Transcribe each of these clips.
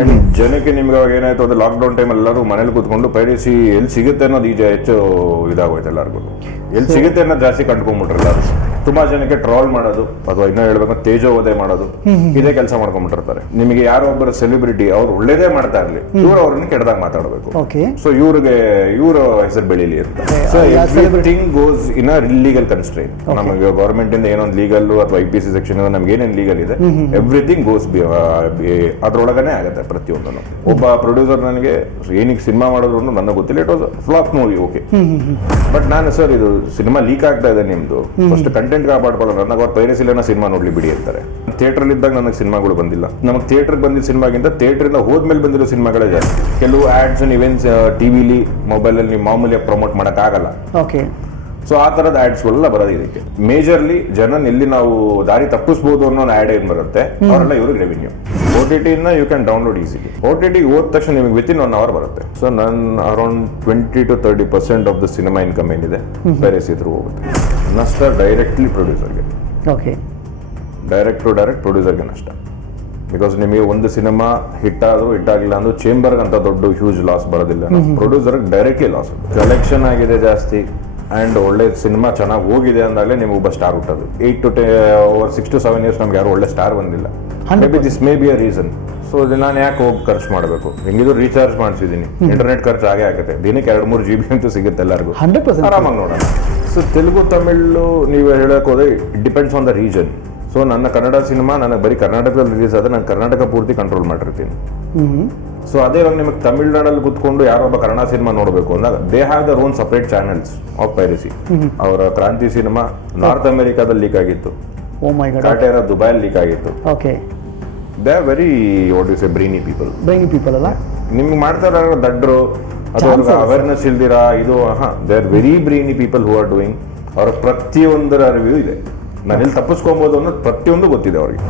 And ಜನಕ್ಕೆ ನಿಮ್ಗೆ ಅವಾಗ ಏನಾಯ್ತು ಅಂದ್ರೆ ಲಾಕ್ಡೌನ್ ಟೈಮ್ ಎಲ್ಲರೂ ಮನೇಲಿ ಕೂತ್ಕೊಂಡು ಪೈರಸಿ ಎಲ್ಲಿ ಸಿಗುತ್ತೆ ಅನ್ನೋದು ಈಗ ಹೆಚ್ಚು ಇದಾಗೋಯ್ತು ಎಲ್ಲರಿಗೂ. ಎಲ್ಲಿ ಸಿಗುತ್ತೆ ಅನ್ನೋದು ಜಾಸ್ತಿ ಕಂಡ್ಕೊಂಡ್ಬಿಟ್ರೆ ಎಲ್ಲರೂ. ತುಂಬಾ ಜನಕ್ಕೆ ಟ್ರಾಲ್ ಮಾಡೋದು ಅಥವಾ ಇನ್ನೂ ಹೇಳ್ಬೇಕು ತೇಜೋವಧೆ ಮಾಡೋದು ಇದೇ ಕೆಲಸ ಮಾಡ್ಕೊಂಡ್ಬಿಟ್ಟಿರ್ತಾರೆ. ನಿಮಗೆ ಯಾರೋ ಒಬ್ಬರು ಸೆಲೆಬ್ರಿಟಿ ಅವ್ರು ಒಳ್ಳೇದೇ ಮಾಡ್ತಾ ಇರ್ಲಿ, ಇವ್ರು ಅವ್ರನ್ನ ಕೆಟ್ಟದಾಗ ಮಾತಾಡಬೇಕು. ಸೊ ಇವ್ರ ಹೆಸರು ಬೆಳೀಲಿ ಅಂತ. So everything goes in a legal constrain. ನಮಗೆ ಗವರ್ಮೆಂಟ್ ಇಂದ ಏನೊಂದು ಲೀಗಲ್ ಅಥವಾ IPC ಸೆಕ್ಷನ್ ನಮ್ಗೆ ಏನೇನು ಲೀಗಲ್ ಇದೆ ಎವ್ರಿಥಿಂಗ್ ಗೋಸ್ ಅದ್ರೊಳಗನೆ ಆಗುತ್ತೆ ಪ್ರತಿಯೊಂದನ್ನು. ಒಬ್ಬ ಪ್ರೊಡ್ಯೂಸರ್ ನನಗೆ ಏನಕ್ಕೆ ಸಿನಿಮಾ ಮಾಡಿದ್ರು ನನಗೆ ಗೊತ್ತಿಲ್ಲ, it was flop movie, okay. But ನಾನು ಸರ್ ಇದು ಸಿನಿಮಾ ಲೀಕ್ ಆಗ್ತಾ ಇದೆ ನಿಮ್ದು, ಫಸ್ಟ್ ಕಂಟೆಂಟ್ ಕಾಪಾಡ್ಕೊಳ್ಳೋಣ, ನನಗೆ ಅವ್ರು ಪೈರಸಿಲೇನ ಸಿನಿಮಾ ನೋಡ್ಲಿ ಬಿಡಿ ಅಂತಾರೆ. ಥಿಯೇಟರ್ ಇದ್ದಾಗ ನನಗೆ ಸಿನಿಮಾಗಳು ಬಂದಿಲ್ಲ. ನಮಗೆ ಥಿಯೇಟರ್ ಬಂದಿದ್ದ ಸಿನಿಮಾಗಿಂತ ಥಿಯೇಟರ್ ಇಂದ ಹೋದ್ಮೇಲೆ ಬಂದಿರೋ ಸಿನಿಮಾಗಳೇ ಜಾಸ್ತಿ. ಕೆಲವು ಆಡ್ಸ್ ಅಂಡ್ ಇವೆಂಟ್ಸ್ ಟಿವಿಲಿ ಮೊಬೈಲಲ್ಲಿ ನೀವು ಮಾಮೂಲಿಯಾಗಿ ಪ್ರಮೋಟ್ ಮಾಡಕ್ ಆಗಲ್ಲ. ಸೊ ಆ ತರದ ಆಡ್ಸ್ ಗಳೆಲ್ಲ ಬರೋದು ಇದಕ್ಕೆ. ಮೇಜರ್ಲಿ ಜನ ಎಲ್ಲಿ ನಾವು ದಾರಿ ತಪ್ಪಿಸಬಹುದು ಅನ್ನೋ ಆಡ್ ಏನ್ ಬರುತ್ತೆ ಅವರೆಲ್ಲ ಇವ್ರಿಗೆ ರೆವಿನ್ಯೂ. OTT ಇಂದ you can download easily. OTT ಹೋದ ತಕ್ಷಣ ನಿಮಗೆ ವಿತಿನ್ 1 hour ಬರುತ್ತೆ. ಸೊ ನನ್ನ around 20 to 30% of the cinema income ಏನಿದೆ ಪೈರಸಿ ಇದ್ರು ಹೋಗುತ್ತೆ. ನಷ್ಟ ಡೈರೆಕ್ಟ್ಲಿ ಪ್ರೊಡ್ಯೂಸರ್ಗೆ, ಡೈರೆಕ್ಟ್ ಪ್ರೊಡ್ಯೂಸರ್ಗೆ ನಷ್ಟ. ಬಿಕಾಸ್ ನಿಮಗೆ ಒಂದು ಸಿನಿಮಾ ಹಿಟ್ ಆದ್ರೂ ಹಿಟ್ ಆಗಿಲ್ಲ ಅಂದ್ರೆ ಚೇಂಬರ್ ಅಂತ ದೊಡ್ಡ ಹ್ಯೂಜ್ ಲಾಸ್ ಬರೋದಿಲ್ಲ, ಪ್ರೊಡ್ಯೂಸರ್ಗೆ ಡೈರೆಕ್ಟ್ಲಿ ಲಾಸ್. ಕಲೆಕ್ಷನ್ ಆಗಿದೆ ಜಾಸ್ತಿ ಅಂಡ್ ಒಳ್ಳೆ ಸಿನಿಮಾ ಚೆನ್ನಾಗಿ ಹೋಗಿದೆ ಅಂದಾಗಲೇ ನಿಮ್ಗೆ ಒಬ್ಬ ಸ್ಟಾರ್ ಹುಟ್ಟೋದು. 6 to 7 years ನಮ್ಗೆ ಯಾರು ಒಳ್ಳೆ ಸ್ಟಾರ್ ಬಂದಿಲ್ಲ. May be this may be a reason. So ನಾನು ಯಾಕೆ ಹೋಗಿ ಖರ್ಚು ಮಾಡಬೇಕು? ಹೆಂಗಿದ್ರು ರೀಚಾರ್ಜ್ ಮಾಡಿಸಿದ್ದೀನಿ, ಇಂಟರ್ನೆಟ್ ಖರ್ಚು ಆಗೇ ಆಗುತ್ತೆ, ದಿನಕ್ಕೆ 2-3 GB ಅಂತೂ ಸಿಗುತ್ತೆ ಎಲ್ಲರಿಗೂ, ಆರಾಮಾಗಿ ನೋಡೋಣ. ಸೊ ತೆಲುಗು ತಮಿಳು ನೀವು ಹೇಳಕ್ ಹೋದ್ರೆ it depends on the region. So ನನ್ನ ಕನ್ನಡ ಸಿನಿಮಾ ನನಗೆ ಬರೀ ಕರ್ನಾಟಕದಲ್ಲಿ ರಿಲೀಸ್ ಆದರೆ ನಾನು ಕರ್ನಾಟಕ ಪೂರ್ತಿ ಕಂಟ್ರೋಲ್ ಮಾಡಿರ್ತೀನಿ. ಸೊ ಅದೇ ಇವಾಗ ನಿಮಗೆ ತಮಿಳ್ನಾಡಲ್ಲಿ ಕುತ್ಕೊಂಡು ಯಾರೊಬ್ಬ ಕನ್ನಡ ಸಿನಿಮಾ ನೋಡಬೇಕು ಅಂದಾಗ they have their own separate channels of piracy. ಅವರ ಕ್ರಾಂತಿ ಸಿನಿಮಾ ನಾರ್ತ್ ಅಮೆರಿಕಾದಲ್ಲಿ ಲೀಕ್ ಆಗಿತ್ತು, ಕಾಟೇರ ದುಬೈಲ್ ಲೀಕ್ ಆಗಿತ್ತು. They are very what you say brainy people ಅಲ್ಲ. ನಿಮ್ಗೆ ಮಾಡ್ತಾರ ದಡ್ರು ಅಥವಾ ಅವೇರ್ನೆಸ್ ಇಲ್ದಿರಾ ಇದು they are very brainy people who are doing. ಅವರ ಪ್ರತಿಯೊಂದರ ರಿವ್ಯೂ ಇದೆ. ನಾನು ಎಲ್ಲಿ ತಪ್ಪಿಸ್ಕೊಬೋದು ಅನ್ನೋದು ಪ್ರತಿಯೊಂದು ಗೊತ್ತಿದೆ ಅವ್ರಿಗೆ.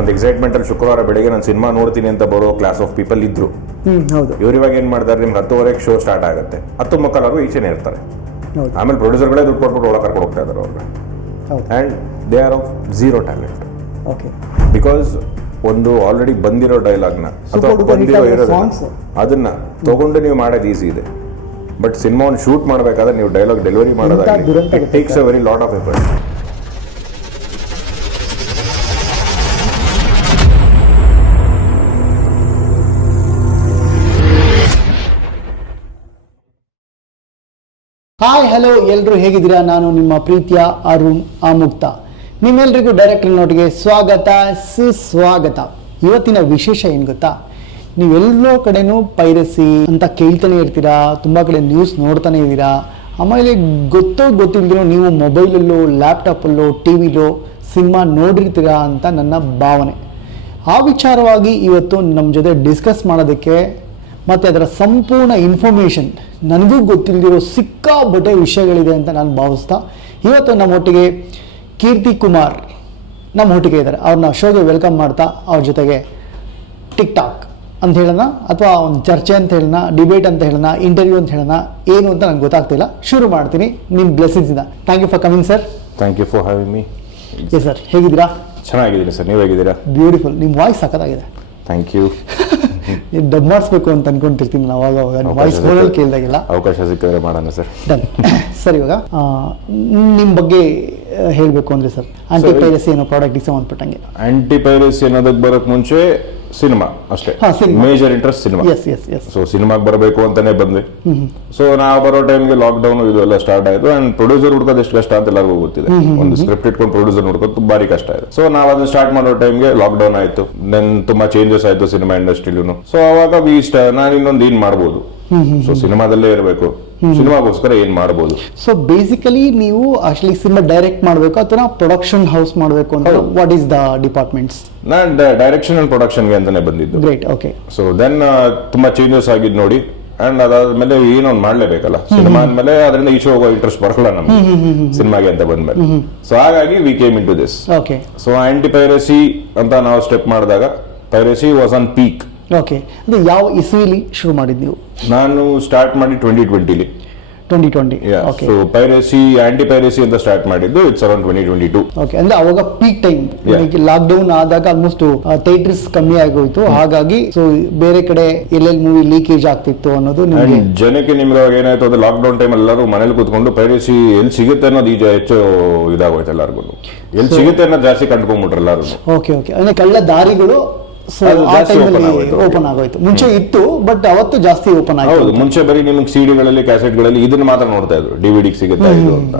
ಒಂದು ಎಕ್ಸೈಟ್ಮೆಂಟ್ ಅಲ್ಲಿ ಶುಕ್ರವಾರ ಬೆಳಿಗ್ಗೆ ನಾನು ಸಿನಿಮಾ ನೋಡ್ತೀನಿ ಅಂತ ಬರೋ ಕ್ಲಾಸ್ ಆಫ್ ಪೀಪಲ್ ಇದ್ರು. ಇವ್ರು ಇವಾಗ ಏನ್ ಮಾಡ್ತಾರೆ, ನಿಮ್ಗೆ 10:30 ಶೋ ಸ್ಟಾರ್ಟ್ ಆಗುತ್ತೆ, 10:15 ಈಚೆನೆ ಇರ್ತಾರೆ. ಆಮೇಲೆ ಪ್ರೊಡ್ಯೂಸರ್ಗಳೇ ದುಡ್ಡು ಕೊಟ್ಬಿಟ್ಟು ಒಳಗೆ ಕರ್ಕೊಂಡು ಹೋಗ್ತಾ ಇದಾರೆ ಅವ್ರಿಗೆ. And they are of zero talent. Because ಒಂದು ಆಲ್ರೆಡಿ ಬಂದಿರೋ ಡೈಲಾಗ್ನ ಅಥವಾ ಬಂದಿರೋ ಅದನ್ನ ತಗೊಂಡು ನೀವು ಮಾಡೋದು ಈಸಿ ಇದೆ. ಬಟ್ ಸಿನಿಮಾ ಒಂದು ಶೂಟ್ ಮಾಡಬೇಕಾದ್ರೆ ನೀವು ಡೈಲಾಗ್ ಡೆಲಿವರಿ ಮಾಡೋದಾಗಲಿ it takes a very lot of effort. Hi hello ಎಲ್ಲರೂ ಹೇಗಿದ್ದೀರಾ? ನಾನು ನಿಮ್ಮ ಪ್ರೀತಿಯ ಅರುಣ್ ಆಮುಕ್ತ. ನಿಮ್ಮೆಲ್ರಿಗೂ ಡೈರೆಕ್ಟರ್ ನೋಟ್ಗೆ ಸ್ವಾಗತ ಸುಸ್ವಾಗತ. ಇವತ್ತಿನ ವಿಶೇಷ ಏನು ಗೊತ್ತಾ, ನೀವೆಲ್ಲೋ ಕಡೆನೂ ಪೈರಸಿ ಅಂತ ಕೇಳ್ತಾನೆ ಇರ್ತೀರಾ, ತುಂಬ ಕಡೆ ನ್ಯೂಸ್ ನೋಡ್ತಾನೆ ಇದ್ದೀರಾ. ಆಮೇಲೆ ಗೊತ್ತಿಲ್ದಿರೋ ನೀವು ಮೊಬೈಲಲ್ಲೋ ಲ್ಯಾಪ್ಟಾಪಲ್ಲೋ ಟಿವಿಲೋ ಸಿನಿಮಾ ನೋಡಿರ್ತೀರಾ ಅಂತ ನನ್ನ ಭಾವನೆ. ಆ ವಿಚಾರವಾಗಿ ಇವತ್ತು ನಮ್ಮ ಜೊತೆ ಡಿಸ್ಕಸ್ ಮಾಡೋದಕ್ಕೆ ಮತ್ತು ಅದರ ಸಂಪೂರ್ಣ ಇನ್ಫಾರ್ಮೇಷನ್ ನನಗೂ ಗೊತ್ತಿಲ್ಲದಿರೋ ಸಿಕ್ಕಾಬಟ್ಟೆ ವಿಷಯಗಳಿದೆ ಅಂತ ನಾನು ಭಾವಿಸ್ತಾ ಇವತ್ತು ನಮ್ಮೊಟ್ಟಿಗೆ ಕೀರ್ತಿ ಕುಮಾರ್ ನಮ್ಮೊಟ್ಟಿಗೆ ಇದ್ದಾರೆ. ಅವ್ರನ್ನ ಶೋಗೆ ವೆಲ್ಕಮ್ ಮಾಡ್ತಾ ಅವ್ರ ಜೊತೆಗೆ ಟಿಕ್ ಟಾಕ್ ಅಂತ ಹೇಳೋಣ ಅಥವಾ ಒಂದು ಚರ್ಚೆ ಅಂತ ಹೇಳೋಣ, ಡಿಬೇಟ್ ಅಂತ ಹೇಳೋಣ, ಇಂಟರ್ವ್ಯೂ ಅಂತ ಹೇಳೋಣ, ಏನು ಅಂತ ನಂಗೆ ಗೊತ್ತಾಗ್ತಿಲ್ಲ. ಶುರು ಮಾಡ್ತೀನಿ ನಿಮ್ಮ ಬ್ಲೆಸ್ಸಿಂಗ್ಸಿಂದ. Thank you for coming sir. Thank you for having me. Yes sir, ಹೇಗಿದ್ದೀರಾ? ಚೆನ್ನಾಗಿದ್ದೀನಿ ಸರ್, ನೀವು ಹೇಗಿದ್ದೀರಾ? ಬ್ಯೂಟಿಫುಲ್. ನಿಮ್ಮ ವಾಯ್ಸ್ ಸಖತ್ತಾಗಿದೆ. Thank you. ನೀವು ಡಬ್ ಮಾಡಿಸ್ಬೇಕು ಅಂತ ಅನ್ಕೊಂತಿರ್ತೀನಿ ನಾವು ಅವಾಗ ವಾಯ್ಸ್ ಫೋನಲ್ಲಿ ಕೇಳಿದಾಗೆಲ್ಲ. ಅವಕಾಶ ಸಿಕ್ಕಿದ್ರೆ ಮಾಡೋಣ ಸರ್. ಡನ್. ಸರ್, ಇವಾಗ ನಿಮ್ಮ ಬಗ್ಗೆ ಹೇಳಬೇಕು ಅಂದರೆ ಸರ್, ಆಂಟಿ ಪೈರಸಿ ಅನ್ನೋ ಪ್ರಾಡಕ್ಟಿಗೆ ಸಂಬಂಧಪಟ್ಟಂಗೆ. ಆಂಟಿ ಪೈರಸಿ ಅನ್ನೋದಕ್ಕೆ ಬರೋಕ್ಕೆ ಮುಂಚೆ ಸಿನಿಮಾ ಅಷ್ಟೇ ಮೇಜರ್ ಇಂಟ್ರೆಸ್ಟ್ ಸಿನಿಮಾ. ಸೊ ಸಿನಿಮಾಗೆ ಬರಬೇಕು ಅಂತಾನೆ ಬಂದ್ವಿ. ಸೊ ನಾವು ಬರೋ ಟೈಮ್ಗೆ ಲಾಕ್ಡೌನ್ ಇದು ಎಲ್ಲ ಸ್ಟಾರ್ಟ್ ಆಯ್ತು. ಅಂಡ್ ಪ್ರೊಡ್ಯೂಸರ್ ಹುಡ್ಕೋದು ಎಷ್ಟು ಕಷ್ಟ ಅಂತ ಎಲ್ಲರಿಗೂ ಗೊತ್ತಿದೆ. ಒಂದು ಸ್ಕ್ರಿಪ್ಟ್ ಇಟ್ಕೊಂಡು ಪ್ರೊಡ್ಯೂಸರ್ ಹುಡ್ಕೋದು ಭಾರಿ ಕಷ್ಟ ಆಯ್ತು. ಸೊ ನಾವು ಅದನ್ನ ಸ್ಟಾರ್ಟ್ ಮಾಡೋ ಟೈಮ್ಗೆ ಲಾಕ್ಡೌನ್ ಆಯ್ತು. ದೆನ್ ತುಂಬಾ ಚೇಂಜಸ್ ಆಯ್ತು ಸಿನಿಮಾ ಇಂಡಸ್ಟ್ರಿಲೂ. ಸೊ ಅವಾಗ ನಾನು ಇನ್ನೊಂದು ಏನ್ ಮಾಡ್ಬೋದು, ಸೊ ಸಿನಿಮಾದಲ್ಲೇ ಇರಬೇಕು, ಸಿನಿಮಾಗೋಸ್ಕರ ಏನ್ ಮಾಡಬಹುದು. ಸೊ ಬೇಸಿಕಲಿ ನೀವು ಆಕ್ಚುಲಿ ಸಿನಿಮಾ ಡೈರೆಕ್ಟ್ ಮಾಡಬೇಕು ಅಥವಾ ಪ್ರೊಡಕ್ಷನ್ ಹೌಸ್ ಮಾಡಬೇಕು ಅಂತ ವಾಟ್ ಈಸ್ ದ ಡಿಪಾರ್ಟ್ಮೆಂಟ್ಸ್? ನಾನು ಡೈರೆಕ್ಷನ್ ಅಂಡ್ ಪ್ರೊಡಕ್ಷನ್ಗೆ ಅಂತಾನೆ ಬಂದಿದ್ದು. Great, okay. ಸೊ ದೆನ್ ತುಂಬಾ ಚೇಂಜಸ್ ಆಗಿದ್ ನೋಡಿ ಅಂಡ್ ಅದಾದ್ಮೇಲೆ ಏನೊಂದು ಮಾಡ್ಲೇಬೇಕಲ್ಲ ಸಿನಿಮಾ ಅಂದ್ಮೇಲೆ, ಅದರಿಂದ ಈಚೆ ಹೋಗೋ ಇಂಟ್ರೆಸ್ಟ್ ಬರಲ್ಲ ನಮ್ಗೆ ಸಿನಿಮಾಗೆ ಅಂತ ಬಂದ್ಮೇಲೆ. ಸೊ ಹಾಗಾಗಿ we came into this. Okay. So anti piracy ಅಂತ ನಾವು ಸ್ಟೆಪ್ ಮಾಡಿದಾಗ piracy was on peak. Okay. ಅಂದ್ರೆ ಯಾವ ಇಸ್ವಿಲಿ ಶುರು ಮಾಡಿದ್ ನೀವು? ನಾನು ಸ್ಟಾರ್ಟ್ ಮಾಡಿ 2020. 2020. Okay so piracy anti piracy ಅಂತ ಸ್ಟಾರ್ಟ್ ಮಾಡಿದ್ದು ಇಟ್ಸ್ ಅರೌಂಡ್ 2022. ಓಕೆ ಅಂದ್ರೆ ಅವಾಗ ಪೀಕ್ ಟೈಮ್ ಲಾಕ್ಡೌನ್ ಆದಾಗ ಆಲ್ಮೋಸ್ಟ್ ಥಿಯೇಟರ್ಸ್ ಕಮ್ಮಿ ಆಗೋಯ್ತು, ಹಾಗಾಗಿ ಸೊ ಬೇರೆ ಕಡೆ ಎಲ್ಲೆಲ್ಲಿ ಮೂವಿ ಲೀಕೇಜ್ ಆಗ್ತಿತ್ತು ಅನ್ನೋದು ನಿಮಗೆ And ಜನಕ್ಕೆ ನಿಮ್ಗೆ ಅವಾಗ ಏನಾಯ್ತು ಅದು ಲಾಕ್ಡೌನ್ ಟೈಮ್ ಎಲ್ಲರೂ ಮನೇಲಿ ಕೂತ್ಕೊಂಡು ಪೈರಸಿ ಎಲ್ಲಿ ಸಿಗುತ್ತೆ ಅನ್ನೋದು ಈಗ ಹೆಚ್ಚು ಇದಾಗೋಯ್ತು ಎಲ್ಲರಿಗೂ. ಎಲ್ಲಿ ಸಿಗುತ್ತೆ ಅನ್ನೋದು ಜಾಸ್ತಿ ಕಂಡ್ಕೊಂಡ್ಬಿಟ್ರು ಎಲ್ಲರೂ. ಓಕೆ ಓಕೆ ಅಂದ್ರೆ ಕಳ್ಳ ದಾರಿಗಳು ಸೊ ಅದು ಆ ಜಾಸ್ತಿ ಟೈಮಲ್ಲಿ open ಆಗೋಯ್ತು. ಓಪನ್ ಆಗೋಯ್ತು. ಮುಂಚೆ ಇತ್ತು ಬಟ್ ಅವತ್ತು ಜಾಸ್ತಿ ಓಪನ್ ಆಯ್ತು. ಹೌದು, ಮುಂಚೆ ಬರೀ ನಿಮ್ಗೆ ಸಿಡಿಗಳಲ್ಲಿ ಕ್ಯಾಸೆಟ್ಗಳಲ್ಲಿ ಇದನ್ನ ಮಾತ್ರ ನೋಡ್ತಾ ಇದ್ರು, ಡಿವಿಡಿ ಸಿಗುತ್ತೆ ಇದು ಅಂತ.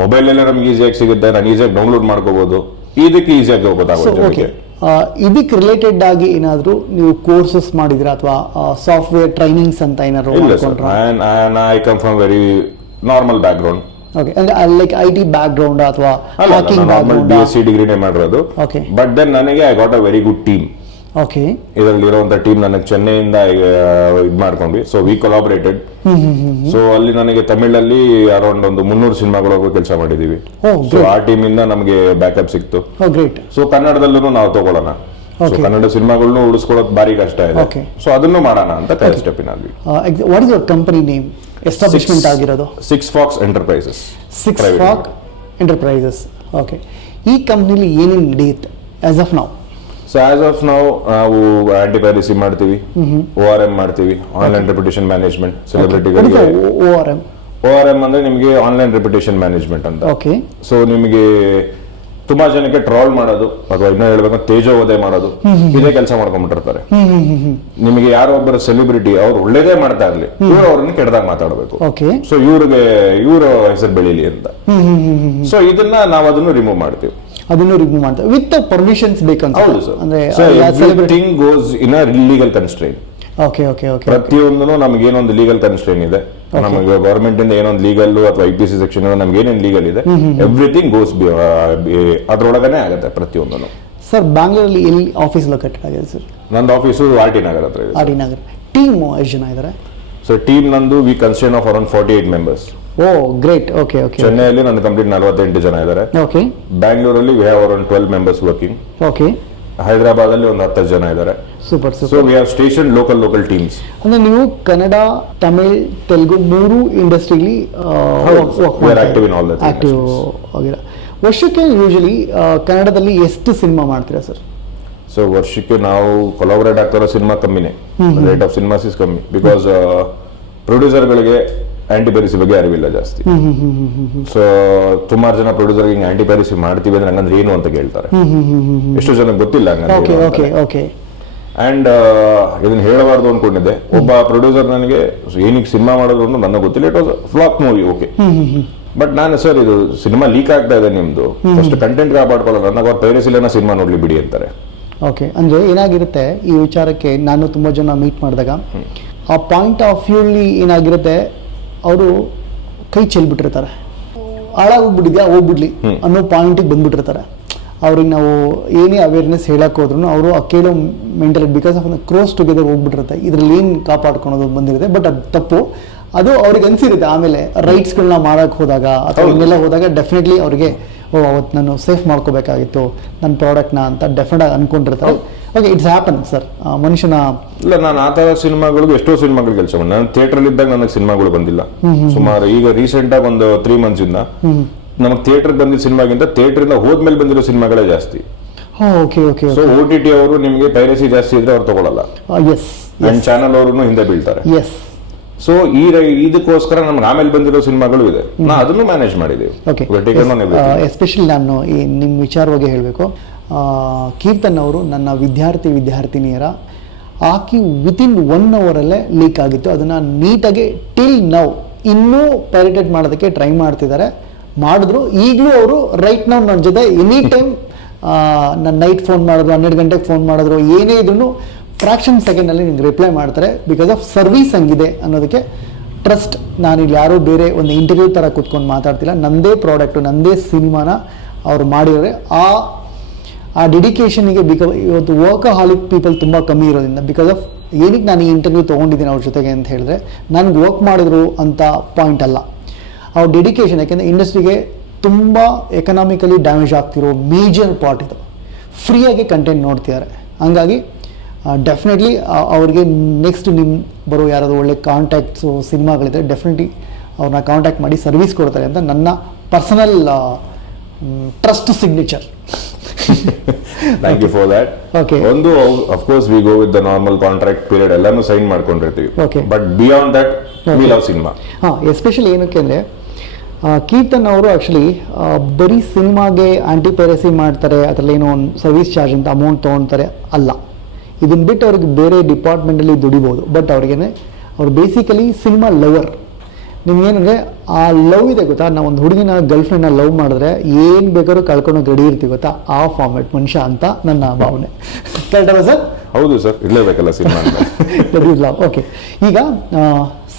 ಮೊಬೈಲ್ ಎಲ್ಲ ನಮ್ಗೆ ಈಸಿಯಾಗಿ ಸಿಗುತ್ತೆ, ನಾನು ಈಸಿಯಾಗಿ ಡೌನ್ಲೋಡ್ ಮಾಡ್ಕೋಬಹುದು, ಇದಕ್ಕೆ ಈಸಿಯಾಗಿ ಸೊ ಗೊತ್ತಾಗುತ್ತೆ ಓಕೆ ಜನಕ್ಕೆ. ಇದಕ್ಕೆ ರಿಲೇಟೆಡ್ ಆಗಿ ಏನಾದ್ರು ನೀವು ಕೋರ್ಸಸ್ ಮಾಡಿದ್ರ ಅಥವಾ ಸಾಫ್ಟ್ವೇರ್ ಟ್ರೈನಿಂಗ್ಸ್ ಅಂತ ಏನಾದ್ರು ಇಲ್ಲ ಸರ್, ಮಾಡ್ಕೊಂಡ್ರಾ? I come from very normal background. Okay ಅಂದ್ರೆ like I T background ಅಥವಾ ಅಲ್ಲ, hacking back normal ground? BSc ಡಿಗ್ರಿನೇ ಮಾಡಿರೋದು. ಓಕೆ ಬಟ್ ದೆನ್ ನನಗೆ I got a very good team. Okay ಇದರಲ್ಲಿ ಇರುವಂತ ಟೀಮ್ ನನಗೆ ಚೆನ್ನೈಯಿಂದ ಇದ್ ಮಾಡ್ಕೊಂಡ್ವಿ. So we collaborated. ಸೊ ಅಲ್ಲಿ ನನಗೆ ತಮಿಳಲ್ಲಿ ಅರೌಂಡ್ ಒಂದು 300 ಸಿನಿಮಾಗಳವರೆಗೂ ಕೆಲಸ ಮಾಡಿದೀವಿ. Oh, ಸೊ ಆ ಟೀಮ್ ಇಂದ ನಮಗೆ ಬ್ಯಾಕಪ್ ಸಿಕ್ತು. ಓ ಗ್ರೇಟ್. ಸೊ ಕನ್ನಡದಲ್ಲೂ ನಾವು ತಗೊಳ್ಳೋಣ. So Okay. ಕನ್ನಡ ಸಿನಿಮಾಗಳನ್ನು ಉಳಿಸ್ಕೊಳ್ಳೋದು ಭಾರಿ ಕಷ್ಟ ಇದೆ. Okay. ಸೊ ಅದನ್ನು ಮಾಡೋಣ ಅಂತ ಸ್ಟೆಪ್ಪಿನಲ್ಲಿ what is your company name? Establishment ಆಗಿರೋದು? 6 Fox Enterprises. Six Private fox enterprises. Okay, ಈ ಕಂಪ್ನಿಲಿ ಏನೇನು ನಡೆಯುತ್ತೆ as of now? So as of ನಾವು ಆಂಟಿ ಪೈರಸಿ ಮಾಡ್ತೀವಿ, ORM ಮಾಡ್ತೀವಿ, ಆನ್ಲೈನ್ ರೆಪ್ಯುಟೇಷನ್ ಮ್ಯಾನೇಜ್ಮೆಂಟ್ ಸೆಲೆಬ್ರಿಟಿಗಳಿಗೆ. ORM? ORM ಅಂದ್ರೆ ನಿಮಗೆ ಆನ್ಲೈನ್ ರೆಪ್ಯುಟೇಷನ್ ಮ್ಯಾನೇಜ್ಮೆಂಟ್ ಅಂತ. ಓಕೆ ಸೊ ನಿಮಗೆ ತುಂಬಾ ಜನಕ್ಕೆ ಟ್ರಾಲ್ ಮಾಡೋದು ಅಥವಾ ಇನ್ನೂ ಹೇಳ್ಬೇಕಂದ್ರೆ ತೇಜೋವಧೆ ಮಾಡೋದು, ಇದೇ ಕೆಲಸ ಮಾಡ್ಕೊಂಡ್ಬಿಟ್ಟಿರ್ತಾರೆ. ನಿಮಗೆ ಯಾರೋ ಒಬ್ಬರು ಸೆಲೆಬ್ರಿಟಿ ಅವ್ರು ಒಳ್ಳೇದೇ ಮಾಡ್ತಾ ಇರ್ಲಿ, ಇವ್ರು ಅವ್ರನ್ನ ಕೆಟ್ಟದಾಗ ಮಾತಾಡಬೇಕು. ಓಕೆ ಸೊ ಇವ್ರ ಹೆಸರು ಬೆಳೀಲಿ ಅಂತ. ಸೊ ಇದನ್ನ ನಾವು ಅದನ್ನು ರಿಮೂವ್ ಮಾಡ್ತೀವಿ. ಅದನ್ನು ರಿಮೂವ್ ಮಾಡ್ತಾರೆ ವಿತ್ ಪರ್ಮಿಷನ್ಸ್ ಬೇಕಂತ? ಹೌದು ಸರ್. ಅಂದ್ರೆ everything goes in a legal constrain. Okay okay okay ಪ್ರತಿಯೊಂದು ನಮ್ಗೆ ಏನೊಂದು ಲೀಗಲ್ ಕನ್ಸ್ಟ್ರೈನ್ ಇದೆ, ನಮಗೆ ಗವರ್ಮೆಂಟ್ ಇಂದ ಏನೊಂದು ಲೀಗಲ್ ಅಥವಾ IPC ಸೆಕ್ಷನ್ ನಮ್ಗೆ ಏನೇನು ಲೀಗಲ್ ಇದೆ, ಎವ್ರಿಥಿಂಗ್ ಗೋಸ್ ಅದ್ರೊಳಗನೆ ಆಗುತ್ತೆ ಪ್ರತಿಯೊಂದನ್ನು. ಸರ್ ಬ್ಯಾಂಗ್ಳೂರಲ್ಲಿ ಎಲ್ಲಿ ಆಫೀಸ್ ಲೊಕೇಟೆಡ್ ಆಗಿದೆ ಸರ್? ನಂದು ಆಫೀಸು RT ನಗರ್ ಹತ್ರ ಇದೆ. RT ನಗರ್. ಟೀಮ್ ಎಷ್ಟು ಜನ ಇದ್ದಾರೆ? ಸೊ ಟೀಮ್ ನಂದು we consist of around 48 members. Oh great. Okay okay ಚೆನ್ನೈಯಲ್ಲಿ ನನ್ನ ಕಂಪ್ಲೀಟ್ 48 ಜನ ಇದ್ದಾರೆ. ಓಕೆ ಬ್ಯಾಂಗ್ಳೂರಲ್ಲಿ we have around 12 members working. Okay Hyderabad ಅಲ್ಲಿ ಒಂದು 10 ಜನ ಇದ್ದಾರೆ. Super so super. We have station local teams. ಅಂದ್ರೆ ನೀವು ಕನ್ನಡ, ತಮಿಳ್, ತೆಲುಗು 3 ಇಂಡಸ್ಟ್ರಿಲಿ We are active in all the three active industries. ಆಗಿರ. ವರ್ಷಕ್ಕೆ ಯೂಶಲಿ ಕನ್ನಡದಲ್ಲಿ ಎಷ್ಟು ಸಿನಿಮಾ ಮಾಡ್ತೀರಾ ಸರ್? ಸೊ ವರ್ಷಕ್ಕೆ ನಾವು ಕೊಲಾಬರೇಟ್ ಆಗ್ತಾರೋ ಸಿನಿಮಾ ಕಮ್ಮಿನೇ, ರೇಟ್ ಆಫ್ ಸಿನಿಮಾಸ್ ಇಸ್ ಕಮ್ಮಿ. ಬಿಕಾಸ್ ಪ್ರೊಡ್ಯೂಸರ್ಗಳಿಗೆ ಆಂಟಿ ಪೈರಸಿ ಬಗ್ಗೆ ಅರಿವಿಲ್ಲ ಜಾಸ್ತಿ. ಸೊ ಸುಮಾರು ಜನ ಪ್ರೊಡ್ಯೂಸರ್ ಹಿಂಗೆ ಆಂಟಿ ಪೈರಸಿ ಮಾಡ್ತೀವಿ ಅಂದ್ರೆ ಹಂಗಂದ್ರೆ ಏನು ಅಂತ ಕೇಳ್ತಾರೆ. ಎಷ್ಟು ಜನ ಗೊತ್ತಿಲ್ಲ ಓಕೆ ಹಂಗಂದ್ರೆ. ಓಕೆ ಓಕೆ ಅಂಡ್ ಇದನ್ನ ಹೇಳಬಾರ್ದು ಅನ್ಕೊಂಡಿದ್ದೆ. ಒಬ್ಬ ಪ್ರೊಡ್ಯೂಸರ್ ನನಗೆ ಏನಕ್ಕೆ ಸಿನಿಮಾ ಮಾಡೋದು ಅಂತ ನನಗೆ ಗೊತ್ತಿಲ್ಲ. It was flop movie. Okay, but ನಾನು ಸರ್ ಇದು ಸಿನಿಮಾ ಲೀಕ್ ಆಗ್ತಾ ಇದೆ ನಿಮ್ದು, ಫಸ್ಟ್ ಕಂಟೆಂಟ್ ಕಾಪಾಡ್ಕೊಳ್ಳೋಣ, ನನಗೆ ಅವ್ರು ಪೈರಸಿಲೇನ ಸಿನಿಮಾ ನೋಡ್ಲಿ ಬಿಡಿ ಅಂತಾರೆ. ಓಕೆ, ಅಂದ್ರೆ ಏನಾಗಿರುತ್ತೆ ಈ ವಿಚಾರಕ್ಕೆ ನಾನು ತುಂಬಾ ಜನ ಮೀಟ್ ಮಾಡಿದಾಗ ಆ ಪಾಯಿಂಟ್ ಆಫ್ ವ್ಯೂಲಿ ಏನಾಗಿರುತ್ತೆ, ಅವರು ಕೈ ಚೆಲ್ಬಿಟ್ಟಿರ್ತಾರೆ, ಹಾಳಾಗೋಗ್ಬಿಟ್ಟಿದ್ಯಾ ಹೋಗ್ಬಿಡ್ಲಿ ಅನ್ನೋ ಪಾಯಿಂಟಿಗೆ ಬಂದ್ಬಿಟ್ಟಿರ್ತಾರೆ. ಅವ್ರಿಗೆ ನಾವು ಏನೇ ಅವೇರ್ನೆಸ್ ಹೇಳಕ್ ಹೋದ್ರು ಅವರು ಕೇಳೋ mentality because of cross together ಹೋಗ್ಬಿಟ್ಟಿರುತ್ತೆ. ಇದ್ರಲ್ಲಿ ಏನು ಕಾಪಾಡ್ಕೊಳೋದು ಬಂದಿರುತ್ತೆ. ಬಟ್ ಅದು ತಪ್ಪು. ಅದು ಅವ್ರಿಗೆ ಅನ್ಸಿರುತ್ತೆ ಆಮೇಲೆ ರೈಟ್ಸ್ಗಳನ್ನ ಮಾಡಕ್ ಹೋದಾಗ ಅಥವಾ ಹಿಂಗೆಲ್ಲ ಹೋದಾಗ ಡೆಫಿನೆಟ್ಲಿ ಅವ್ರಿಗೆ ಅವತ್ತು ನಾನು ಸೇಫ್ ಮಾಡ್ಕೋಬೇಕಾಗಿತ್ತು ನನ್ನ ಪ್ರಾಡಕ್ಟ್ನ ಅಂತ ಡೆಫಿನೆಟ್ ಆಗಿ ಅನ್ಕೊಂಡಿರ್ತಾರೆ. Okay, it's happen sir. ಮನುಷ್ಯನ ಇಲ್ಲ, ನಾನು ಆ ಥರ ಸಿನಿಮಾಗಳಿಗೂ ಎಷ್ಟೋ ಸಿನಿಮಾಗಳು ಕೆಲಸ ಮಾಡಿ ನಾನು ಥಿಯೇಟರ್ ಇದ್ದಾಗ ನನಗೆ ಸಿನಿಮಾಗಳು ಬಂದಿಲ್ಲ ಸುಮಾರು. ಈಗ ರೀಸೆಂಟ್ ಆಗಿ ಒಂದು 3 months ಇಂದ ನಮಗೆ ಥಿಯೇಟರ್ ಬಂದಿದ್ದ ಸಿನಿಮಾಗಿಂತ ಥಿಯೇಟರ್ ಇಂದ ಹೋದ್ಮೇಲೆ ಬಂದಿರೋ ಸಿನಿಮಾಗಳೇ ಜಾಸ್ತಿ. Okay okay. ಸೊ OTT ಅವರು ನಿಮಗೆ ಪೈರಸಿ ಜಾಸ್ತಿ ಇದ್ರೆ ಅವ್ರು ತಗೊಳ್ಳಲ್ಲ. ಎಸ್. ಅಂಡ್ ಚಾನಲ್ ಅವರು ಹಿಂದೆ ಬೀಳ್ತಾರೆ. ಎಸ್. ಸೊ ಇದಕ್ಕೋಸ್ಕರ ನಮ್ಗೆ ಆಮೇಲೆ ಬಂದಿರೋ ಸಿನಿಮಾಗಳು ಇದೆ, ನಾ ಅದನ್ನು ಮ್ಯಾನೇಜ್ ಮಾಡಿದ್ದೀವಿ. ಓಕೆ, ಎಸ್ಪೆಷಲಿ ನಾನು ನಿಮ್ಮ ವಿಚಾರವಾಗಿ ಹೇಳಬೇಕು. ಕೀರ್ತನ್ ಅವರು ನನ್ನ ವಿದ್ಯಾರ್ಥಿನಿಯರ ಆಕಿ ವಿತಿನ್ 1 hour ಲೀಕ್ ಆಗಿತ್ತು. ಅದನ್ನು ನೀಟಾಗಿ ಟಿಲ್ ನೌ ಇನ್ನೂ ಪೈರೇಟೆಡ್ ಮಾಡೋದಕ್ಕೆ ಟ್ರೈ ಮಾಡ್ತಿದ್ದಾರೆ. ಮಾಡಿದ್ರು ಈಗಲೂ ಅವರು ರೈಟ್ ನಾವು ನನ್ನ ಜೊತೆ ಎನಿ ಟೈಮ್ ನನ್ನ ನೈಟ್ ಫೋನ್ ಮಾಡಿದ್ರು, 12 ಗಂಟೆಗೆ ಫೋನ್ ಮಾಡಿದ್ರು, ಏನೇ ಇದ್ರೂ ಫ್ರಾಕ್ಷನ್ ಸೆಕೆಂಡಲ್ಲಿ ನಿಮ್ಗೆ ರಿಪ್ಲೈ ಮಾಡ್ತಾರೆ. ಬಿಕಾಸ್ ಆಫ್ ಸರ್ವಿಸ್ ಹಂಗಿದೆ ಅನ್ನೋದಕ್ಕೆ ಟ್ರಸ್ಟ್. ನಾನಿಲ್ಲಿ ಯಾರೂ ಬೇರೆ ಒಂದು ಇಂಟರ್ವ್ಯೂ ಥರ ಕೂತ್ಕೊಂಡು ಮಾತಾಡ್ತಿಲ್ಲ. ನನ್ನದೇ ಪ್ರಾಡಕ್ಟು, ನನ್ನದೇ ಸಿನಿಮಾನ ಅವ್ರು ಮಾಡಿದರೆ ಆ ಡೆಡಿಕೇಶನಿಗೆ ಇವತ್ತು ವರ್ಕಹಾಲಿಕ್ ಪೀಪಲ್ ತುಂಬ ಕಮ್ಮಿ ಇರೋದ್ರಿಂದ, ಬಿಕಾಸ್ ಆಫ್ ಏನಕ್ಕೆ ನಾನು ಈ ಇಂಟರ್ವ್ಯೂ ತೊಗೊಂಡಿದ್ದೀನಿ ಅವ್ರ ಜೊತೆಗೆ ಅಂತ ಹೇಳಿದ್ರೆ ನನಗೆ ವರ್ಕ್ ಮಾಡಿದ್ರು ಅಂತ ಪಾಯಿಂಟ್ ಅಲ್ಲ, ಅವ್ರ ಡೆಡಿಕೇಶನ್. ಯಾಕೆಂದರೆ ಇಂಡಸ್ಟ್ರಿಗೆ ತುಂಬ ಎಕನಾಮಿಕಲಿ ಡ್ಯಾಮೇಜ್ ಆಗ್ತಿರೋ ಮೇಜರ್ ಪಾರ್ಟ್ ಇದು. ಫ್ರೀಯಾಗಿ ಕಂಟೆಂಟ್ ನೋಡ್ತಿದ್ದಾರೆ. ಹಂಗಾಗಿ ಡೆಫಿನೆಟ್ಲಿ ಅವ್ರಿಗೆ ನೆಕ್ಸ್ಟ್ ನಿಮ್ಮ ಬರೋ ಯಾರಾದರೂ ಒಳ್ಳೆ ಕಾಂಟ್ಯಾಕ್ಟ್ಸು ಸಿನಿಮಾಗಳಿದ್ರೆ ಡೆಫಿನೆಟ್ಲಿ ಅವ್ರನ್ನ ಕಾಂಟ್ಯಾಕ್ಟ್ ಮಾಡಿ ಸರ್ವಿಸ್ ಕೊಡ್ತಾರೆ ಅಂತ ನನ್ನ personal trust signature. Thank you for that. Okay. ಒಂದು of course we go with the normal contract period ಎಲ್ಲಾನು ಸೈನ್ ಮಾಡ್ಕೊಂಡಿರ್ತೀವಿ. Okay. But beyond that we love cinema. ಹಾಂ, ಎಸ್ಪೆಷಲಿ ಏನಕ್ಕೆ ಅಂದರೆ ಕೀರ್ತನ್ ಅವರು ಆ್ಯಕ್ಚುಲಿ ಬರೀ ಸಿನಿಮಾಗೆ ಆ್ಯಂಟಿ ಪೈರಸಿ ಮಾಡ್ತಾರೆ, ಅದರಲ್ಲಿ ಏನೋ ಒಂದು ಸರ್ವಿಸ್ ಚಾರ್ಜ್ ಅಂತ ಅಮೌಂಟ್ ತೊಗೊಳ್ತಾರೆ ಅಲ್ಲ. ಇದನ್ನ ಬಿಟ್ಟು ಅವ್ರಿಗೆ ಬೇರೆ ಡಿಪಾರ್ಟ್ಮೆಂಟಲ್ಲಿ ದುಡಿಬೋದು. ಬಟ್ ಅವ್ರು ಬೇಸಿಕಲಿ ಸಿನಿಮಾ ಲವರ್. ನಿಮ್ಗೇನಂದರೆ ಆ ಲವ್ ಇದೆ ಗೊತ್ತಾ, ನಾವು ಒಂದು ಹುಡುಗಿನ ಗರ್ಲ್ಫ್ರೆಂಡ್ನ ಲವ್ ಮಾಡಿದ್ರೆ ಏನು ಬೇಕಾದ್ರೂ ಕಳ್ಕೊಂಡೋಗಿ ರೆಡಿ ಇರ್ತೀವಿ ಗೊತ್ತಾ, ಆ ಫಾರ್ಮೆಟ್ ಮನುಷ್ಯ ಅಂತ ನನ್ನ ಭಾವನೆ. ಕರೆಕ್ಟಲ್ಲ ಸರ್? ಹೌದು ಸರ್, ಇರಲೇಬೇಕಲ್ಲ ಸಿನಿಮಾ ಅಂತ. ಓಕೆ, ಈಗ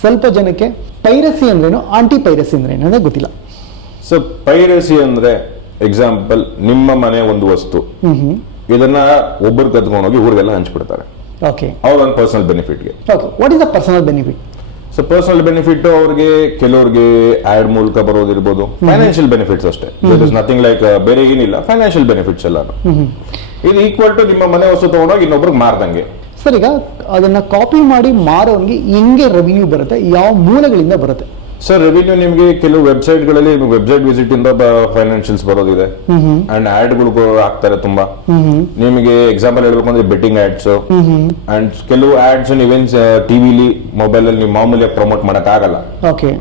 ಸ್ವಲ್ಪ ಜನಕ್ಕೆ ಪೈರಸಿ ಅಂದ್ರೇನು, ಆಂಟಿ ಪೈರಸಿ ಅಂದ್ರೇನು ಅನ್ನೋದೇ ಗೊತ್ತಿಲ್ಲ. ಸೊ ಪೈರಸಿ ಅಂದ್ರೆ ಎಕ್ಸಾಂಪಲ್, ನಿಮ್ಮ ಮನೆ ಒಂದು ವಸ್ತು, ಇದನ್ನ ಒಬ್ಬರು ಕದ್ಕೊಂಡೋಗಿ ಊರಿಗೆಲ್ಲ ಹಂಚ್ಬಿಡ್ತಾರೆ. ಓಕೆ, ಅವ್ರ ಒಂದು ಪರ್ಸನಲ್ ಬೆನಿಫಿಟ್ಗೆ. Okay, what is the personal benefit? So personal benefit ಅವ್ರಿಗೆ ಕೆಲವ್ರಿಗೆ ಆಡ್ ಮೂಲಕ ಬರೋದಿರ್ಬೋದು, ಫೈನಾನ್ಷಿಯಲ್ ಬೆನಿಫಿಟ್ಸ್ ಅಷ್ಟೇ. ದರ್ ಇಸ್ ನಥಿಂಗ್ ಲೈಕ್ ಬೇರೆ ಏನಿಲ್ಲ, ಫೈನಾನ್ಷಿಯಲ್ ಬೆನಿಫಿಟ್ಸ್ ಎಲ್ಲ. ಇದು ಈಕ್ವಲ್ ಟು ನಿಮ್ಮ ಮನೆ ವಸ್ತು ತಗೊಂಡೋಗಿ ಇನ್ನೊಬ್ರಿಗೆ ಮಾರ್ದಂಗೆ. ಸರ್, ಈಗ ಅದನ್ನ ಕಾಪಿ ಮಾಡಿ ಮಾರೋನ್ಗೆ ಹೆಂಗೆ ರೆವಿನ್ಯೂ ಬರುತ್ತೆ, ಯಾವ ಮೂಲಗಳಿಂದ ಬರುತ್ತೆ? ಸರ್ ರೆವಿನ್ಯೂ ನಿಮಗೆ ಕೆಲವು ವೆಬ್ಸೈಟ್ಗಳಲ್ಲಿ ವೆಬ್ಸೈಟ್ ವಿಸಿಟ್ ಇಂದ ಫೈನಾನ್ಷಿಯಲ್ಸ್ ಬರೋದಿದೆ, ಅಂಡ್ ಆಡ್ಗಳು ಹಾಕ್ತಾರೆ ತುಂಬಾ. ನಿಮಗೆ ಎಕ್ಸಾಂಪಲ್ ಹೇಳ್ಬೇಕು ಅಂದ್ರೆ ಬೆಟ್ಟಿಂಗ್ ಆಡ್ಸ್ ಅಂಡ್ ಕೆಲವು ಆಡ್ಸ್ ನೀವೇನ್ ಟಿವಿಲಿ ಮೊಬೈಲ್ ಅಲ್ಲಿ ನೀವು ಮಾಮೂಲಿಯಾಗಿ ಪ್ರಮೋಟ್ ಮಾಡಕ್ ಆಗಲ್ಲ. ಓಕೆ,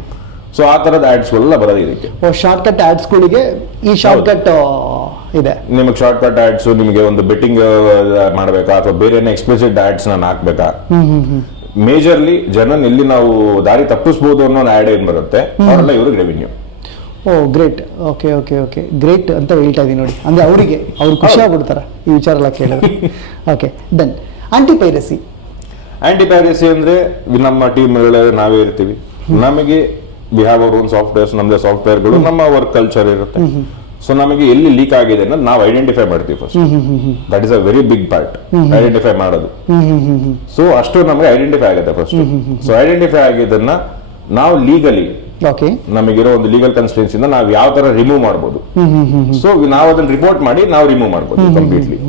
ಸೊ ಆ ತರದ ಆಡ್ಸ್ ಗಳೆಲ್ಲ ಬರೋದು ಇದಕ್ಕೆ. ಶಾರ್ಟ್ ಕಟ್ ಆಡ್ಸ್ಗಳಿಗೆ ಈ ಶಾರ್ಟ್ ಕಟ್ ಇದೆ. ನಿಮಗೆ ಶಾರ್ಟ್ ಕಟ್ ಆಡ್ಸ್, ನಿಮಗೆ ಒಂದು ಬೆಟ್ಟಿಂಗ್ ಮಾಡಬೇಕಾ ಅಥವಾ ಬೇರೆ ಎಕ್ಸ್ಪ್ಲಿಸಿಟ್ ಆಡ್ಸ್ ನಾನು ಹಾಕ್ಬೇಕಾ, ಮೇಜರ್ಲಿ ಜನ ಎಲ್ಲಿ ನಾವು ದಾರಿ ತಪ್ಪಿಸಬಹುದು ಅನ್ನೋ ಆಡ್ ಏನ್ ಬರುತ್ತೆ ಅವರೆಲ್ಲ ಇವ್ರಿಗೆ revenue. Oh great, okay okay okay, great ಅಂತ ಹೇಳ್ತಾ ಇದೀನಿ ನೋಡಿ. ಅಂದ್ರೆ ಅವರಿಗೆ ಅವ್ರು ಖುಷಿ ಆಗ್ಬಿಡ್ತಾರೆ ಈ ವಿಚಾರ ಎಲ್ಲ ಕೇಳಿದ್ರೆ. Okay, then anti piracy. Anti piracy ಅಂದ್ರೆ ನಮ್ಮ ಟೀಮ್ ನಾವೇ ಇರ್ತೀವಿ, ನಮಗೆ we have our own softwares, ನಮ್ದೇ ಸಾಫ್ಟ್ವೇರ್ಗಳು, ನಮ್ಮ ವರ್ಕ್ ಕಲ್ಚರ್ ಇರುತ್ತೆ. ಸೊ ನಮಗೆ ಎಲ್ಲಿ ಲೀಕ್ ಆಗಿದೆ ಅನ್ನೋದು ನಾವು ಐಡೆಂಟಿಫೈ ಮಾಡ್ತೀವಿ first. That is a very big part, identify ಮಾಡೋದು. ಸೊ ಅಷ್ಟು ನಮಗೆ ಐಡೆಂಟಿಫೈ ಆಗುತ್ತೆ ಫಸ್ಟ್. ಸೊ ಐಡೆಂಟಿಫೈ ಆಗಿದ್ದನ್ನ ನಾವು ಲೀಗಲಿ, ನಮಗಿರೋ ಒಂದು ಲೀಗಲ್ ಕನ್ಸ್ಟೆನ್ಸ್ ಇಂದ ನಾವು ಯಾವ ತರ ರಿಮೂವ್ ಮಾಡ್ಬೋದು. ಸೊ ನಾವು ಅದನ್ನ ರಿಪೋರ್ಟ್ ಮಾಡಿ ನಾವು ರಿಮೂವ್ ಮಾಡ್ಬೋದು ಕಂಪ್ಲೀಟ್ಲಿ.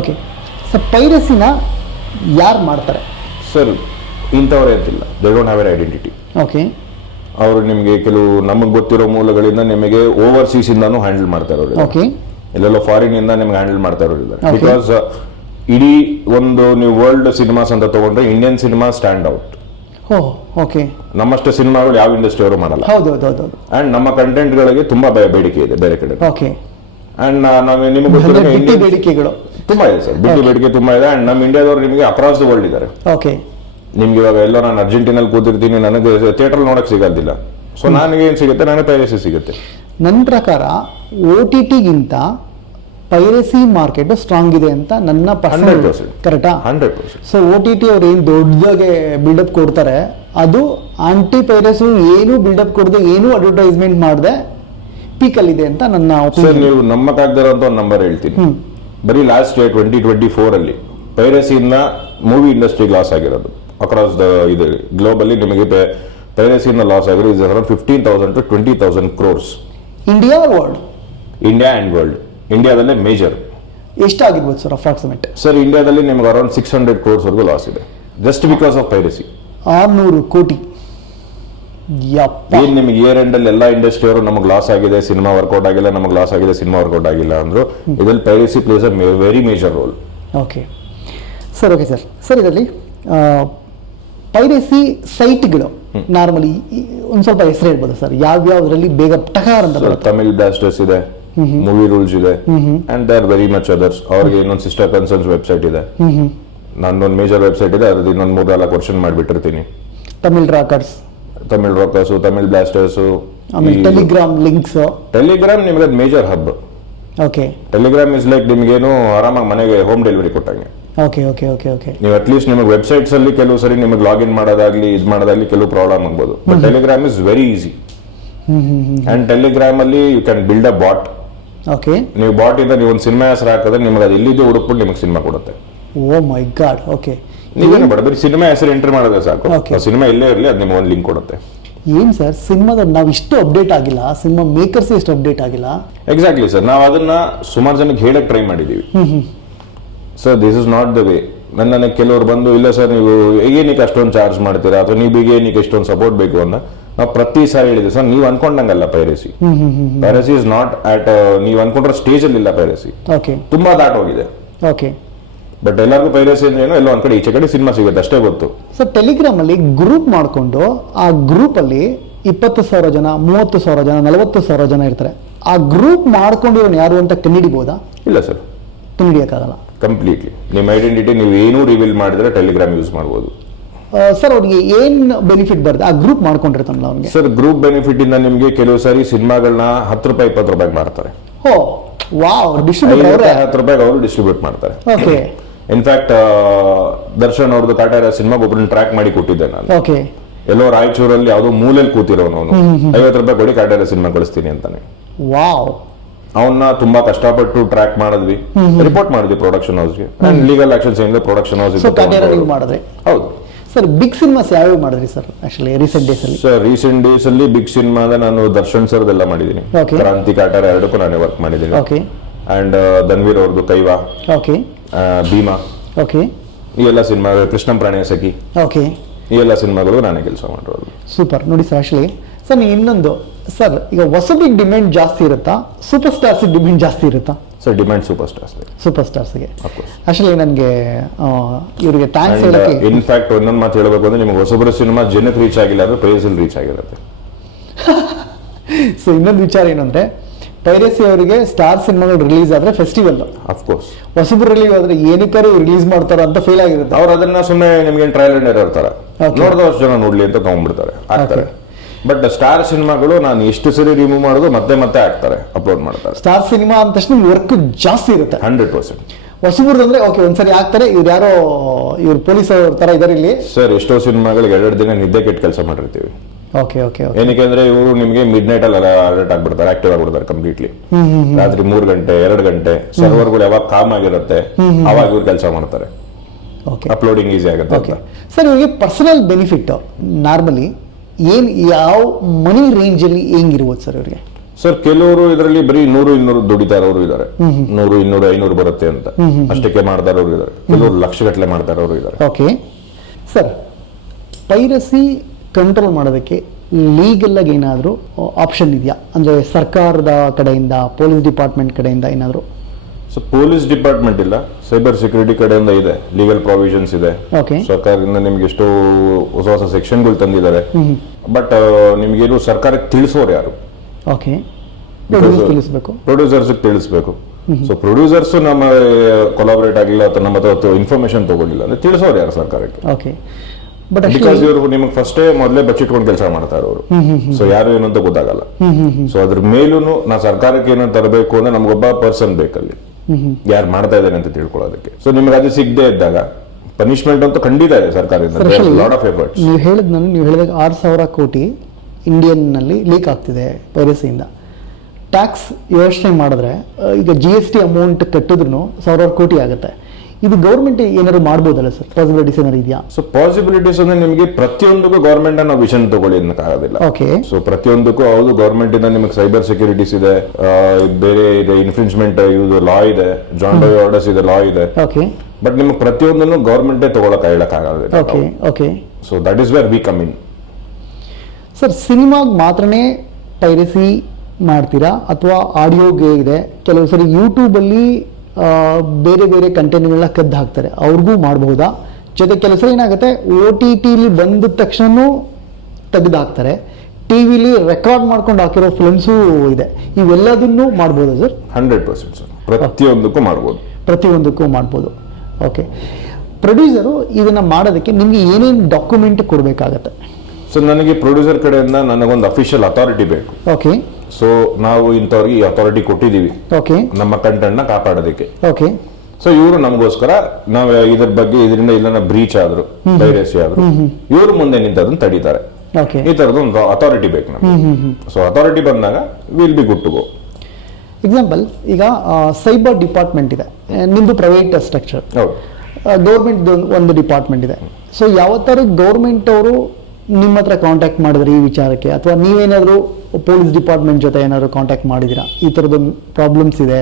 ಓಕೆ, ಸೊ ಪೈರಸಿನ ಯಾರು ಮಾಡ್ತಾರೆ? ಸರ್ ಇಂಥವ್ರೇ ಅಂತಿಲ್ಲ, they don't have an identity. Okay, ಅವರು ನಿಮಗೆ ಕೆಲವು ನಮಗೆ ಗೊತ್ತಿರೋ ಮೂಲಗಳಿಂದ ನಿಮಗೆ ಓವರ್ಸೀಸ್ ಇಂದಾನು ಹ್ಯಾಂಡಲ್ ಮಾಡ್ತಾ ಇರೋರು, ಎಲ್ಲೆಲ್ಲೋ ಫಾರಿನ್ ಇಂದ ನಿಮ್ಗೆ ಹ್ಯಾಂಡಲ್ ಮಾಡ್ತಾ ಇರೋರಿಲ್ಲ. ಬಿಕಾಸ್ ಇಡೀ ಒಂದು ನೀವು ವರ್ಲ್ಡ್ ಸಿನಿಮಾಸ್ ಅಂತ ತಗೊಂಡ್ರೆ Indian cinema stand out. Okay, ನಮ್ಮಷ್ಟು ಸಿನಿಮಾಗಳು ಯಾವ ಇಂಡಸ್ಟ್ರಿ ಅವರು ಮಾಡಲ್ಲ. ಅಂಡ್ ನಮ್ಮ ಕಂಟೆಂಟ್ ಗಳಿಗೆ ತುಂಬಾ ಬೇಡಿಕೆ ಇದೆ ಬೇರೆ ಕಡೆ. ಓಕೆ, ಅಂಡ್ ನಾವು ನಿಮಗೆ ಗೊತ್ತಿರೋ ಬೇಡಿಕೆಗಳು ತುಂಬಾ ಇದೆ ಸರ್, ಬಿಟ್ಟು ಬೇಡಿಕೆ ತುಂಬಾ ಇದೆ. ಅಂಡ್ ನಮ್ಮ ಇಂಡಿಯಾದವರು ನಿಮಗೆ ಅಕ್ರಾಸ್ ದ ವರ್ಲ್ಡ್ ಇದ್ದಾರೆ. ಓಕೆ, ನಿಮ್ಗೆ ಇವಾಗ ಎಲ್ಲೋ ನಾನು ಅರ್ಜೆಂಟಿನಲ್ಲಿ ಕೂತಿರ್ತೀನಿ, ನನಗೆ ಥಿಯೇಟರ್ ನೋಡಕ್ ಸಿಗೋದಿಲ್ಲ. ಸೊ ನನಗೆ ಏನ್ ಸಿಗುತ್ತೆ, ನನಗೆ ಪೈರಸಿ ಸಿಗುತ್ತೆ. ನನ್ನ ಪ್ರಕಾರ OTT ಗಿಂತ ಪೈರಸಿ ಮಾರ್ಕೆಟ್ ಸ್ಟ್ರಾಂಗ್ ಇದೆ ಅಂತ ನನ್ನ ಪರ್ಸನಲ್. ಕರೆಕ್ಟಾ? 100%. ಸೊ OTT ಅವ್ರು ಏನು ದೊಡ್ಡದಾಗೆ ಬಿಲ್ಡಪ್ ಕೊಡ್ತಾರೆ, ಅದು ಆಂಟಿ ಪೈರಸಿ ಏನು ಬಿಲ್ಡಪ್ ಕೊಡದೆ, ಏನು ಅಡ್ವರ್ಟೈಸ್ಮೆಂಟ್ ಮಾಡದೆ ಪೀಕಲ್ ಇದೆ ಅಂತ ನನ್ನ ಒಪಿನಿಯನ್. ನೀವು ನಮ್ಮ ಕಾಗ್ದಿರೋ ಅಂತ ಒಂದು ನಂಬರ್ ಹೇಳ್ತೀನಿ. ಬರೀ ಲಾಸ್ಟ್ 2024 ಅಲ್ಲಿ ಪೈರಸಿಯಿಂದ ಮೂವಿ ಇಂಡಸ್ಟ್ರಿ ಲಾಸ್ ಆಗಿರೋದು ಅಕ್ರಾಸ್ ದ ಇದು ಗ್ಲೋಬಲಿ ನಿಮಗೆ ಪೈರಸಿಯಿಂದ ಲಾಸ್ ಆಗಿರೋದು is around 15,000 to 20,000 crores. India world? India and world. ಇಂಡಿಯಾದಲ್ಲೇ ಮೇಜರ್. ಎಷ್ಟಾಗಿರ್ಬೋದು ಸರ್ ಅಪ್ರಾಕ್ಸಿಮೇಟ್? ಸರ್ ಇಂಡಿಯಾದಲ್ಲಿ ನಿಮಗೆ ಅರೌಂಡ್ 600 crores ವರೆಗೂ ಲಾಸ್ ಇದೆ, ಜಸ್ಟ್ ಬಿಕಾಸ್ ಆಫ್ ಪೈರಸಿ. 600 ಕೋಟಿ. ಏನ್ ನಿಮಗೆ ಇಯರ್ ಎಂಡ್ ಅಲ್ಲಿ ಎಲ್ಲ ಇಂಡಸ್ಟ್ರಿ ಅವರು ನಮಗೆ ಲಾಸ್ ಆಗಿದೆ, ಸಿನಿಮಾ ವರ್ಕೌಟ್ ಆಗಿಲ್ಲ, ನಮಗೆ ಲಾಸ್ ಆಗಿದೆ, ಸಿನಿಮಾ ವರ್ಕೌಟ್ ಆಗಿಲ್ಲ ಅಂದ್ರು, ಇದ್ರಲ್ಲಿ piracy place a very major role. Okay sir, okay sir. Sir ಇದರಲ್ಲಿ ಪೈರಸಿ ಸೈಟ್ಗಳು ನಾರ್ಮಲಿ ಒಂದ್ ಸ್ವಲ್ಪ ಹೆಸರು ಹೇಳ್ಬೋದು ಸರ್, ಯಾವ್ಯಾವ್ದ್ರಲ್ಲಿ ಬೇಗ ಟಕಾರ ಅಂತ ಬರುತ್ತೆ? ತಮಿಳ್ ಬ್ಲಾಸ್ಟರ್ಸ್ ಇದೆ, ಮೂವಿ ರೂಲ್ಸ್ ಇದೆ, and there very much others. ಅವ್ರಿಗೆ ಇನ್ನೊಂದು ಸಿಸ್ಟರ್ ಕನ್ಸರ್ನ್ಸ್ ವೆಬ್ಸೈಟ್ ಇದೆ, ನನ್ನೊಂದು ಮೇಜರ್ ವೆಬ್ಸೈಟ್ ಇದೆ, ಅದ್ರದ್ದು ಇನ್ನೊಂದು 3-4 ವರ್ಷನ್ ಮಾಡಿಬಿಟ್ಟಿರ್ತೀನಿ. Tamil rockers, Tamil blasters, Telegram links. Telegram ನಿಮಗೆ major hub. Okay, Telegram is like ನಿಮ್ಗೇನು ಆರಾಮಾಗಿ ಮನೆಗೆ ಹೋಮ್ ಡೆಲಿವರಿ ಕೊಟ್ಟಂಗೆ. Okay okay okay okay. ನೀವು ಅಟ್ಲೀಸ್ಟ್ ನಿಮಗೆ ವೆಬ್ಸೈಟ್ಸ್ ಅಲ್ಲಿ ಕೆಲವು ಸರಿ ನಿಮಗೆ ಲಾಗಿನ್ ಮಾಡೋದಾಗ್ಲಿ ಇದು ಮಾಡೋದಾಗ್ಲಿ ಕೆಲವು ಪ್ರಾಬ್ಲಮ್ ಆಗ್ಬೋದು, but Telegram is very easy. And Telegram ಅಲ್ಲಿ you can build a bot. Okay, ನೀವು ಬಾಟ್ ಇಂದ ನೀವು ಒಂದು ಸಿನಿಮಾ ಹೆಸರು ಹಾಕಿದ್ರೆ ನಿಮಗೆ ಅದು ಎಲ್ಲಿದ್ದು ಹುಡುಕ್ಬಿಟ್ಟು ನಿಮಗೆ ಸಿನಿಮಾ ಕೊಡುತ್ತೆ. ಓ ಮೈ ಗಾಡ್. ಓಕೆ, ನೀವೇನು ಬೇಡ, ಬರೀ ಸಿನಿಮಾ ಹೆಸರು ಎಂಟರ್ ಮಾಡಿದ್ರೆ ಸಾಕು, ಸಿನಿಮಾ ಎಲ್ಲೇ ಇರಲಿ ಅದು ನಿಮಗೆ ಒಂದು ಲಿಂಕ್ ಕೊಡುತ್ತೆ. ಏನ್ ಸರ್ ಸಿನಿಮಾದ ನಾವು ಇಷ್ಟು ಅಪ್ಡೇಟ್ ಆಗಿಲ್ಲ, ಸಿನಿಮಾ ಮೇಕರ್ಸ್ ಇಷ್ಟು ಅಪ್ಡೇಟ್ ಆಗಿಲ್ಲ. ಎಕ್ಸಾಕ್ಟ್ಲಿ ಸರ್, ನಾವು ಅದನ್ನ ಸುಮಾರು ಜನಕ್ಕೆ ಹೇಳಕ್ ಟ್ರೈ ಮಾಡಿದೀವಿ. So this is not the way. ನನಗೆ ಕೆಲವರು ಬಂದು ಇಲ್ಲ ಸರ್ ನೀವು ಏನಕ್ಕೆ ಅಷ್ಟೊಂದು ಚಾರ್ಜ್ ಮಾಡ್ತೀರಾ ಅಥವಾ ನೀವು ಏನಕ್ಕೆ ಇಷ್ಟೊಂದು ಸಪೋರ್ಟ್ ಬೇಕು ಅಂತ ನಾವು ಪ್ರತಿ ಸಾರಿ ಹೇಳಿದ್ವಿ ಸರ್ ನೀವು ಅನ್ಕೊಂಡಂಗಲ್ಲ piracy. Piracy is not at ನೀವು ಅನ್ಕೊಂಡ್ರೆ ಸ್ಟೇಜ್ ಅಲ್ಲಿ ಇಲ್ಲ ಪೈರಸಿ, ಓಕೆ ತುಂಬಾ ದಾಟೋಗಿದೆ. ಓಕೆ ಬಟ್ ಎಲ್ಲರಿಗೂ ಪೈರಸಿ ಅಂದ್ರೆ ಏನೋ ಎಲ್ಲೋ ಒಂದ್ ಕಡೆ ಈಚೆ ಕಡೆ ಸಿನಿಮಾ ಸಿಗುತ್ತೆ ಅಷ್ಟೇ ಗೊತ್ತು. ಸರ್ ಟೆಲಿಗ್ರಾಮ್ ಅಲ್ಲಿ ಗ್ರೂಪ್ ಮಾಡಿಕೊಂಡು ಆ ಗ್ರೂಪ್ ಅಲ್ಲಿ 20,000 ಜನ, 30,000 ಜನ, 40,000 ಜನ ಇರ್ತಾರೆ. ಆ ಗ್ರೂಪ್ ಮಾಡ್ಕೊಂಡಿರೋನು ಯಾರು ಅಂತ ಕಂಡುಹಿಡಿಬಹುದಾ? ಇಲ್ಲ ಸರ್, ಕಂಡುಹಿಡಿಯಕ್ಕಾಗಲ್ಲ. ಕಂಪ್ಲೀಟ್ಲಿ ನಿಮ್ಮ ಐಡೆಂಟಿಟಿ ನೀವು ಏನೂ ರಿವೀಲ್ ಮಾಡಿದ್ರೆ ಟೆಲಿಗ್ರಾಮ್ ಯೂಸ್ ಮಾಡ್ಬೋದು. ಸರ್ ಅವ್ರಿಗೆ ಏನ್ ಬೆನಿಫಿಟ್ ಬರುತ್ತೆ ಆ ಗ್ರೂಪ್ ಮಾಡ್ಕೊಂಡಿರ್ತಾನಲ್ಲ ಅವ್ನಿಗೆ? ಸರ್ ಗ್ರೂಪ್ ಬೆನಿಫಿಟ್ ಇಂದ ನಿಮ್ಗೆ ಕೆಲವು ಸಾರಿ ಸಿನಿಮಾಗಳನ್ನ 10 ರೂಪಾಯಿ 20 ರೂಪಾಯಿ ಮಾಡ್ತಾರೆ. ಓ ವಾವ್, ಡಿಸ್ಟ್ರಿಬ್ಯೂಟರ್ ಅವರೇ 10 ರೂಪಾಯಿಗೆ ಅವರು ಡಿಸ್ಟ್ರಿಬ್ಯೂಟ್ ಮಾಡ್ತಾರೆ. ಓಕೆ ಇನ್ಫ್ಯಾಕ್ಟ್ ದರ್ಶನ್ ಅವ್ರದ್ದು ಕಾಟಾರ ಸಿನಿಮಾಗೆ ಒಬ್ಬರನ್ನ ಟ್ರ್ಯಾಕ್ ಮಾಡಿ ಕೊಟ್ಟಿದ್ದೆ ನಾನು. ಓಕೆ ಎಲ್ಲೋ ರಾಯಚೂರಲ್ಲಿ ಯಾವುದೋ ಮೂಲೆಯಲ್ಲಿ ಕೂತಿರೋನು ಅವನು 50 ರೂಪಾಯಿ ಕೊಡಿ ಕಾಟಾರ ಸಿನಿಮಾ ಕಳಿಸ್ತೀನಿ ಅಂತಾನೆ. ವಾವ್, ಅವನ್ನ ತುಂಬಾ ಕಷ್ಟಪಟ್ಟು ಟ್ರ್ಯಾಕ್ ಮಾಡಿದ್ವಿ, ರಿಪೋರ್ಟ್ ಮಾಡಿದ್ವಿ ಪ್ರೊಡಕ್ಷನ್ ಹೌಸ್ಗೆ. ಲೀಗಲ್ ಆಕ್ಷನ್ಸ್ ಏನಿದೆ ಪ್ರೊಡಕ್ಷನ್ ಹೌಸ್ ಸೊ ಕಾಟೇರ ನೀವು ಮಾಡಿದ್ರೆ. ಹೌದು ಸರ್ ಬಿಗ್ ಸಿನಿಮಾಸ್ ಯಾವ್ಯಾವ ಮಾಡಿದ್ರಿ ಸರ್ ಆಕ್ಚುಲಿ ರೀಸೆಂಟ್ ಡೇಸ್ ಅಲ್ಲಿ? ಸರ್ ರೀಸೆಂಟ್ ಡೇಸ್ ಅಲ್ಲಿ ಬಿಗ್ ಸಿನಿಮಾ ನಾನು ದರ್ಶನ್ ಸರ್ದೆಲ್ಲ ಮಾಡಿದ್ದೀನಿ. Okay. ಕ್ರಾಂತಿ ಕಾಟಾರ ಎರಡಕ್ಕೂ ನಾನೇ ವರ್ಕ್ ಮಾಡಿದ್ದೀನಿ. ಓಕೆ ಅಂಡ್ ಧನ್ವೀರ್ ಅವ್ರದ್ದು ಕೈವಾ, ಓಕೆ ಭೀಮಾ, ಓಕೆ ಈ ಎಲ್ಲ ಸಿನಿಮಾ, ಕೃಷ್ಣಂ ಪ್ರಾಣಯ ಸಖಿ, ಓಕೆ ಈ ಎಲ್ಲ ಸಿನಿಮಾಗಳು ನಾನೇ ಕೆಲಸ ಮಾಡಿರೋದು. ಸೂಪರ್. ನೋಡಿ ಸರ್ ಆಕ್ಚುಲಿ ಸರ್ ನೀವು ಇನ್ನೊಂದು ಸರ್ ಈಗ ಹೊಸಬಿಗೆ ಡಿಮ್ಯಾಂಡ್ ಜಾಸ್ತಿ ಇರುತ್ತಾ ಸೂಪರ್ ಸ್ಟಾರ್ಸ್ ಡಿಮ್ಯಾಂಡ್ ಜಾಸ್ತಿ ಇರುತ್ತಾ? Sir demand super stars, super ಸ್ಟಾರ್ಸ್ಗೆ ಅಫ್ಕೋರ್ಸ್. ಆಕ್ಚುಲಿ ನನಗೆ ಇವರಿಗೆ ಥ್ಯಾಂಕ್ಸ್ ಹೇಳಕ್ಕೆ ಇನ್ಫ್ಯಾಕ್ಟ್ ಒಂದೊಂದು ಮಾತು ಹೇಳಬೇಕು ಅಂದ್ರೆ ನಿಮಗೆ ಹೊಸಬರ ಸಿನಿಮಾ ಜನಕ್ಕೆ ರೀಚ್ ಆಗಿಲ್ಲ ಅಂದ್ರೆ ಪ್ರೈಸಲ್ಲಿ ರೀಚ್ ಆಗಿರುತ್ತೆ. ಸೊ ಇನ್ನೊಂದು ವಿಚಾರ ಏನು ಅಂದ್ರೆ ಪೈರಸಿ ಅವರಿಗೆ ಸ್ಟಾರ್ ಸಿನಿಮಾಗಳು ರಿಲೀಸ್ ಆದ್ರೆ ಫೆಸ್ಟಿವಲ್, ಅಫ್ಕೋರ್ಸ್. ಹೊಸಬ್ರು ರಿಲೀಸ್ ಆದ್ರೆ ಏನಕ್ಕಾರು ರಿಲೀಸ್ ಮಾಡ್ತಾರ ಅಂತ ಫೀಲ್ ಆಗಿರುತ್ತೆ. ಅವ್ರು ಅದನ್ನ ಸುಮ್ಮನೆ ನಿಮ್ಗೆ ಟ್ರಯಲ್ ಅಂಡ್ ಎರರ್ ತರ Okay. ನೋಡಿದಷ್ಟು ಜನ ನೋಡ್ಲಿ ಅಂತ ತಗೊಂಡ್ಬಿಡ್ತಾರೆ, ಆಗ್ತಾರೆ. ಬಟ್ ಸ್ಟಾರ್ ಸಿನಿಮಾಗಳು ನಾನು ಎಷ್ಟು ಸರಿ ರಿಮೂವ್ ಮಾಡೋದು ಮತ್ತೆ ಮತ್ತೆ ಹಾಕ್ತಾರೆ, ಅಪ್ಲೋಡ್ ಮಾಡ್ತಾರೆ. ಸ್ಟಾರ್ ಸಿನಿಮಾ ಅಂದ ತಕ್ಷಣ ವರ್ಕ್ ಜಾಸ್ತಿ ಇರುತ್ತೆ. 100%. ಹೊಸಬ್ರದ್ದು ಅಂದ್ರೆ ಓಕೆ ಒಂದ್ಸರಿ ಹಾಕ್ತಾರೆ, ಇವ್ರು ಯಾರೋ ಇವ್ರು ಪೊಲೀಸ್ ಅವ್ರ ತರ ಇದಾರೆ ಇಲ್ಲಿ. ಸರ್ ಎಷ್ಟೋ ಸಿನಿಮಾಗಳಿಗೆ 2 ದಿನ ನಿದ್ದೆ ಕೆಟ್ಟ ಕೆಲಸ ಮಾಡಿರ್ತೀವಿ. ಓಕೆ ಓಕೆ ಏನಕ್ಕೆ ಅಂದ್ರೆ ಇವರು ನಿಮಗೆ ಮಿಡ್ ನೈಟ್ ಅಲ್ಲಿ ಅಲರ್ಟ್ ಆಗ್ಬಿಡ್ತಾರೆ, ಆಕ್ಟಿವ್ ಆಗ್ಬಿಡ್ತಾರೆ ಕಂಪ್ಲೀಟ್ಲಿ. ರಾತ್ರಿ 3 ಗಂಟೆ 2 ಗಂಟೆ ಸರ್ವರ್ಗಳು ಯಾವಾಗ ಕಾಮ್ ಆಗಿರುತ್ತೆ ಅವಾಗ ಇವ್ರು ಕೆಲಸ ಮಾಡ್ತಾರೆ, ಓಕೆ ಅಪ್ಲೋಡಿಂಗ್ ಈಸಿ ಆಗುತ್ತೆ ಓಕೆ. ಅಂತ. ಸರ್ ಇವರಿಗೆ ಪರ್ಸನಲ್ ಬೆನಿಫಿಟ್ ನಾರ್ಮಲಿ ಏನ್ ಯಾವ ಮನಿ ರೇಂಜ್ ಅಲ್ಲಿ ಹೆಂಗಿರ್ಬೋದು ಸರ್ ಇವರಿಗೆ? ಸರ್ ಕೆಲವರು ಇದರಲ್ಲಿ ಬರೀ 100-200 ದುಡಿತಾ ಇರೋರು ಇದ್ದಾರೆ, 100-200-500 ಬರುತ್ತೆ ಅಂತ ಅಷ್ಟಕ್ಕೆ ಮಾಡ್ತಾ ಇರೋರು ಇದ್ದಾರೆ, ಕೆಲವರು ಲಕ್ಷಗಟ್ಟಲೆ ಮಾಡ್ತಾ ಇರೋರು ಇದ್ದಾರೆ. ಓಕೆ ಸರ್, ಪೈರಸಿ ಕಂಟ್ರೋಲ್ ಮಾಡೋದಕ್ಕೆ ಲೀಗಲ್ ಆಗಿ ಏನಾದರೂ ಆಪ್ಷನ್ ಇದೆಯಾ? ಅಂದ್ರೆ ಸರ್ಕಾರದ ಕಡೆಯಿಂದ, ಪೊಲೀಸ್ ಡಿಪಾರ್ಟ್ಮೆಂಟ್ ಕಡೆಯಿಂದ ಏನಾದರೂ? ಸೊ ಪೊಲೀಸ್ ಡಿಪಾರ್ಟ್ಮೆಂಟ್ ಇಲ್ಲ, ಸೈಬರ್ ಸೆಕ್ಯೂರಿಟಿ ಕಡೆಯಿಂದ ಇದೆ, ಲೀಗಲ್ ಪ್ರಾವಿಷನ್ಸ್ ಇದೆ. ಓಕೆ ಸರ್ಕಾರದಿಂದ ನಿಮ್ಗೆ ಎಷ್ಟೋ ಹೊಸ ಹೊಸ ಸೆಕ್ಷನ್ಗಳು ತಂದಿದ್ದಾರೆ. ಬಟ್ ನಿಮ್ಗೇನು ಸರ್ಕಾರಕ್ಕೆ ತಿಳಿಸೋರು ಯಾರು? ಓಕೆ ತಿಳಿಸ್ಬೇಕು, ಪ್ರೊಡ್ಯೂಸರ್ಸ್ ತಿಳಿಸ್ಬೇಕು. ಸೊ ಪ್ರೊಡ್ಯೂಸರ್ಸ್ ನಮ್ಮ ಕೊಲಾಬರೇಟ್ ಆಗಿಲ್ಲ ಅಥವಾ ನಮ್ಮ ಹತ್ರ ಇನ್ಫಾರ್ಮೇಶನ್ ತಗೊಳ್ಳಿಲ್ಲ ಅಂದ್ರೆ ತಿಳಿಸೋರು ಯಾರು ಸರ್ಕಾರಕ್ಕೆ? ಓಕೆ ಬಟ್ ಬಿಕಾಸ್ ಇವರು ನಿಮಗೆ ಫಸ್ಟೇ ಮೊದಲೇ ಬಚ್ಚಿಟ್ಕೊಂಡು ಕೆಲಸ ಮಾಡ್ತಾ ಇರೋರು, ಸೊ ಯಾರು ಏನು ಅಂತ ಗೊತ್ತಾಗಲ್ಲ. ಸೊ ಅದ್ರ ಮೇಲೂ ನಾ ಸರ್ಕಾರಕ್ಕೆ ಏನೋ ತರಬೇಕು ಅಂದ್ರೆ ನಮ್ಗೊಬ್ಬ ಪರ್ಸನ್ ಬೇಕಲ್ಲಿ ಯಾರು ಮಾಡ್ತಾ ಇದ್ದಾನೆ ಅಂತ ತಿಳ್ಕೊಳ್ಳೋದಕ್ಕೆ. ಸೊ ನಿಮ್ಗೆ ಅದು ಸಿಗದೆ ಇದ್ದಾಗ ಪನಿಷ್ಮೆಂಟ್ ಅಂತೂ ಖಂಡಿತ ಇದೆ ಸರ್ಕಾರದಿಂದ, ಲಾಟ್ ಆಫ್ ಎಫರ್ಟ್ಸ್. ನೀವು ಹೇಳಿದಾಗ 6,000 ಕೋಟಿ ಇಂಡಿಯನ್ ನಲ್ಲಿ ಲೀಕ್ ಆಗ್ತಿದೆ ಪೈರಸಿಯಿಂದ. ಟ್ಯಾಕ್ಸ್ ಯೋಚನೆ ಮಾಡಿದ್ರೆ ಈಗ GST ಅಮೌಂಟ್ ಕಟ್ಟಿದ್ರು 1,000 ಕೋಟಿ ಆಗುತ್ತೆ. ಇದು ಗೌರ್ಮೆಂಟ್ ಏನಾದ್ರು ಮಾಡ್ಬೋದಲ್ಲ ಸರ್? ಪಾಸಿಬಿಲಿಟೀಸ್ ಏನಾದ್ರು ಇದೆಯಾ? ಸೊ ಪಾಸಿಬಿಲಿಟೀಸ್ ಅಂದ್ರೆ ನಿಮಗೆ ಪ್ರತಿಯೊಂದಕ್ಕೂ ಗೌರ್ಮೆಂಟ್ ನಾವು ವಿಷನ್ ತಗೊಳ್ಳಿ ಆಗೋದಿಲ್ಲ. ಓಕೆ ಸೊ ಪ್ರತಿಯೊಂದಕ್ಕೂ ಹೌದು ಗೌರ್ಮೆಂಟ್ ಇಂದ ನಿಮಗೆ ಸೈಬರ್ ಸೆಕ್ಯೂರಿಟೀಸ್ ಇದೆ, ಬೇರೆ ಇದೆ, ಇನ್ಫ್ರಿಂಚ್ಮೆಂಟ್ ಲಾ ಇದೆ, ಜಾಯಿಂಟ್ ಬೈ ಆರ್ಡರ್ಸ್ ಇದೆ, ಲಾ ಇದೆ. ಓಕೆ ಬಟ್ ನಿಮಗೆ ಪ್ರತಿಯೊಂದನ್ನು ಗೌರ್ಮೆಂಟೇ ತಗೊಳಕ್ ಹೇಳಕ್ಕಾಗೋದಿಲ್ಲ. Okay okay so that is where we come in. Sir ಸಿನಿಮಾಗೆ ಮಾತ್ರನೇ ಪೈರಸಿ ಮಾಡ್ತೀರಾ ಅಥವಾ ಆಡಿಯೋಗೆ ಇದೆ? ಕೆಲವು ಸರಿ ಯೂಟ್ಯೂಬಲ್ಲಿ ಬೇರೆ ಬೇರೆ ಕಂಟೆಂಟ್ಗಳನ್ನ ಕದ್ದು ಹಾಕ್ತಾರೆ, ಅವ್ರಿಗೂ ಮಾಡಬಹುದಾ? ಜೊತೆ ಕೆಲವು ಸರಿ ಏನಾಗುತ್ತೆ OTTಲಿ ಬಂದ ತಕ್ಷಣ ತೆಗೆದು ಹಾಕ್ತಾರೆ, ಟಿವಿಲಿ ರೆಕಾರ್ಡ್ ಮಾಡ್ಕೊಂಡು ಹಾಕಿರೋ ಫಿಲ್ಮ್ಸು ಇದೆ. ಇವೆಲ್ಲದನ್ನು ಮಾಡ್ಬೋದಾ ಸರ್? 100% ಸರ್, ಪ್ರತಿಯೊಂದಕ್ಕೂ ಮಾಡ್ಬೋದು. ಪ್ರತಿಯೊಂದಕ್ಕೂ ಮಾಡ್ಬೋದು. ಓಕೆ, ಪ್ರೊಡ್ಯೂಸರು ಇದನ್ನ ಮಾಡೋದಕ್ಕೆ ನಿಮಗೆ ಏನೇನು ಡಾಕ್ಯುಮೆಂಟ್ ಕೊಡಬೇಕಾಗತ್ತೆ? ಸೊ ನನಗೆ ಪ್ರೊಡ್ಯೂಸರ್ ಕಡೆಯಿಂದ ನನಗೊಂದು ಅಫಿಷಿಯಲ್ ಅಥಾರಿಟಿ ಬೇಕು. ಓಕೆ, ಸೊ ನಾವು ಇಂಥವ್ರಿಗೆ ಈ ಅಥಾರಿಟಿ ಕೊಟ್ಟಿದ್ದೀವಿ ಓಕೆ, ನಮ್ಮ ಕಂಟೆಂಟ್ ನ ಕಾಪಾಡೋದಕ್ಕೆ. ಓಕೆ, ಸೊ ಇವರು ನಮಗೋಸ್ಕರ ನಾವು ಇದ್ರ ಬಗ್ಗೆ ಇದರಿಂದ ಇಲ್ಲ ಬ್ರೀಚ್ ಆದ್ರು, ಪೈರಸಿ ಆದ್ರು, ಇವರು ಮುಂದೆ ನಿಂತದನ್ನ ತಡೀತಾರೆ. ಓಕೆ, ಈ ತರದ್ದು ಒಂದು ಅಥಾರಿಟಿ ಬೇಕು ನಮಗೆ. ಸೊ ಅಥಾರಿಟಿ ಬಂದಾಗ will be good to go. Example ಈಗ ಸೈಬರ್ ಡಿಪಾರ್ಟ್ಮೆಂಟ್ ಇದೆ, ನಿಮ್ದು ಪ್ರೈವೇಟ್ ಸ್ಟ್ರಕ್ಚರ್, ಹೌದು, ಗೌರ್ಮೆಂಟ್ ಒಂದು ಡಿಪಾರ್ಟ್ಮೆಂಟ್ ಇದೆ. ಸೊ ಯಾವತ್ತಾರು ಗೌರ್ಮೆಂಟ್ ಅವರು ನಿಮ್ಮ ಹತ್ರ ಕಾಂಟ್ಯಾಕ್ಟ್ ಮಾಡಿದ್ರೆ ಈ ವಿಚಾರಕ್ಕೆ, ಅಥವಾ ನೀವೇನಾದರೂ ಪೊಲೀಸ್ ಡಿಪಾರ್ಟ್ಮೆಂಟ್ ಜೊತೆ ಏನಾದ್ರು ಕಾಂಟ್ಯಾಕ್ಟ್ ಮಾಡಿದಿರಾ ಈ ಥರದ್ದು ಪ್ರಾಬ್ಲಮ್ಸ್ ಇದೆ,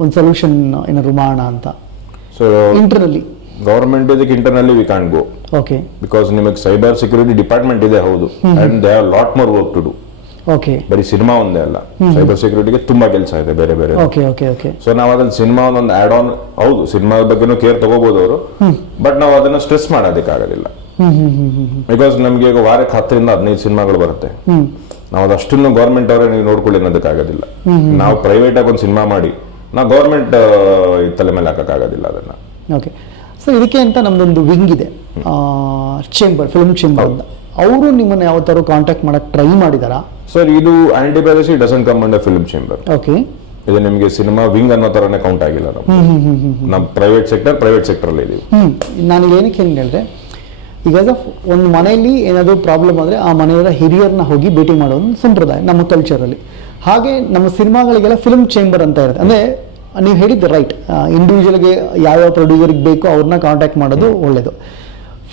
ಒಂದು ಸೊಲ್ಯೂಷನ್ ಏನಾದ್ರು ಮಾಡೋಣ ಅಂತ ಸೊ ಇಂಟರ್ನಲ್ಲಿ? ಗವರ್ಮೆಂಟ್ ಇದಕ್ಕೆ internally we can go okay because ನಿಮಗೆ ಸೈಬರ್ ಸೆಕ್ಯೂರಿಟಿ ಡಿಪಾರ್ಟ್ಮೆಂಟ್ ಇದೆ ಹೌದು and they have lot more work to do. Okay ಬರೀ ಸಿನಿಮಾ ಒಂದೇ ಅಲ್ಲ, ಸೈಬರ್ ಸೆಕ್ಯೂರಿಟಿಗೆ ತುಂಬಾ ಕೆಲಸ ಇದೆ ಬೇರೆ ಬೇರೆ. ಓಕೆ ಓಕೆ ಓಕೆ ಸೊ ನಾವು ಅದನ್ನ ಸಿನಿಮಾ ಒಂದು ಆಡ್ ಆನ್, ಹೌದು ಸಿನಿಮಾ ಬಗ್ಗೆನೂ ಕೇರ್ ತಗೋಬಹುದು ಅವರು, ಬಟ್ ನಾವು ಅದನ್ನ ಸ್ಟ್ರೆಸ್ ಮಾಡೋದಕ್ಕಾಗೋದಿಲ್ಲ. ಬಿಕಾಸ್ ನಮ್ಗೆ ಈಗ ವಾರಕ್ಕೆ 10-15 ಸಿನಿಮಾಗಳು ಬರುತ್ತೆ. ನಾವು ಅದಷ್ಟನ್ನು ಗೌರ್ಮೆಂಟ್ ಅವರೇ ನೀವು ನೋಡ್ಕೊಳ್ಳಿ ಅನ್ನೋದಕ್ಕಾಗೋದಿಲ್ಲ. ನಾವು ಪ್ರೈವೇಟ್ ಆಗಿ ಒಂದು ಸಿನಿಮಾ ಮಾಡಿ ನಾವು ಗೌರ್ಮೆಂಟ್ ತಲೆ ಮೇಲೆ ಹಾಕಕ್ಕಾಗೋದಿಲ್ಲ ಅದನ್ನ. ಓಕೆ, ಸೊ ಇದಕ್ಕೆ ಅಂತ ನಮ್ದೊಂದು ವಿಂಗ್ ಇದೆ, ಚೇಂಬರ್, ಫಿಲ್ಮ್ ಚೇಂಬರ್ ಅಂತ. ಅವರು ನಿಮ್ಮನ್ನ ಯಾವ ತರ ಕಾಂಟ್ಯಾಕ್ಟ್ ಮಾಡಕ್ ಟ್ರೈ ಮಾಡಿದಾರಾ? ಸರ್ ಇದು anti piracy doesn't come under film chamber. Okay, ಇದು ನಿಮಗೆ ಸಿನಿಮಾ ವಿಂಗ್ ಅನ್ನೋ ತರನೇ ಕೌಂಟ್ ಆಗಿಲ್ಲ. ನಮ್ಮ ಪ್ರೈವೇಟ್ ಸೆಕ್ಟರ್ ಅಲ್ಲಿ ಇದೀವಿ. ನಾನು ಏನಕ್ಕೆ ಹೆಂಗೆ ಹೇಳಿದ್ರೆ, ಈಗ ಒಂದು ಮನೆಯಲ್ಲಿ ಏನಾದರೂ ಪ್ರಾಬ್ಲಮ್ ಆದರೆ ಆ ಮನೆಯವರ ಹಿರಿಯರನ್ನ ಹೋಗಿ ಭೇಟಿ ಮಾಡೋದು ಸಂಪ್ರದಾಯ ನಮ್ಮ ಕಲ್ಚರಲ್ಲಿ. ಹಾಗೆ ನಮ್ಮ ಸಿನಿಮಾಗಳಿಗೆಲ್ಲ ಫಿಲ್ಮ್ ಚೇಂಬರ್ ಅಂತ ಇರುತ್ತೆ. ಅಂದರೆ ನೀವು ಹೇಳಿದ್ದು ರೈಟ್, ಇಂಡಿವಿಜುವಲ್ಗೆ ಯಾವ್ಯಾವ ಪ್ರೊಡ್ಯೂಸರ್ಗೆ ಬೇಕೋ ಅವ್ರನ್ನ ಕಾಂಟ್ಯಾಕ್ಟ್ ಮಾಡೋದು ಒಳ್ಳೆಯದು.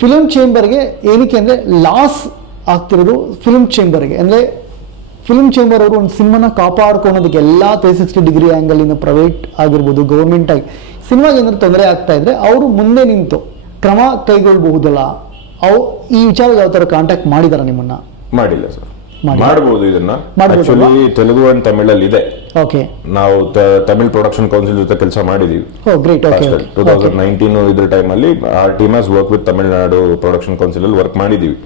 ಫಿಲ್ಮ್ ಚೇಂಬರ್ಗೆ ಏನಕ್ಕೆ ಅಂದರೆ ಲಾಸ್ ಆಗ್ತಿರೋದು ಫಿಲ್ಮ್ ಚೇಂಬರ್ಗೆ. ಅಂದರೆ ಫಿಲ್ಮ್ ಚೇಂಬರ್ ಅವರು ಒಂದು ಸಿನಿಮಾನ ಕಾಪಾಡ್ಕೊಳೋದಕ್ಕೆ ಎಲ್ಲ 360 ಡಿಗ್ರಿ ಆ್ಯಂಗಲಿಂದ ಪ್ರೈವೇಟ್ ಆಗಿರ್ಬೋದು, ಗೌರ್ಮೆಂಟ್ ಆಗಿ ಸಿನಿಮಾಗೆ ಏನಾದ್ರು ತೊಂದರೆ ಆಗ್ತಾ ಇದ್ರೆ ಅವರು ಮುಂದೆ ನಿಂತು ಕ್ರಮ ಕೈಗೊಳ್ಳಬಹುದಲ್ಲ. ಈ ವಿಚಾರ ಯಾವ ಥರ ಕಾಂಟ್ಯಾಕ್ಟ್ ಮಾಡಿದಾರ ನಿಮ್ಮನ್ನ? ಮಾಡಿಲ್ಲ ಸರ್, ಮಾಡಬಹುದು ಇದನ್ನ. ಮಾಡ್ಬೋದಲ್ವಾ? ಆಕ್ಚುಲಿ ತೆಲುಗು ಅಂಡ್ ತಮಿಳಲ್ಲಿ ಇದೆ. ಓಕೆ, ನಾವು ತಮಿಳ್ ಪ್ರೊಡಕ್ಷನ್ ಕೌನ್ಸಿಲ್ ಜೊತೆ ಕೆಲಸ ಮಾಡಿದೀವಿ. ಓ ಗ್ರೇಟ್. ಓಕೆ, 2019 ಇದ್ರ ಟೈಮಲ್ಲಿ our team has work with Tamil Nadu production council ಅಲ್ಲಿ ವರ್ಕ್ ಮಾಡಿದೀವಿ.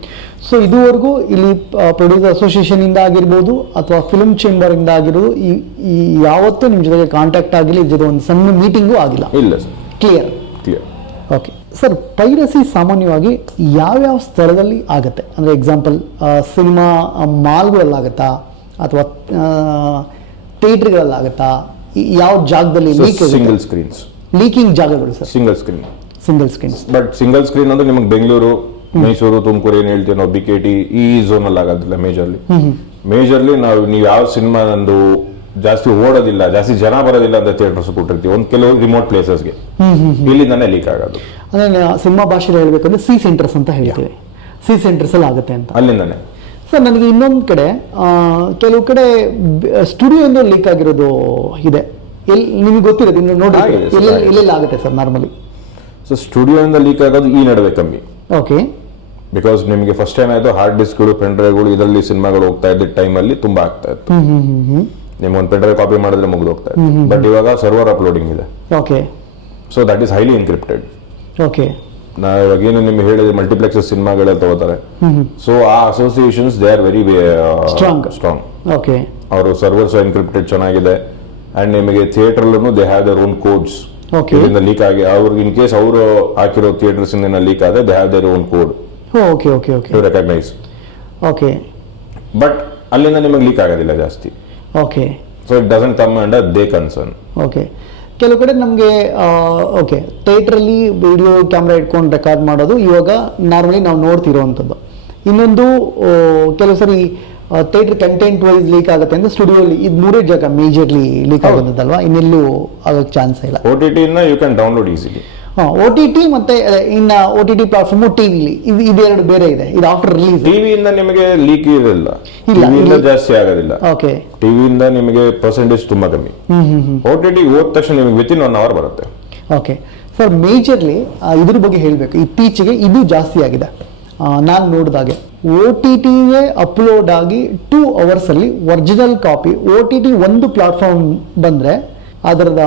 ಸೊ ಇದುವರೆಗೂ ಇಲ್ಲಿ ಪ್ರೊಡ್ಯೂಸರ್ ಅಸೋಸಿಯೇಷನ್ ಇಂದ ಆಗಿರ್ಬೋದು ಅಥವಾ ಫಿಲ್ಮ್ ಚೇಂಬರ್ ಇಂದ ಆಗಿರೋದು ಈ ಯಾವತ್ತೂ ನಿಮ್ಮ ಜೊತೆಗೆ ಕಾಂಟ್ಯಾಕ್ಟ್ ಆಗಿಲ್ಲ, ಇದ್ರ ಜೊತೆ ಒಂದು ಸಣ್ಣ ಮೀಟಿಂಗು ಆಗಿಲ್ಲ? ಇಲ್ಲ sir. Clear. Okay sir, piracy ಸಾಮಾನ್ಯವಾಗಿ ಯಾವ್ಯಾವ ಸ್ಥಳದಲ್ಲಿ ಆಗುತ್ತೆ? ಅಂದರೆ ಎಕ್ಸಾಂಪಲ್ ಸಿನಿಮಾ ಮಾಲ್ಗಳಲ್ಲಾಗತ್ತಾ ಅಥವಾ ಥಿಯೇಟರ್ಗಳಲ್ಲಾಗತ್ತಾ? ಯಾವ ಜಾಗದಲ್ಲಿ ಸಿಂಗಲ್ ಸ್ಕ್ರೀನ್ಸ್, ಲೀಕಿಂಗ್ ಜಾಗಗಳು sir? Single screens. But single screen ಅಂದ್ರೆ ನಿಮಗೆ ಬೆಂಗಳೂರು, ಮೈಸೂರು, ತುಮಕೂರು ಏನ್ ಹೇಳ್ತೀವಿ ನಾವು, BKT ಈ ಝೋನ್ ಅಲ್ಲಿ ಆಗೋದಿಲ್ಲ. ಮೇಜರ್ಲಿ ನೀವು ಯಾವ ಸಿನಿಮಾ ನಂದು ಜಾಸ್ತಿ ಓಡೋದಿಲ್ಲ, ಜಾಸ್ತಿ ಜನ ಬರೋದಿಲ್ಲ ಅಂತ ಥಿಯೇಟರ್ಸ್ ಕೊಟ್ಟಿರ್ತೀವಿ, ಒಂದು ಕೆಲವು ರಿಮೋಟ್ ಪ್ಲೇಸಸ್ಗೆ, ಇಲ್ಲಿಂದಾನೆ ಲೀಕ್ ಆಗೋದು. ಅಂದ್ರೆ ಸಿನಿಮಾ ಭಾಷೆಯಲ್ಲಿ ಹೇಳ್ಬೇಕಂದ್ರೆ ಸಿ ಸೆಂಟರ್ಸ್ ಅಂತ ಹೇಳ್ತೀವಿ. ಸಿ ಸೆಂಟರ್ಸ್ ಅಲ್ಲಿ ಆಗುತ್ತೆ ಅಂತ. ಅಲ್ಲಿಂದಾನೆ ಸರ್. ನನಗೆ ಇನ್ನೊಂದು ಕಡೆ ಕೆಲವು ಕಡೆ ಸ್ಟುಡಿಯೋಯಿಂದ ಲೀಕ್ ಆಗಿರೋದು ಇದೆ. ನಿಮ್ಗೆ ಗೊತ್ತಿರೋದು ಇನ್ನು ನೋಡಿ ಎಲ್ಲೆಲ್ಲ ಆಗುತ್ತೆ ಸರ್ ನಾರ್ಮಲಿ? ಸೊ ಸ್ಟುಡಿಯೋಯಿಂದ ಲೀಕ್ ಆಗೋದು ಈ ನಡುವೆ ಕಮ್ಮಿ. ಓಕೆ, ಬಿಕಾಸ್ ನಿಮಗೆ ಫಸ್ಟ್ ಟೈಮ್ ಆಯ್ತು ಹಾರ್ಡ್ ಡಿಸ್ಕ್ಗಳು, ಪೆನ್ ಡ್ರೈವ್ಗಳು ಇದರಲ್ಲಿ ಸಿನಿಮಾಗಳು ಹೋಗ್ತಾ ಇದ್ದ ಟೈಮಲ್ಲಿ ತುಂಬಾ ಆಗ್ತಾ ಇತ್ತು. ನಿಮ್ಗೆ ಒಂದು ಪೆನ್ ಡ್ರೈವ್ ಕಾಪಿ ಮಾಡಿದ್ರೆ ಮುಗಿದು ಹೋಗ್ತಾ ಇತ್ತು. ಬಟ್ ಇವಾಗ ಸರ್ವರ್ ಅಪ್ಲೋಡಿಂಗ್ ಇದೆ. Okay, so that is highly encrypted. Okay, ನಾವು ಇವಾಗ ಏನು ನಿಮ್ಗೆ ಹೇಳಿದ್ರೆ ಮಲ್ಟಿಪ್ಲೆಕ್ಸಸ್ ಸಿನಿಮಾಗಳೆಲ್ಲ ತಗೋತಾರೆ. ಸೊ ಆ associations they are very strong. Okay, ಅವರು ಸರ್ವರ್ಸ್ ಎನ್ಕ್ರಿಪ್ಟೆಡ್ ಚೆನ್ನಾಗಿದೆ. ಅಂಡ್ ನಿಮಗೆ theatre they have their own codes. ಇದರಿಂದ ಲೀಕ್ ಆಗಿ ಅವ್ರಿಗೆ ಇನ್ ಕೇಸ್ ಅವರು ಹಾಕಿರೋ ಥಿಯೇಟರ್ಸ್ ಇಂದ ಲೀಕ್ ಆದ್ರೆ they have their own code. Okay okay okay, to recognise. Okay, but ಅಲ್ಲಿಂದ ನಿಮಗೆ ಲೀಕ್ ಆಗೋದಿಲ್ಲ ಜಾಸ್ತಿ. Okay, so it doesn't come under the concern. Okay, ಕೆಲವು ಕಡೆ ನಮಗೆ ಓಕೆ ಥಿಯೇಟ್ರಲ್ಲಿ ವಿಡಿಯೋ ಕ್ಯಾಮ್ರಾ ಇಟ್ಕೊಂಡು ರೆಕಾರ್ಡ್ ಮಾಡೋದು ಇವಾಗ ನಾರ್ಮಲಿ ನಾವು ನೋಡ್ತಿರೋವಂಥದ್ದು. ಇನ್ನೊಂದು ಕೆಲವು ಸರಿ ಥಿಯೇಟರ್ ಕಂಟೆಂಟ್ ವೈಸ್ ಲೀಕ್ ಆಗುತ್ತೆ ಅಂದ್ರೆ ಸ್ಟುಡಿಯೋಲಿ ಇದು 3 ಜಾಗ ಮೇಜರ್ಲಿ ಲೀಕ್ ಆಗೋದಲ್ವಾ, ಇನ್ನೆಲ್ಲೂ ಆಗೋಕ್ಕೆ ಚಾನ್ಸ್ ಇಲ್ಲ. OTT you can download easily. OTT ಮತ್ತೆ ಇನ್ನ OTT ಪ್ಲಾಟ್ಫಾರ್ಮ್ ಟಿವಿಲಿ ಇದೆರಡು ಬೇರೆ ಇದೆ. ಇದು ಆಫ್ಟರ್ ರಿಲೀಸ್. ಟಿವಿಯಿಂದ ನಿಮಗೆ ಲೀಕ್ ಇರಲ್ಲ, ಟಿವಿಯಿಂದ ಜಾಸ್ತಿ ಆಗೋದಿಲ್ಲ. ಓಕೆ, ಟಿವಿಯಿಂದ ನಿಮಗೆ ಪರ್ಸೆಂಟೇಜ್ ತುಂಬಾ ಕಮ್ಮಿ. OTT ಹೋದ ತಕ್ಷಣ ನಿಮಗೆ ವಿತಿನ್ 1 hour ಬರುತ್ತೆ. ಓಕೆ ಸರ್, ಮೇಜರ್ಲಿ ಇದ್ರ ಬಗ್ಗೆ ಹೇಳಬೇಕು. ಇತ್ತೀಚೆಗೆ ಇದು ಜಾಸ್ತಿ ಆಗಿದೆ. ನಾನು ನೋಡಿದಾಗೆ OTTಗೆ ಅಪ್ಲೋಡ್ ಆಗಿ 2 hours ಅಲ್ಲಿ ಒರಿಜಿನಲ್ ಕಾಪಿ OTT ಒಂದು ಪ್ಲಾಟ್ಫಾರ್ಮ್ ಬಂದ್ರೆ ಅದರದ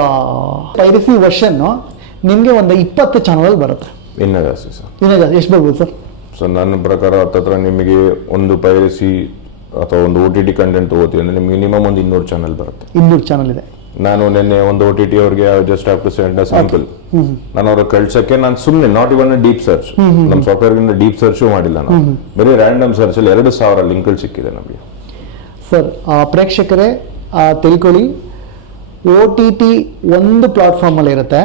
ಪೈರಸಿ ವರ್ಷನ್ ನಿಮಗೆ ಒಂದು 20 ಚಾನಲ್ ಬರುತ್ತೆ. ಇನ್ನ ಜಾಸ್ತಿ ಸರ್, ಇನ್ನ ಜಾಸ್ತಿ. ಎಷ್ಟು ಬರ್ಬೋದು ಸರ್? ಸೊ ನನ್ನ ಪ್ರಕಾರ ಹತ್ತತ್ರ ನಿಮಗೆ ಒಂದು ಪೈರಸಿ ಅಥವಾ ಒಂದು OTT ಕಂಟೆಂಟ್ ತಗೋತೀವಿ ಅಂದ್ರೆ ನಿಮ್ಗೆ ಮಿನಿಮಮ್ ಒಂದು 200 ಚಾನಲ್ ಬರುತ್ತೆ. 200 ಚಾನಲ್ ಇದೆ. ನಾನು ನಿನ್ನೆ ಒಂದು OTT ಅವ್ರಿಗೆ just have to send a sample. ನಾನು ಅವ್ರ ಕಳ್ಸಕ್ಕೆ ನಾನು ಸುಮ್ಮನೆ ನಾಟ್ ಇವನ್ ಡೀಪ್ ಸರ್ಚ್, ನಮ್ಮ ಸಾಫ್ಟ್ವೇರ್ ಇಂದ ಡೀಪ್ ಸರ್ಚ್ ಮಾಡಿಲ್ಲ ನಾವು, ಬರೀ ರ್ಯಾಂಡಮ್ ಸರ್ಚ್ ಅಲ್ಲಿ 2000 ಲಿಂಕ್ಗಳು ಸಿಕ್ಕಿದೆ ನಮಗೆ. ಸರ್ ಪ್ರೇಕ್ಷಕರೇ ತಿಳ್ಕೊಳ್ಳಿ, OTT ಒಂದು ಪ್ಲಾಟ್ಫಾರ್ಮ್ ಅಲ್ಲಿ ಇರುತ್ತೆ.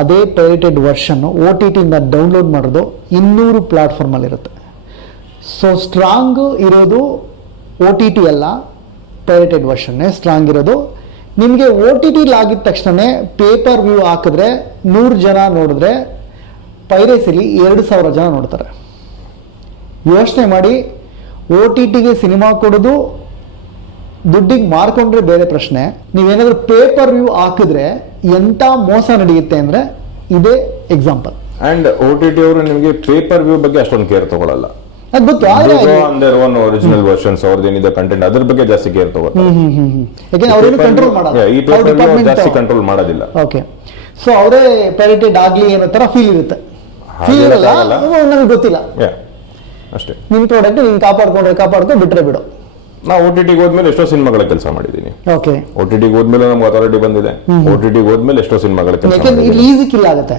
ಅದೇ ಪೈರೇಟೆಡ್ ವರ್ಷನ್ OTT ಇಂದ ಡೌನ್ಲೋಡ್ ಮಾಡೋದು 200 ಪ್ಲಾಟ್ಫಾರ್ಮ್ ಅಲ್ಲಿ ಇರುತ್ತೆ. ಸೊ ಸ್ಟ್ರಾಂಗ್ ಇರೋದು OTT ಅಲ್ಲ, ಪೈರೇಟೆಡ್ ವರ್ಷನ್ನೇ ಸ್ಟ್ರಾಂಗ್ ಇರೋದು. ನಿಮಗೆ OTT ಆಗಿದ ತಕ್ಷಣ ಪೇಪರ್ ವ್ಯೂ ಹಾಕಿದ್ರೆ 100 ಜನ ನೋಡಿದ್ರೆ ಪೈರೇಸಿಲಿ 2000 ಜನ ನೋಡ್ತಾರೆ. ಯೋಚನೆ ಮಾಡಿ, OTTಗೆ ಸಿನಿಮಾ ಕೊಡೋದು ದುಡ್ಡಿಗೆ ಮಾರ್ಕೊಂಡ್ರೆ ಬೇರೆ ಪ್ರಶ್ನೆ, ನೀವೇನಾದ್ರೂ ಪೇಪರ್ ವ್ಯೂ ಹಾಕಿದ್ರೆ ಎಂತ ಮೋಸ ನಡೆಯುತ್ತೆ ಅಂದ್ರೆ ಇದೇ ಎಕ್ಸಾಂಪಲ್. ಅಂಡ್ OTT ಅವರು ನಿಮಗೆ ಪೇಪರ್ ವ್ಯೂ ಬಗ್ಗೆ ಅಷ್ಟೊಂದು ಕೇರ್ ತಗೊಳ್ಳಲ್ಲ. ಅದು ಗೊತ್ತು ಆದ್ರೆ ಒನ್ ಒರಿಜಿನಲ್ ವರ್ಷನ್ಸ್ ಅವ್ರದ್ದೇನಿದೆ ಕಂಟೆಂಟ್ ಅದ್ರ ಬಗ್ಗೆ ಜಾಸ್ತಿ ಕೇರ್ ತಗೋತಾರೆ. ಯಾಕೆಂದ್ರೆ ಅವ್ರೇನು ಕಂಟ್ರೋಲ್ ಮಾಡಲ್ಲ, ಈ ಪೇಪರ್ ಜಾಸ್ತಿ ಕಂಟ್ರೋಲ್ ಮಾಡೋದಿಲ್ಲ. ಓಕೆ, ಸೊ ಅವರೇ ಪೈರೇಟೆಡ್ ಆಗ್ಲಿ ಅನ್ನೋ ತರ ಫೀಲ್ ಇರುತ್ತೆ. ಫೀಲ್ ಇರಲ್ಲ, ನಮಗೆ ಗೊತ್ತಿಲ್ಲ, ಅಷ್ಟೇ. ನಿಮ್ ಪ್ರಾಡಕ್ಟ್ ನೀನ್ ಕಾಪಾಡ್ಕೊಂಡು ಬಿಟ್ರೆ ಬಿಡು. ನಾವು OTT ಹೋದ್ಮೇಲೆ ಎಷ್ಟೋ ಸಿನಿಮಾಗಳ ಕೆಲಸ ಮಾಡಿದೀನಿ. ಓಕೆ, OTT ಹೋದ್ಮೇಲೆ ನಮ್ಗೆ ಅಥಾರಿಟಿ ಬಂದಿದೆ. OTT ಹೋದ್ಮೇಲೆ ಎಷ್ಟೋ ಸಿನಿಮಾಗಳ ಕೆಲಸ ಯಾಕೆಂದ್ರೆ ಇಲ್ಲಿ ಈಸಿ ಕಿಲ್ ಆಗುತ್ತೆ,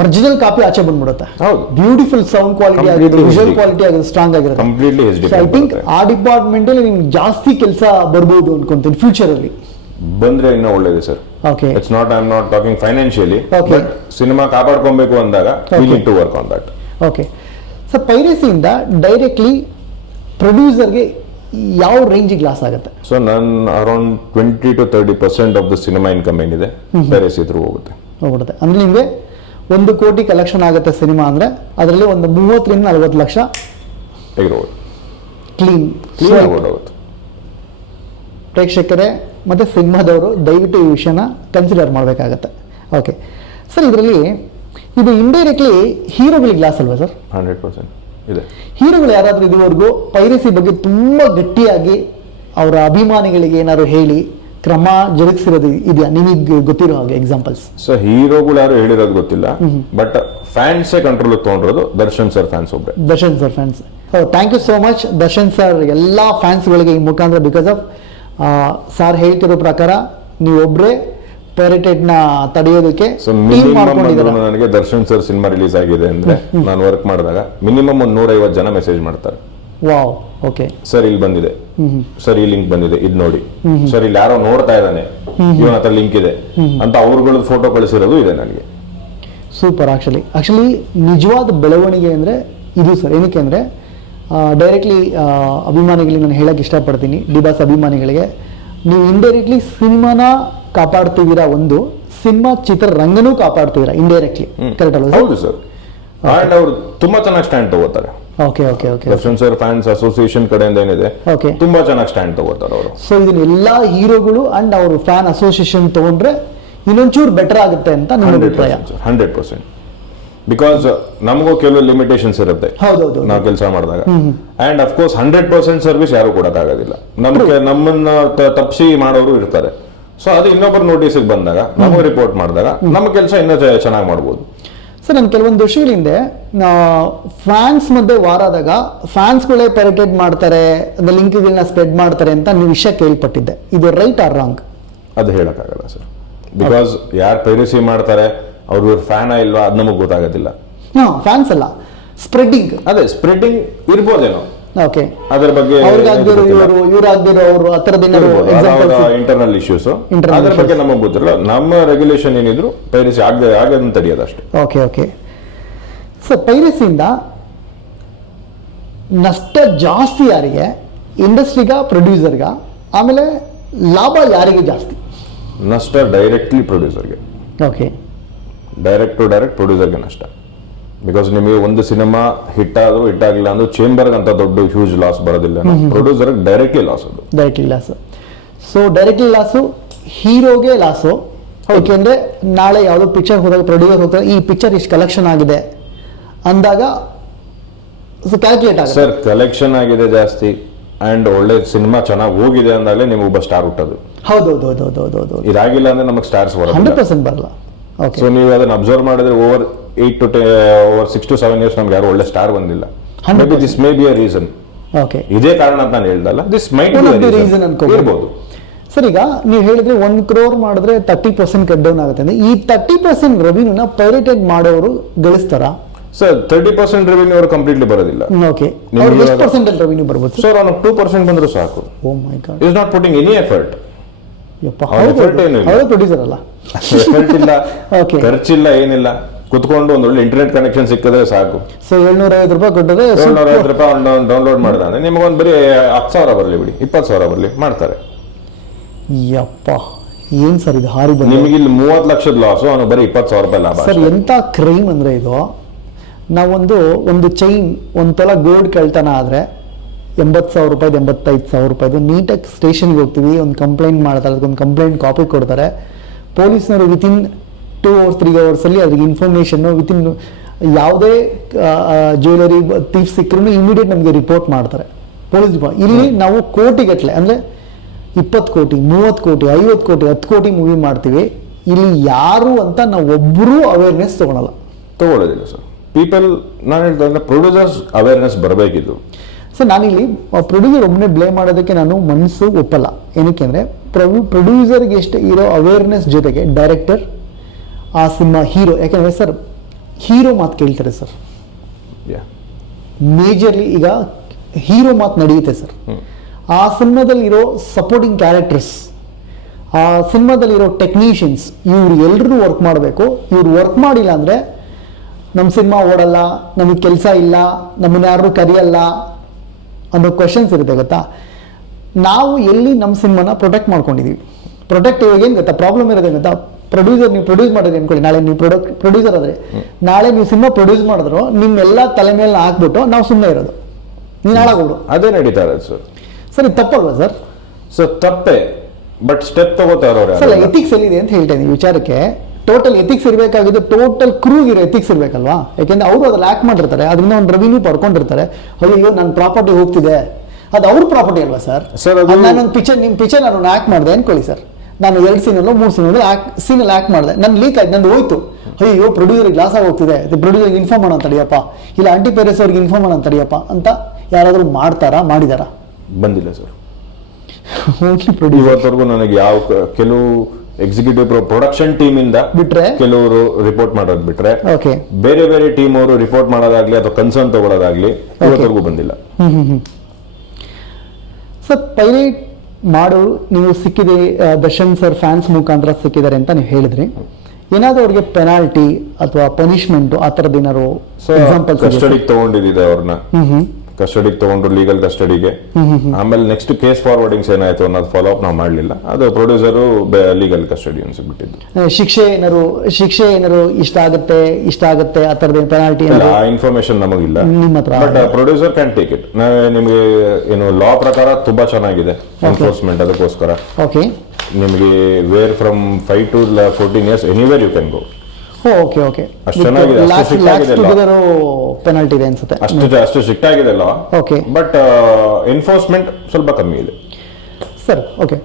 ಒರಿಜಿನಲ್ ಕಾಪಿ ಆಚೆ ಬಂದ್ಬಿಡುತ್ತೆ. ಹೌದು, ಬ್ಯೂಟಿಫುಲ್ ಸೌಂಡ್ ಕ್ವಾಲಿಟಿ ಆಗಿದೆ, ವಿಜುವಲ್ ಕ್ವಾಲಿಟಿ ಆಗಿದೆ, ಸ್ಟ್ರಾಂಗ್ ಆಗಿರುತ್ತೆ. Completely HD. ಐ ಥಿಂಕ್ ಆ ಡಿಪಾರ್ಟ್ಮೆಂಟ್ ಅಲ್ಲಿ ನಿಮ್ಗೆ ಜಾಸ್ತಿ ಕೆಲಸ ಬರ್ಬೋದು ಅನ್ಕೊಂತೀನಿ ಫ್ಯೂಚರ್ ಅಲ್ಲಿ. ಬಂದ್ರೆ ಇನ್ನೂ ಒಳ್ಳೇದು sir. Okay, it's not, I am not talking financially, Okay. But cinema ಕಾಪಾಡ್ಕೊಬೇಕು ಅಂದಾಗ we need to work on that. Okay, so ಪೈರಸಿಯಿಂದ ಡೈರೆಕ್ಟ್ಲಿ ಪ್ರೊಡ್ಯೂಸರ್ಗೆ ಯಾವ ರೇಂಜಿಗೆ ಲಾಸ್ ಆಗುತ್ತೆ? ಸೊ ನಾನು around 20 to 30% of the cinema income ಏನಿದೆ ಪೈರಸಿ ಥ್ರೂ ಹೋಗುತ್ತೆ. ಅಂದ್ರೆ ನಿಮಗೆ 1 ಕೋಟಿ ಕಲೆಕ್ಷನ್ ಆಗುತ್ತೆ ಸಿನಿಮಾ ಅಂದ್ರೆ ಅದರಲ್ಲಿ ಒಂದು 30 ರಿಂದ 40 ಲಕ್ಷ ತೆಗೆದುಕೊಂಡು ಕ್ಲೀನ್ ಆಗೋಗುತ್ತೆ. ಪ್ರೇಕ್ಷಕರೇ ಮತ್ತೆ ಸಿನಿಮಾದವರು ದಯವಿಟ್ಟು ಈ ವಿಷಯನ ಕನ್ಸಿಡರ್ ಮಾಡಬೇಕಾಗತ್ತೆ. ಓಕೆ ಸರ್, ಇದರಲ್ಲಿ ಇದು ಇಂಡೈರೆಕ್ಟ್ಲಿ ಹೀರೋಗಳಿಗೆ ಲಾಸ್ ಅಲ್ವಾ ಸರ್? 100% ಇದೆ. ಹೀರೋಗಳು ಯಾರಾದ್ರೂ ಇದುವರೆಗೂ ಪೈರಸಿ ಬಗ್ಗೆ ತುಂಬಾ ಗಟ್ಟಿಯಾಗಿ ಅವರ ಅಭಿಮಾನಿಗಳಿಗೆ ಏನಾದ್ರು ಹೇಳಿ ಕ್ರಮ ಜರುಗಿಸಿರೋದು ಇದೆಯಾ ನಿಮಗೆ ಗೊತ್ತಿರೋ ಹಾಗೆ ಎಕ್ಸಾಂಪಲ್ಸ್? ಸೊ ಹೀರೋಗಳು ಯಾರು ಹೇಳಿರೋದು ಗೊತ್ತಿಲ್ಲ, ಬಟ್ ಫ್ಯಾನ್ಸೇ ಕಂಟ್ರೋಲ್ ತಗೊಂಡಿರೋದು ದರ್ಶನ್ ಸರ್ ಫ್ಯಾನ್ಸ್ ಒಬ್ಬರೇ. Darshan sir fans. Thank you so much Darshan sir. ಎಲ್ಲ ಫ್ಯಾನ್ಸ್ಗಳಿಗೆ ಈ ಮುಖಾಂತರ ಬಿಕಾಸ್ ಆಫ್ ಸರ್ ಹೇಳ್ತಿರೋ ಪ್ರಕಾರ ನೀವೊಬ್ಬರೇ ಪೈರೇಟೆಡ್ನ ತಡೆಯೋದಕ್ಕೆ ಸೊ ಮಿನಿಮಮ್ ನನಗೆ ದರ್ಶನ್ ಸರ್ ಸಿನಿಮಾ ರಿಲೀಸ್ ಆಗಿದೆ ಅಂದ್ರೆ ನಾನು ವರ್ಕ್ ಮಾಡಿದಾಗ ಮಿನಿಮಮ್ 150 ಜನ ಮೆಸೇಜ್ ಮಾಡ್ತಾರೆ. ವಾವ್, ಓಕೆ ಸರ್ ಇಲ್ಲಿ ಬಂದಿದೆ, ಸರ್ ಈ ಲಿಂಕ್ ಬಂದಿದೆ, ಇದು ನೋಡಿ, ಸರ್ ಇಲ್ಲಿ ಯಾರೋ ನೋಡ್ತಾ ಇದ್ದಾನೆ, ಇವನ ಹತ್ರ ಲಿಂಕ್ ಇದೆ ಅಂತ ಅವ್ರಗಳ ಫೋಟೋ ಕಳಿಸಿರೋದು ಇದೆ ನನಗೆ. ಸೂಪರ್. ಆಕ್ಚುಲಿ ನಿಜವಾದ ಬೆಳವಣಿಗೆ ಅಂದ್ರೆ ಇದು ಸರ್. ಏನಕ್ಕೆ ಅಂದ್ರೆ ಡೈರೆಕ್ಟ್ಲಿ ಅಭಿಮಾನಿಗಳಿಗೆ ನಾನು ಹೇಳಕ್ ಇಷ್ಟಪಡ್ತೀನಿ, ಡಿಬಾಸ್ ಅಭಿಮಾನಿಗಳಿಗೆ, ನೀವು ಇಂಡೈರೆಕ್ಟ್ಲಿ ಸಿನಿಮಾನ ಕಾಪಾಡ್ತಿದ್ದೀರಾ, ಒಂದು ಸಿನಿಮಾ ಚಿತ್ರರಂಗನೂ ಕಾಪಾಡ್ತಿದ್ದೀರಾ ಇಂಡೈರೆಕ್ಟ್ಲಿ, ಕರೆಕ್ಟ್ ಅಲ್ವಾ? ಹೌದು ಸರ್. ಅಂಡ್ ಅವರು ತುಂಬಾ ಚೆನ್ನಾಗಿ ಸ್ಟ್ಯಾಂಡ್ ತಗೋತಾರೆ. Okay okay okay. Darshan sir fans association ಕಡೆಯಿಂದ ಏನಿದೆ, ಓಕೆ, ತುಂಬಾ ಚೆನ್ನಾಗಿ ಸ್ಟ್ಯಾಂಡ್ ತಗೋತಾರೆ ಅವರು. ಸೊ ಇದನ್ನ ಎಲ್ಲಾ ಹೀರೋಗಳು ಅಂಡ್ ಅವರು ಫ್ಯಾನ್ ಅಸೋಸಿಯೇಷನ್ ತಗೊಂಡ್ರೆ ಇನ್ನೊಂಚೂರು ಬೆಟರ್ ಆಗುತ್ತೆ ಅಂತ ನನ್ನ ಅಭಿಪ್ರಾಯ. 100%. ಬಿಕಾಸ್ ನಮಗೂ ಕೆಲವು ಲಿಮಿಟೇಷನ್ಸ್ ಇರುತ್ತೆ ಹೌದೌದು ನಾವು ಕೆಲಸ ಮಾಡಿದಾಗ. ಅಂಡ್ ಅಫ್ಕೋರ್ಸ್ 100% ಸರ್ವಿಸ್ ಯಾರು ಕೊಡಕ್ಕಾಗೋದಿಲ್ಲ, ನಮ್ಮನ್ನ ತಪ್ಪಿಸಿ ಮಾಡೋರು ಇರ್ತಾರೆ. ಸೊ ಅದು ಇನ್ನೊಬ್ಬರು ನೋಟಿಸ್ಗೆ ಬಂದಾಗ ನಮಗೆ ರಿಪೋರ್ಟ್ ಮಾಡಿದಾಗ ನಮ್ಮ ಕೆಲಸ ಇನ್ನೂ ಚೆನ್ನಾಗಿ ಮಾಡ್ಬೋದು. ಸರ್, ನಾನು ಕೆಲವೊಂದು ವರ್ಷಗಳ ಹಿಂದೆ ಫ್ಯಾನ್ಸ್ ಮಧ್ಯೆ ವಾರಾದಾಗ ಫ್ಯಾನ್ಸ್ಗಳೇ ಪೈರೇಟೆಡ್ ಮಾಡ್ತಾರೆ, ಲಿಂಕ್ಗಳನ್ನ ಸ್ಪ್ರೆಡ್ ಮಾಡ್ತಾರೆ ಅಂತ ನೀವು ವಿಷಯ ಕೇಳ್ಪಟ್ಟಿದ್ದೆ. ಇದು ರೈಟ್ ಆರ್ ರಾಂಗ್? ಅದು ಹೇಳಕ್ಕಾಗಲ್ಲ ಸರ್, ಬಿಕಾಸ್ ಯಾರು ಪೈರಸಿ ಮಾಡ್ತಾರೆ ಅವ್ರ ಫ್ಯಾನ್ ಇಲ್ವಾ ಅದು ನಮಗೆ ಗೊತ್ತಾಗೋದಿಲ್ಲ. ಫ್ಯಾನ್ಸ್ ಅಲ್ಲ, ಸ್ಪ್ರೆಡ್ಡಿಂಗ್. ಅದೇ ಸ್ಪ್ರೆಡ್ಡಿಂಗ್ ಇರ್ಬೋದೇನೋ, ಓಕೆ, ಅದ್ರ ಬಗ್ಗೆ ಇಂಟರ್ನಲ್ ಇಶ್ಯೂಸ್, ಅದ್ರ ಬಗ್ಗೆ ನಮಗೆ ಗೊತ್ತಿರಲ್ಲ. ನಮ್ಮ ರೆಗ್ಯುಲೇಷನ್ ಏನಿದ್ರು ಪೈರಸಿ ಆಗದಂತ ತಡೆಯೋದಷ್ಟೇ. Okay okay. ಸೊ ಪೈರಸಿಯಿಂದ ನಷ್ಟ ಜಾಸ್ತಿ ಯಾರಿಗೆ? ಇಂಡಸ್ಟ್ರಿಗ, ಪ್ರೊಡ್ಯೂಸರ್ಗ? ಆಮೇಲೆ ಲಾಭ ಯಾರಿಗೆ ಜಾಸ್ತಿ? ನಷ್ಟ ಡೈರೆಕ್ಟ್ಲಿ ಪ್ರೊಡ್ಯೂಸರ್ಗೆ. ಓಕೆ, ಡೈರೆಕ್ಟ್ ಟು ಡೈರೆಕ್ಟ್ ಪ್ರೊಡ್ಯೂಸರ್ಗೆ ನಷ್ಟ. ಬಿಕಾಸ್ ನಿಮಗೆ ಒಂದು ಸಿನಿಮಾ ಹಿಟ್ ಆದ್ರೂ ಹಿಟ್ ಆಗಿಲ್ಲ ಅಂದ್ರೆ ಚೇಂಬರ್ ಅಂತ ದೊಡ್ಡ ಹ್ಯೂಜ್ ಲಾಸ್ ಬರೋದಿಲ್ಲ, ಪ್ರೊಡ್ಯೂಸರ್ ಡೈರೆಕ್ಟ್ಲಿ ಲಾಸ್. ಅದು directly loss. So directly loss ಹೀರೋಗೆ ಲಾಸು. ಯಾಕೆಂದ್ರೆ ನಾಳೆ ಯಾವುದೋ ಪಿಕ್ಚರ್ ಹೋದಾಗ ಪ್ರೊಡ್ಯೂಸರ್ ಹೋಗ್ತಾರೆ, ಈ ಪಿಕ್ಚರ್ ಇಷ್ಟು ಕಲೆಕ್ಷನ್ ಆಗಿದೆ ಅಂದಾಗ ಕ್ಯಾಲ್ಕುಲೇಟ್ ಆಗುತ್ತೆ. ಸರ್, ಕಲೆಕ್ಷನ್ ಆಗಿದೆ ಜಾಸ್ತಿ ಅಂಡ್ ಒಳ್ಳೆ ಸಿನಿಮಾ ಚೆನ್ನಾಗಿ ಹೋಗಿದೆ ಅಂದಾಗಲೇ ನಿಮ್ಗೆ ಒಬ್ಬ ಸ್ಟಾರ್ ಹುಟ್ಟೋದು. ಹೌದೌದು. ಇದಾಗಿಲ್ಲ ಅಂದ್ರೆ ನಮಗೆ ಸ್ಟಾರ್ಸ್ ಬರೋದು 100% ಬರಲ್ಲ. ಸೊ ನೀವು ಅದನ್ನ ಅಬ್ಸರ್ವ್ ಮಾಡಿದ್ರೆ ಓವರ್ 6 to 7 years ನಮ್ಗೆ ಯಾರು ಒಳ್ಳೆ ಸ್ಟಾರ್ ಬಂದಿಲ್ಲ. This may be a reason. Okay, ಇದೇ ಕಾರಣ ಅಂತ ನಾನು ಹೇಳ್ದಲ್ಲ, ದಿಸ್ ಮೈಟ್ ಬಿ ರೀಸನ್ ಅನ್ಕೋಬಹುದು. ಸರ್, ಈಗ ನೀವು ಹೇಳಿದ್ರೆ 1 crore ಮಾಡಿದ್ರೆ 30% ಕಟ್ ಡೌನ್ ಆಗುತ್ತೆ ಅಂದ್ರೆ ಈ 30% ರೆವಿನ್ಯೂನ ಪೈರೇಟೆಡ್ ಮಾಡೋರು ಗಳಿಸ್ತಾರಾ? ಸರ್, 30% ರೆವಿನ್ಯೂ ಅವರು ಕಂಪ್ಲೀಟ್ಲಿ ಬರೋದಿಲ್ಲ. ಓಕೆ, ಅವ್ರಿಗೆ ಎಷ್ಟು ಪರ್ಸೆಂಟ್ ರೆವಿನ್ಯೂ ಬರ್ಬೋದು? ಸರ್, ಅವ್ನು 2% ಬಂದರೂ ಸಾಕು. Oh my god, is not putting any effort. Producer ಅಲ್ಲ, ಎಫರ್ಟ್ ಇಲ್ಲ, ಖರ್ಚಿಲ್ಲ, ಏನಿಲ್ಲ. ಕುತ್ಕೊಂಡು ಒಂದು ಒಳ್ಳೆ ಇಂಟರ್ನೆಟ್ ಕನೆಕ್ಷನ್ ಸಿಕ್ಕಿದ್ರೆ ಸಾಕು. ಸೊ 750 ರೂಪಾಯಿ ಕೊಟ್ಟರೆ 750 ರೂಪಾಯಿ ಡೌನ್ಲೋಡ್ ಮಾಡಿದ್ರೆ ನಿಮಗೊಂದು ಬರೀ 10,000 ಬರಲಿ ಬಿಡಿ, 20,000 ಬರಲಿ ಮಾಡ್ತಾರೆ. ಯಪ್ಪ, ಏನ್ ಸರ್ ಇದು ಹಾರಿ ಬಂದ. ನಿಮಗೆ ಇಲ್ಲಿ 30 ಲಕ್ಷದ ಲಾಸು, ಅವನು ಬರೀ 20,000 ರೂಪಾಯಿ ಲಾಭ. ಸರ್, ಎಂತ ಕ್ರೈಮ್ ಅಂದ್ರೆ ಇದು. ನಾವೊಂದು ಚೈನ್, 1 ತೊಲ ಗೋಲ್ಡ್ ಕಳ್ತನ ಆದ್ರೆ 80,000 ರೂಪಾಯಿ, 85,000 ರೂಪಾಯಿದು ನೀಟಾಗಿ ಸ್ಟೇಷನ್ಗೆ ಹೋಗ್ತೀವಿ, ಒಂದು ಕಂಪ್ಲೇಂಟ್ ಮಾಡ್ತಾರೆ, ಅದಕ್ಕೊಂದು ಕಂಪ್ಲೇಂಟ್ ಕಾಪಿ ಕೊಡ್ತಾರೆ. ಪೊಲೀಸ್ನವರು ವಿತಿನ್ 2 hours 3 ಅವರ್ಸಲ್ಲಿ ಅದ್ರಿಗೆ ಇನ್ಫಾರ್ಮೇಷನ್ನು ವಿತಿನ್ ಯಾವುದೇ ಜ್ಯುವೆಲರಿ ಥೀಫ್ ಸಿಕ್ಕರೂ ಇಮಿಡಿಯೇಟ್ ನಮಗೆ ರಿಪೋರ್ಟ್ ಮಾಡ್ತಾರೆ ಪೊಲೀಸ್ ಡಿಪಾರ್ಟ್ಮೆಂಟ್. ಇಲ್ಲಿ ನಾವು ಕೋಟಿಗಟ್ಟಲೆ ಅಂದರೆ 20 ಕೋಟಿ 30 ಕೋಟಿ 50 ಕೋಟಿ 10 ಕೋಟಿ ಮೂವಿ ಮಾಡ್ತೀವಿ. ಇಲ್ಲಿ ಯಾರು ಅಂತ ನಾವು ಒಬ್ಬರೂ ಅವೇರ್ನೆಸ್ ತಗೊಳ್ಳೋದಿಲ್ಲ ಸರ್. ಪೀಪಲ್, ನಾನು ಹೇಳ್ತಾ ಪ್ರೊಡ್ಯೂಸರ್ಸ್ ಅವೇರ್ನೆಸ್ ಬರಬೇಕಿದ್ದು. ಸರ್ ನಾನಿಲ್ಲಿ ಪ್ರೊಡ್ಯೂಸರ್ ಒಬ್ಬನೇ ಬ್ಲೇಮ್ ಮಾಡೋದಕ್ಕೆ ನಾನು ಮನಸ್ಸು ಒಪ್ಪಲ್ಲ. ಏನಕ್ಕೆ ಅಂದರೆ ಪ್ರೊಡ್ಯೂಸರ್ಗೆ ಎಷ್ಟು ಇರೋ ಅವೇರ್ನೆಸ್ ಜೊತೆಗೆ ಡೈರೆಕ್ಟರ್, ಆ ಸಿನಿಮಾ ಹೀರೋ, ಯಾಕೆಂದರೆ ಸರ್ ಹೀರೋ ಮಾತು ಕೇಳ್ತಾರೆ ಸರ್. ಮೇಜರ್ಲಿ ಈಗ ಹೀರೋ ಮಾತು ನಡೆಯುತ್ತೆ ಸರ್. ಆ ಸಿನಿಮಾದಲ್ಲಿರೋ ಸಪೋರ್ಟಿಂಗ್ ಕ್ಯಾರೆಕ್ಟರ್ಸ್, ಆ ಸಿನಿಮಾದಲ್ಲಿರೋ ಟೆಕ್ನಿಷಿಯನ್ಸ್, ಇವ್ರು ಎಲ್ಲರೂ ವರ್ಕ್ ಮಾಡಬೇಕು. ಇವ್ರು ವರ್ಕ್ ಮಾಡಿಲ್ಲ ಅಂದರೆ ನಮ್ಮ ಸಿನಿಮಾ ಓಡಲ್ಲ, ನಮಗೆ ಕೆಲಸ ಇಲ್ಲ, ನಮ್ಮನ್ನ ಯಾರು ಕರೆಯಲ್ಲ ಅನ್ನೋ ಕ್ವೆಶನ್ಸ್ ಇರುತ್ತೆ ಗೊತ್ತಾ. ನಾವು ಎಲ್ಲಿ ನಮ್ಮ ಸಿನಿಮಾನ ಪ್ರೊಟೆಕ್ಟ್ ಮಾಡ್ಕೊಂಡಿದ್ದೀವಿ. ಪ್ರೊಟೆಕ್ಟ್ ಏನು ಗೊತ್ತಾ, ಪ್ರಾಬ್ಲಮ್ ಇರೋದೇ ಗೊತ್ತಾ, ಪ್ರೊಡ್ಯೂಸರ್ ನೀವು ಪ್ರೊಡ್ಯೂಸ್ ಮಾಡೋದು ಅನ್ಕೊಳ್ಳಿ, ನಾಳೆ ನೀವು ಪ್ರೊಡ್ಯೂಸರ್ ಆದರೆ ನಾಳೆ ನೀವು ಸಿನಿಮಾ ಪ್ರೊಡ್ಯೂಸ್ ಮಾಡಿದ್ರು ನಿಮ್ಮೆಲ್ಲ ತಲೆ ಮೇಲೆ ಹಾಕ್ಬಿಟ್ಟು ನಾವು ಸುಮ್ಮನೆ ಇರೋದು, ನೀನು ಹಾಳಾಗೋದು. ಅದೇ ನಡೀತಾ ಇದೆ ಸರ್. ಸರ್ ಇದು ತಪ್ಪಲ್ವಾ ಸರ್? ಸರ್ ತಪ್ಪೇ, ಬಟ್ ಸ್ಟೆಪ್ ತಗೋತಾರ ಸರ್ ಎಥಿಕ್ಸ್ ಎಲ್ಲಿದೆ ಅಂತ ಹೇಳ್ತಾ ಇದ್ದೀನಿ ವಿಚಾರಕ್ಕೆ. ಟೋಟಲ್ ಎಥಿಕ್ಸ್ ಇರಬೇಕಾಗಿದ್ದು ಟೋಟಲ್ ಕ್ರೂಗಿರೋ ಎಥಿಕ್ಸ್ ಇರಬೇಕಲ್ವಾ. ಯಾಕೆಂದ್ರೆ ಅವರು ಅದ್ರಲ್ಲಿ ಆಕ್ಟ್ ಮಾಡಿರ್ತಾರೆ, ಅದರಿಂದ ಒಂದು ರೆವಿನ್ಯೂ ಪಡ್ಕೊಂಡಿರ್ತಾರೆ. ಅಯ್ಯೋ ನನ್ನ ಪ್ರಾಪರ್ಟಿ ಹೋಗ್ತಿದೆ, ಅದು ಅವ್ರ ಪ್ರಾಪರ್ಟಿ ಅಲ್ವಾ ಸರ್? ನಾನೊಂದು ಪಿಕ್ಚರ್, ನಿಮ್ಮ ಪಿಕ್ಚರ್ ನಾನು ಆಕ್ಟ್ ಮಾಡಿದೆ ಅನ್ಕೊಳ್ಳಿ ಸರ್, ನಾನು 2 ಸೀನಲ್ಲೋ 3 ಸೀನಲ್ಲಿ ಆಕ್ಟ್ ಮಾಡಿದೆ, ನನ್ನ ಲೀಕ್ ಆಯ್ತು, ನಂದು ಹೋಯ್ತು. ಅಯ್ಯೋ ಪ್ರೊಡ್ಯೂಸರ್ಗೆ ಲಾಸ್ ಆಗೋಗ್ತಿದೆ, ಪ್ರೊಡ್ಯೂಸರ್ಗೆ ಇನ್ಫಾರ್ಮ್ ಮಾಡೋಣ ತಡಿಯಪ್ಪ, ಇಲ್ಲ ಆಂಟಿ ಪೇರೆಸ್ ಅವ್ರಿಗೆ ಇನ್ಫಾರ್ಮ್ ಮಾಡೋಣ ತಡಿಯಪ್ಪ ಅಂತ ಯಾರಾದರೂ ಮಾಡಿದಾರಾ? ಬಂದಿಲ್ಲ ಸರ್. ಇವತ್ತವರೆಗೂ ನನಗೆ ಯಾವ ಕೆಲವು ಎಕ್ಸಿಕ್ಯೂಟಿವ್ ಪ್ರೊಡಕ್ಷನ್ ಟೀಮ್ ಇಂದ ಬಿಟ್ರೆ ಕೆಲವರು ರಿಪೋರ್ಟ್ ಮಾಡೋದು ಬಿಟ್ರೆ ಬೇರೆ ಬೇರೆ ಟೀಮ್ ಅವರು ರಿಪೋರ್ಟ್ ಮಾಡೋದಾಗ್ಲಿ ಅಥವಾ ಕನ್ಸರ್ನ್ ತಗೊಳ್ಳೋದಾಗ್ಲಿ ಇವತ್ತವರೆಗೂ ಬಂದಿಲ್ಲ. ಸರ್ ಪೈಲಟ್ ಮಾಡು ನೀವು ಸಿಕ್ಕಿದೆ, ದರ್ಶನ್ ಸರ್ ಫ್ಯಾನ್ಸ್ ಮುಖಾಂತರ ಸಿಕ್ಕಿದ್ದಾರೆ ಅಂತ ನೀವು ಹೇಳಿದ್ರಿ. ಏನಾದ್ರು ಅವ್ರಿಗೆ ಪೆನಾಲ್ಟಿ ಅಥವಾ ಪನಿಷ್ಮೆಂಟ್ ಆ ಥರದ್ದು ಏನಾದ್ರು ಎಕ್ಸಾಂಪಲ್? ಕಸ್ಟಡಿಗೆ ತಗೊಂಡಿದ್ದೆ ಅವ್ರನ್ನ, ಕಸ್ಟಡಿಗೆ ತಗೊಂಡ್ರು, ಲೀಗಲ್ ಕಸ್ಟಡಿಗೆ. ಆಮೇಲೆ ನೆಕ್ಸ್ಟ್ ಕೇಸ್ ಫಾರ್ವರ್ಡಿಂಗ್ಸ್ ಏನಾಯ್ತು ಅನ್ನೋದು ಫಾಲೋ ಅಪ್ ನಾವು ಮಾಡಲಿಲ್ಲ, ಅದು ಪ್ರೊಡ್ಯೂಸರ್ ಲೀಗಲ್ ಕಸ್ಟಡಿ ಅನ್ಸಿಬಿಟ್ಟಿದ್ದು. ಶಿಕ್ಷೆ ಏನಾರು ಇಷ್ಟ ಆಗುತ್ತೆ ಆ ಥರದ ಪೆನಾಲ್ಟಿ? ಆ ಇನ್ಫಾರ್ಮೇಶನ್ ನಮಗಿಲ್ಲ, but producer can take it. ನಿಮಗೆ ಏನು ಲಾ ಪ್ರಕಾರ ತುಂಬಾ ಚೆನ್ನಾಗಿದೆ ಎನ್ಫೋರ್ಸ್ಮೆಂಟ್, ಅದಕ್ಕೋಸ್ಕರ ನಿಮಗೆ where from 5 to 14 years anywhere you can go. Okay okay, ಅಷ್ಟು ಚೆನ್ನಾಗಿದೆ, ಪೆನಾಲ್ಟಿ ಇದೆ ಅನ್ಸುತ್ತೆ, ಅಷ್ಟು ಸ್ಟ್ರಿಕ್ಟ್ ಆಗಿದೆ ಲಾ. ಓಕೆ, ಬಟ್ ಎನ್ಫೋರ್ಸ್ಮೆಂಟ್ ಸ್ವಲ್ಪ ಕಮ್ಮಿ ಇದೆ ಸರ್. ಓಕೆ,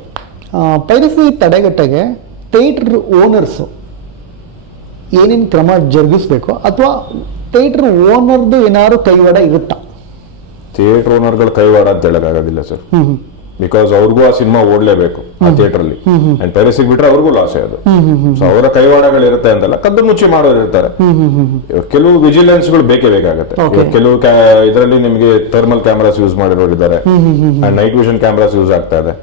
ಪೈರಸಿ ತಡೆಗಟ್ಟೆಗೆ ಥಿಯೇಟರ್ ಓನರ್ಸು ಏನೇನು ಕ್ರಮ ಜರುಗಿಸ್ಬೇಕು, ಅಥವಾ ಥಿಯೇಟರ್ ಓನರ್ದು ಏನಾದ್ರು ಕೈವಾಡ ಇರುತ್ತಾ? ಥಿಯೇಟರ್ ಓನರ್ಗಳ ಕೈವಾಡ ಅಂತ ಹೇಳಕ್ಕಾಗೋದಿಲ್ಲ ಸರ್, ಬಿಕಾಸ್ ಅವ್ರಿಗೂ ಆ ಸಿನಿಮಾ ಓಡ್ಲೇಬೇಕು ಆ ಥಿಯೇಟರ್ ಅಲ್ಲಿ. ಅಂಡ್ ಪೈರಸಿಗೆ ಬಿಟ್ರೆ ಅವ್ರಿಗೂ ಲಾಸೇ ಅದು. ಸೊ ಅವರ ಕೈವಾಡಗಳು ಇರುತ್ತೆ ಅಂತಲ್ಲ, ಕದ್ದು ಮುಚ್ಚಿ ಮಾಡೋರು ಇರ್ತಾರೆ. ಕೆಲವು ವಿಜಿಲೆನ್ಸ್ ಗಳು ಬೇಕೇ ಬೇಕಾಗುತ್ತೆ. ಕೆಲವು ಇದರಲ್ಲಿ ನಿಮಗೆ ಥರ್ಮಲ್ ಕ್ಯಾಮರಾಸ್ ಯೂಸ್ ಮಾಡಿರೋರಿದ್ದಾರೆ, and night vision cameras use ಆಗ್ತಾ ಇದೆ